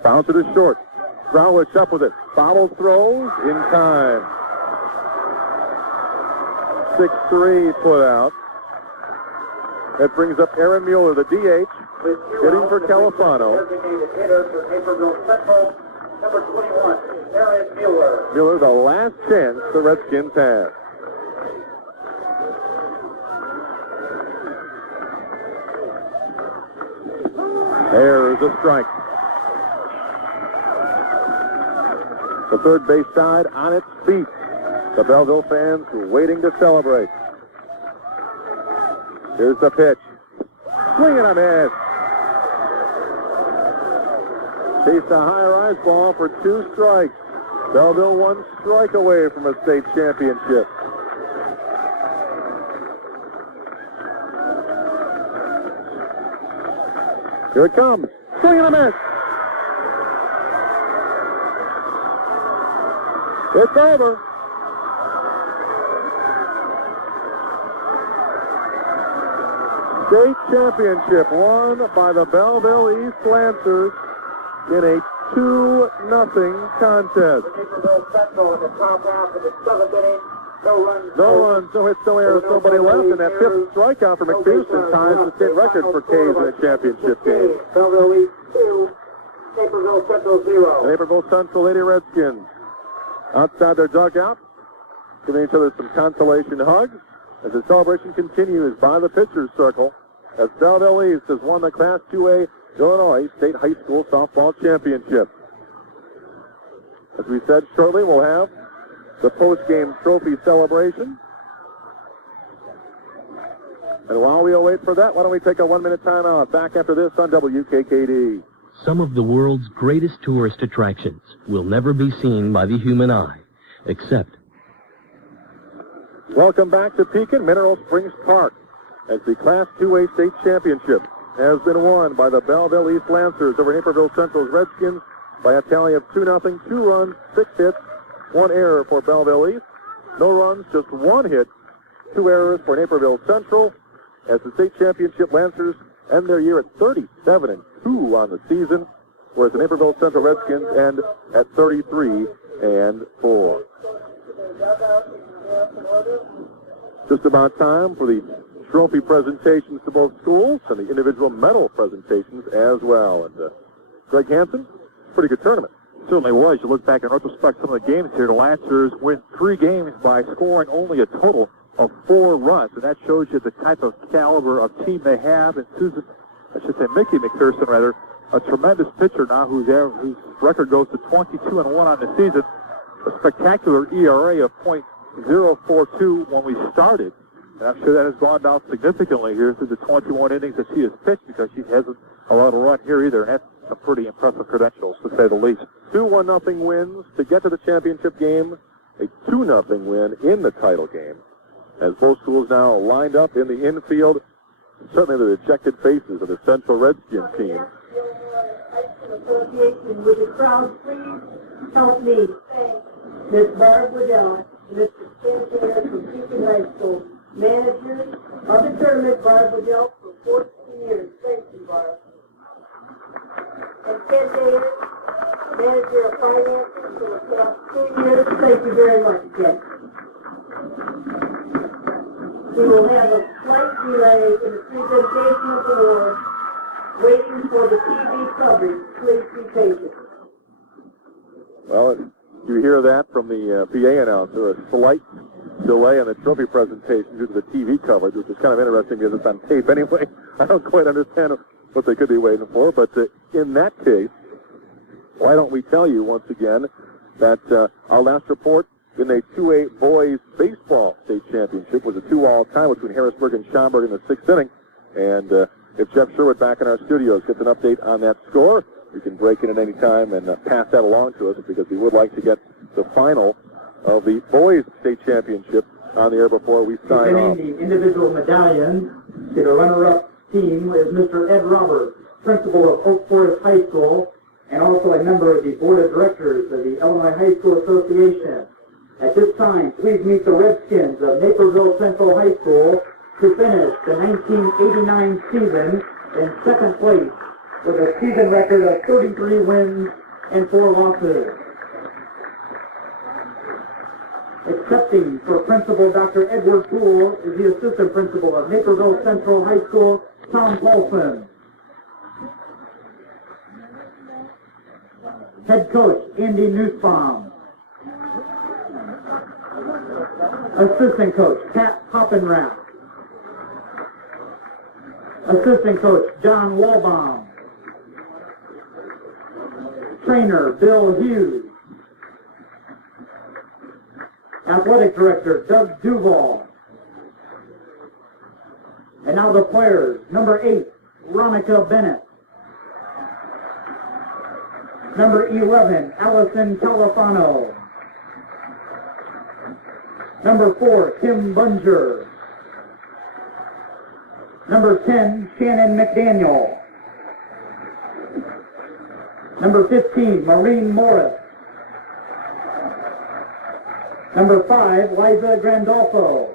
Bouncer to short. Growlich up with it. Bobble throws in time. 6-3 put out. That brings up Aaron Mueller, the DH, hitting for Califano. Designated hitter for Naperville Central, number 21, Aaron Mueller. Mueller, the last chance the Redskins have. There's a strike. The third base side on its feet. The Belleville fans waiting to celebrate. Here's the pitch. Swing and a miss. Chased a high rise ball for 2 strikes. Belleville 1 strike away from a state championship. Here it comes. Swing and a miss. It's over. State championship won by the Belleville East Lancers in a 2-0 contest. Naperville Central in the top half of the 7th inning. No runs, no hits, no errors, nobody left, and that 5th strikeout for McPherson ties the state record for K's in a championship game. Belleville East 2, Naperville Central 0. The Naperville Central Lady Redskins outside their dugout, giving each other some consolation hugs as the celebration continues by the pitcher's circle as Belleville East has won the Class 2A Illinois State High School Softball Championship. As we said, shortly we'll have the post-game trophy celebration. And while we await for that, why don't we take a 1-minute timeout? Back after this on WKKD. Some of the world's greatest tourist attractions will never be seen by the human eye, except... Welcome back to Pekin Mineral Springs Park as the Class 2A State Championship has been won by the Belleville East Lancers over Naperville Central's Redskins by a tally of 2-0, 2 runs, 6 hits, 1 error for Belleville East. No runs, just 1 hit, 2 errors for Naperville Central as the State Championship Lancers end their year at 37-2 on the season, whereas the Naperville Central Redskins end at 33-4. Just about time for the trophy presentations to both schools and the individual medal presentations as well. And Greg Hansen, pretty good tournament. Certainly was. You look back in retrospect, some of the games here, the Lancers win 3 games by scoring only a total of 4 runs, and that shows you the type of caliber of team they have. And Mickey McPherson, rather, a tremendous pitcher now whose record goes to 22-1 on the season. A spectacular ERA of .042 when we started. And I'm sure that has gone down significantly here through the 21 innings that she has pitched because she hasn't allowed a run here either. And that's some pretty impressive credentials, to say the least. 2 1-0 wins to get to the championship game. A 2-0 win in the title game. As both schools now lined up in the infield, certainly the dejected faces of the Central Redskin team. Association with the crowd, please help me. Miss Barb Waddell, Mr. Sanchez from Pekin High School, manager of the tournament, Barb Waddell, for 14 Ken Davis, Manager of Finances for the past 2 years. Thank you very much, Ken. We will have a slight delay in the presentation of the award, waiting for the TV coverage. Please be patient. Well, you hear that from the PA announcer, a slight delay in the trophy presentation due to the TV coverage, which is kind of interesting because it's on tape anyway. I don't quite understand what they could be waiting for, but in that case, why don't we tell you once again that our last report in the 2A boys baseball state championship was a 2-all tie between Harrisburg and Schaumburg in the 6th inning. And if Jeff Sherwood back in our studios gets an update on that score, we can break in at any time and pass that along to us, because we would like to get the final of the boys state championship on the air before we sign off. The individual medallions to the runner-up team is Mr. Ed Roberts, principal of Oak Forest High School, and also a member of the board of directors of the Illinois High School Association. At this time, please meet the Redskins of Naperville Central High School, who finished the 1989 season in second place with a season record of 33 wins and 4 losses. Accepting for Principal Dr. Edward Poole is the Assistant Principal of Naperville Central High School, Tom Paulson. Head Coach Andy Nussbaum. Assistant Coach Pat Hoppenrath. Assistant Coach John Walbaum. Trainer Bill Hughes. Athletic Director Doug Duval. And now the players. Number 8, Ronica Bennett. Number 11, Allison Califano. Number 4, Kim Bunger. Number 10, Shannon McDaniel. Number 15, Maureen Morris. Number 5, Liza Grandolfo.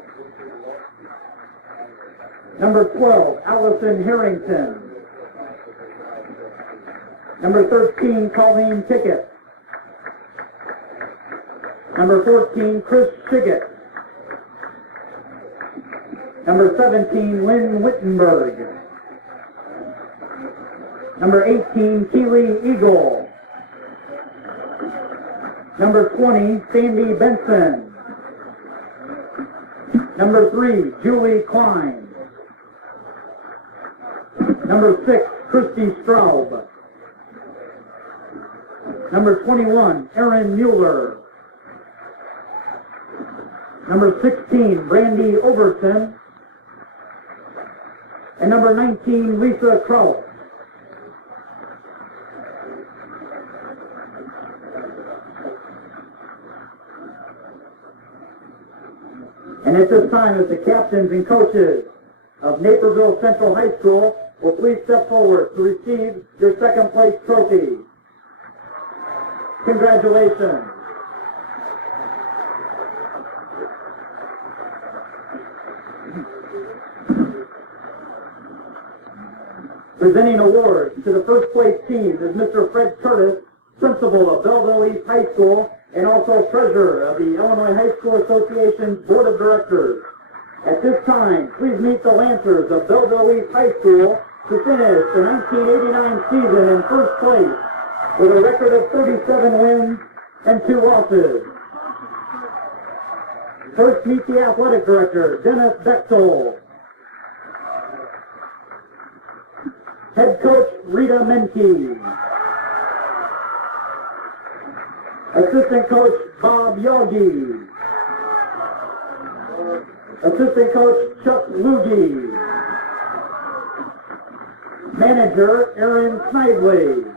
Number 12, Allison Harrington. Number 13, Colleen Pickett. Number 14, Chris Shiggett. Number 17, Lynn Wittenberg. Number 18, Keely Eagle. Number 20, Sandy Benson. Number 3, Julie Klein. Number 6, Christy Straub. Number 21, Erin Mueller. Number 16, Brandy Overton. And number 19, Lisa Kraus. And at this time, as the captains and coaches of Naperville Central High School will please step forward to receive your second place trophy. Congratulations. Presenting awards to the first place team is Mr. Fred Curtis, principal of Belleville East High School and also treasurer of the Illinois High School Association's board of directors. At this time, please meet the Lancers of Belleville East High School, who finished the 1989 season in first place with a record of 37 wins and 2 losses. First, meet the athletic director, Dennis Bechtold. Head coach, Rita Menke. Assistant coach, Bob Yogi. Assistant coach, Chuck Lugie. Manager, Aaron Snidely.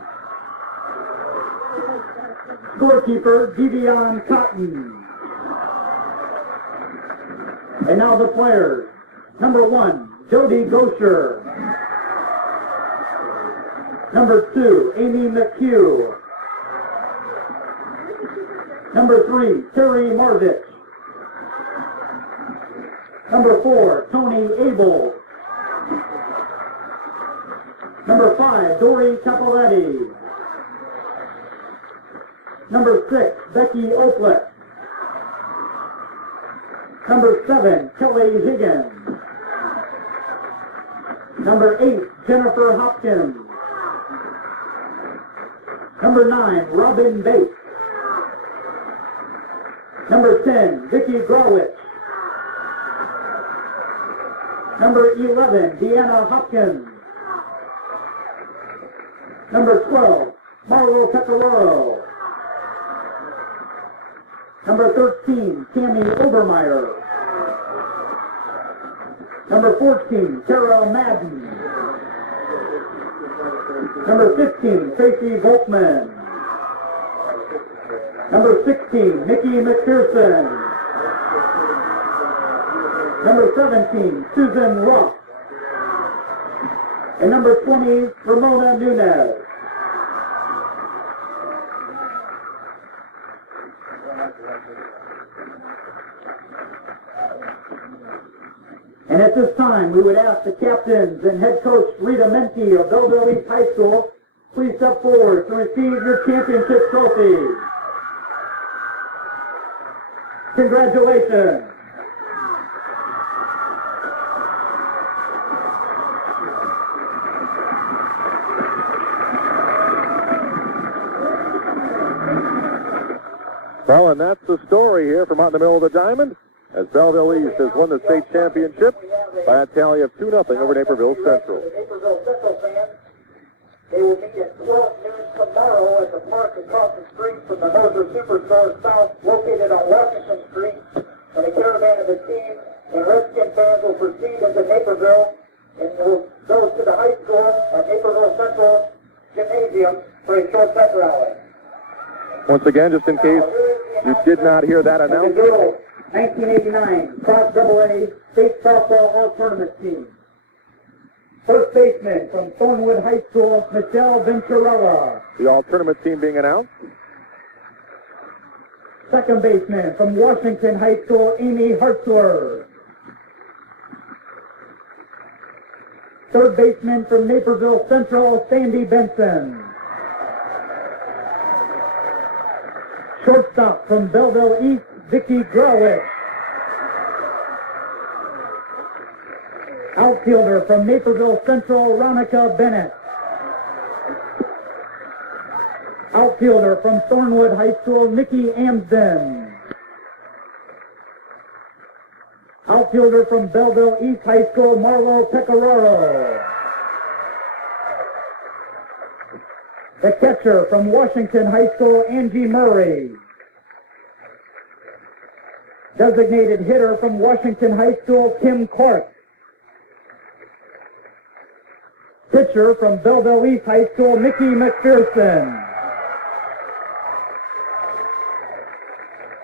Scorekeeper, Devion Cotton. And now the players. Number 1, Jody Gosher. Number 2, Amy McHugh. Number 3, Terry Marvich. Number 4, Tony Abel. Number 5, Dory Capoletti. Number 6, Becky Oaklet. Number 7, Kelly Higgins. Number 8, Jennifer Hopkins. Number 9, Robin Bates. Number 10, Vicki Grawitz. Number 11, Deanna Hopkins. Number 12, Marlo Pecoraro. Number 13, Tammy Obermeyer. Number 14, Tara Madden. Number 15, Tracy Volkman. Number 16, Nikki McPherson. Number 17, Susan Ross. And number 20, Ramona Nunez. And at this time, we would ask the captains and head coach Rita Menti of Belleville East High School, please step forward to receive your championship trophy. Congratulations. Well, and that's the story here from out in the middle of the diamond, as Belleville East has won the state championship by a tally of 2-0 over Naperville Central. Naperville Central fans, they will meet at 12 noon tomorrow at the park across the street from the Moser Superstore South, located on Washington Street. And a caravan of the team and Redskin fans will proceed into Naperville and will go to the high school at Naperville Central Gymnasium for a short pep rally. Once again, just in case you did not hear that announcement, 1989 Cross AA State Softball All-Tournament team. First baseman from Thornwood High School, Michelle Venturella. the all-tournament team being announced. Second baseman from Washington High School, Amy Hartzler. Third baseman from Naperville Central, Sandy Benson. Shortstop from Belleville East, Vicki Grawitz. Outfielder from Naperville Central, Ronica Bennett. Outfielder from Thornwood High School, Nikki Amsden. Outfielder from Belleville East High School, Marlo Pecoraro. The catcher from Washington High School, Angie Murray. Designated hitter from Washington High School, Kim Clark. Pitcher from Belleville East High School, Nikki McPherson.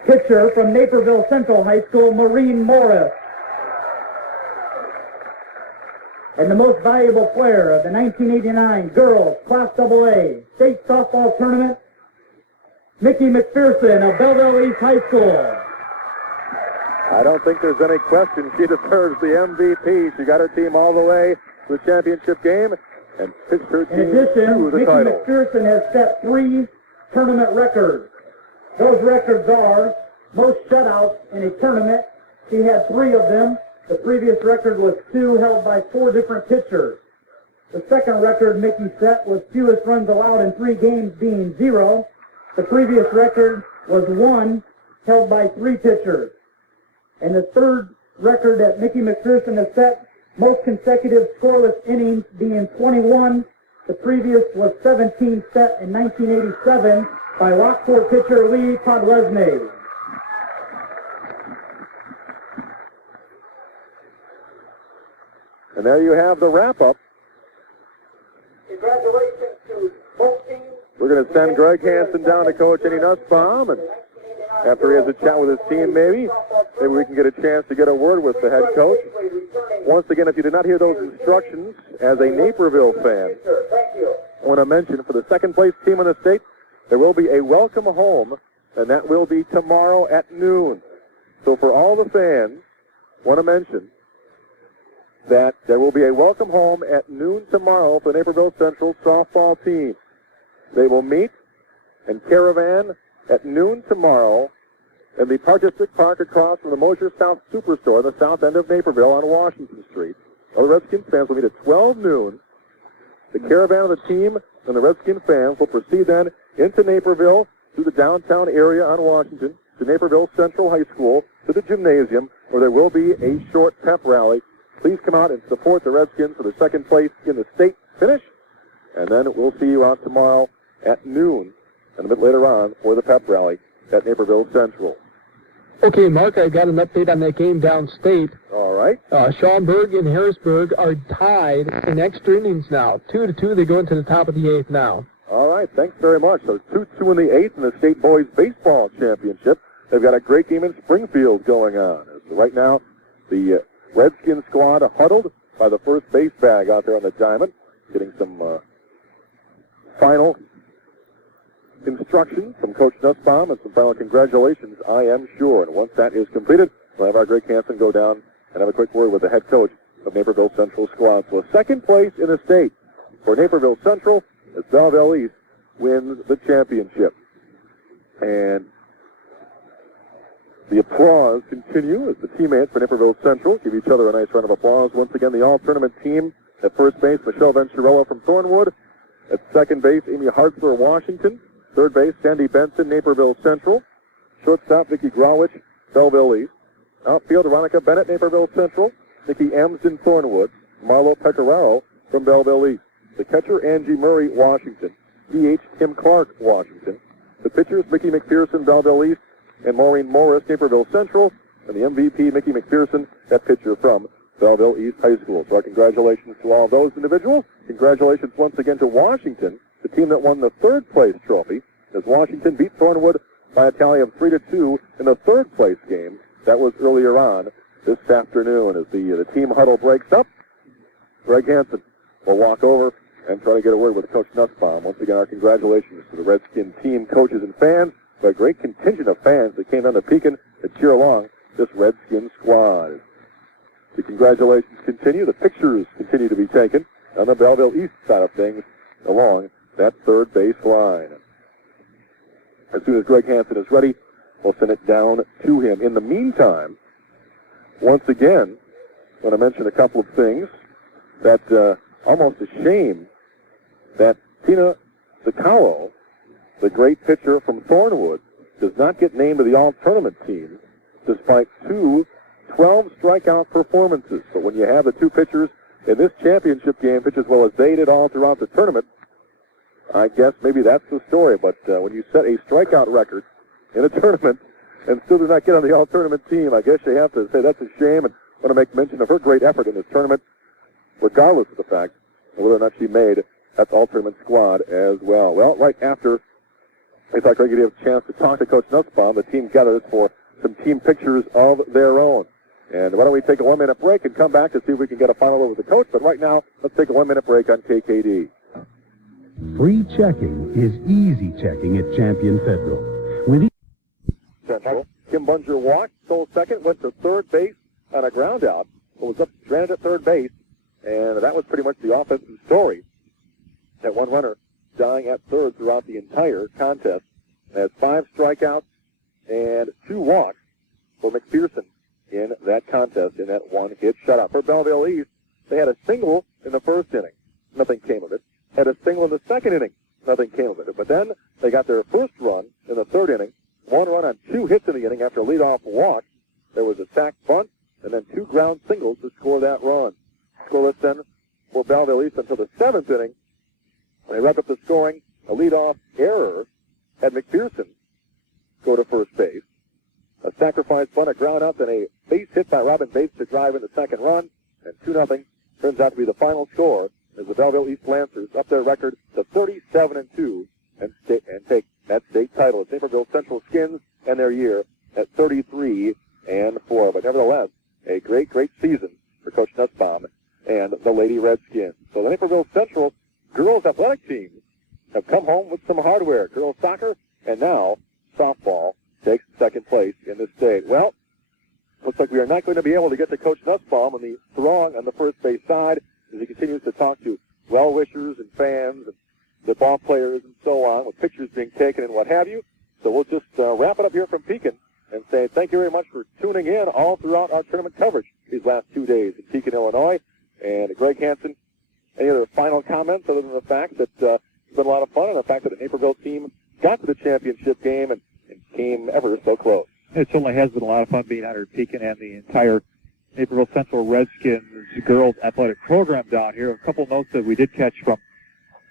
Pitcher from Naperville Central High School, Maureen Morris. And the most valuable player of the 1989 Girls Class AA State Softball Tournament, Nikki McPherson of Belleville East High School. I don't think there's any question she deserves the MVP. She got her team all the way to the championship game and pitched her team In addition, to the Nikki title. McPherson has set 3 tournament records. Those records are most shutouts in a tournament. She had 3 of them. The previous record was 2, held by 4 different pitchers. The second record Mickey set was fewest runs allowed in 3 games, being 0. The previous record was 1, held by 3 pitchers. And the third record that Mickey McPherson has set, most consecutive scoreless innings, being 21. The previous was 17, set in 1987 by Lockport pitcher Lee Podlesny. And there you have the wrap-up. Congratulations to both teams. We're going to send Greg Hansen down to coach Eddie Nussbaum, and after he has a chat with his team, maybe we can get a chance to get a word with the head coach. Once again, if you did not hear those instructions, as a Naperville fan, I want to mention for the second place team in the state, there will be a welcome home, and that will be tomorrow at noon. So for all the fans, I want to mention that there will be a welcome home at noon tomorrow for the Naperville Central softball team. They will meet and caravan at noon tomorrow in the Park District Park across from the Mosher South Superstore, the south end of Naperville on Washington Street. All the Redskins fans will meet at 12 noon. The caravan of the team and the Redskin fans will proceed then into Naperville through the downtown area on Washington to Naperville Central High School to the gymnasium where there will be a short pep rally. Please come out and support the Redskins for the second place in the state finish. And then we'll see you out tomorrow at noon and a bit later on for the pep rally at Naperville Central. Okay, Mark, I got an update on that game downstate. All right. Schaumburg and Harrisburg are tied in extra innings now. 2-2, they go into the top of the 8th now. All right, thanks very much. So 2-2 in the 8th in the State Boys Baseball Championship. They've got a great game in Springfield going on. So right now, the Redskin squad huddled by the first base bag out there on the diamond, getting some final instructions from Coach Nussbaum and some final congratulations, I am sure. And once that is completed, we'll have our Greg Hansen go down and have a quick word with the head coach of Naperville Central squad. So second place in the state for Naperville Central as Belleville East wins the championship. And the applause continue as the teammates for Naperville Central give each other a nice round of applause. Once again, the all-tournament team at first base, Michelle Venturella from Thornwood. At second base, Amy Hartzler, Washington. Third base, Sandy Benson, Naperville Central. Shortstop, Vicki Grawich, Belleville East. Outfield, Veronica Bennett, Naperville Central. Nikki Emsden, Thornwood. Marlo Pecoraro from Belleville East. The catcher, Angie Murray, Washington. DH, Tim Clark, Washington. The pitchers, Mickey McPherson, Belleville East, and Maureen Morris, Naperville Central. And the MVP, Mickey McPherson, that pitcher from Belleville East High School. So our congratulations to all those individuals. Congratulations once again to Washington, the team that won the third place trophy, as Washington beat Thornwood by a tally of 3-2 in the third place game. That was earlier on this afternoon. As the team huddle breaks up, Greg Hansen will walk over and try to get a word with Coach Nussbaum. Once again, our congratulations to the Redskin team, coaches, and fans. A great contingent of fans that came down to Pekin to cheer along this Redskin squad. The congratulations continue. The pictures continue to be taken on the Belleville East side of things along that third base line. As soon as Greg Hansen is ready, we'll send it down to him. In the meantime, once again, I want to mention a couple of things. That almost a shame that Tina Zacaro, the great pitcher from Thornwood, does not get named to the all-tournament team despite two 12 strikeout performances. But when you have the two pitchers in this championship game pitch as well as they did all throughout the tournament, I guess maybe that's the story. But when you set a strikeout record in a tournament and still do not get on the all-tournament team, I guess you have to say that's a shame, and want to make mention of her great effort in this tournament, regardless of the fact of whether or not she made that all-tournament squad as well. Well, right after I thought Greg would have a chance to talk to Coach Nussbaum, the team gathers for some team pictures of their own. And why don't we take a 1-minute break and come back to see if we can get a final word with the coach. But right now, let's take a 1-minute break on KKD. Free checking is easy checking at Champion Federal. With Central. Kim Bunger walked, stole second, went to third base on a ground out. It was up stranded at third base, and that was pretty much the offensive story. That one runner dying at third throughout the entire contest. Has 5 strikeouts and 2 walks for McPherson in that contest, in that one-hit shutout. For Belleville East, they had a single in the first inning. Nothing came of it. Had a single in the second inning. Nothing came of it. But then they got their first run in the third inning. 1 run on 2 hits in the inning after a leadoff walk. There was a sac bunt and then 2 ground singles to score that run. Scoreless then for Belleville East until the 7th inning. When they wrapped up the scoring, a leadoff error had McPherson go to first base. A sacrifice bunt, a ground out, then a base hit by Robin Bates to drive in the second run, and 2-0 turns out to be the final score as the Belleville East Lancers up their record to 37-2 and take that state title. It's Naperville Central Skins and their year at 33-4. But nevertheless, a great, great season for Coach Nussbaum and the Lady Redskins. So the Naperville Central girls athletic teams have come home with some hardware. Girls soccer and now softball takes second place in the state. Well, looks like we are not going to be able to get to Coach Nussbaum and the throng on the first base side as he continues to talk to well-wishers and fans and the ball players and so on, with pictures being taken and what have you. So we'll just wrap it up here from Pekin and say thank you very much for tuning in all throughout our tournament coverage these last 2 days in Pekin, Illinois. And Greg Hansen, any other final comments other than the fact that it's been a lot of fun and the fact that the Naperville team got to the championship game and came ever so close? It certainly has been a lot of fun being out here at Pekin and the entire Naperville Central Redskins girls athletic program down here. A couple notes that we did catch from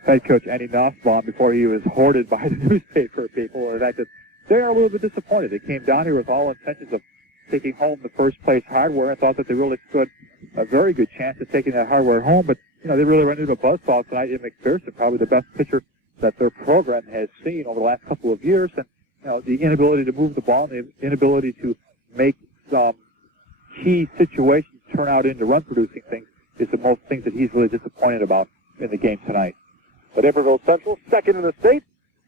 head coach Andy Nussbaum before he was hoarded by the newspaper people, the fact that they are a little bit disappointed. They came down here with all intentions of taking home the first place hardware and thought that they really stood a very good chance of taking that hardware home, but they really ran into a buzzsaw tonight in McPherson, probably the best pitcher that their program has seen over the last couple of years, and the inability to move the ball, and the inability to make some key situations turn out into run-producing things is the most things that he's really disappointed about in the game tonight. But Naperville Central, second in the state.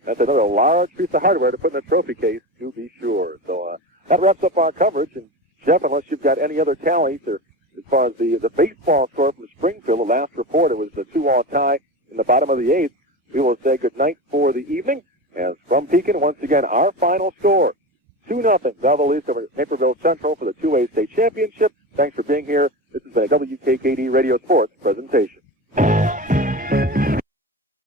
That's another large piece of hardware to put in the trophy case, to be sure. So that wraps up our coverage. And, Jeff, unless you've got any other tallies, or as far as the baseball score from Springfield, the last report, it was a 2-all tie in the bottom of the 8th. We will say good night for the evening. As from Pekin, once again, our final score, 2-0, Belleville East over Naperville Central for the 2A state championship. Thanks for being here. This has been a WKKD Radio Sports presentation.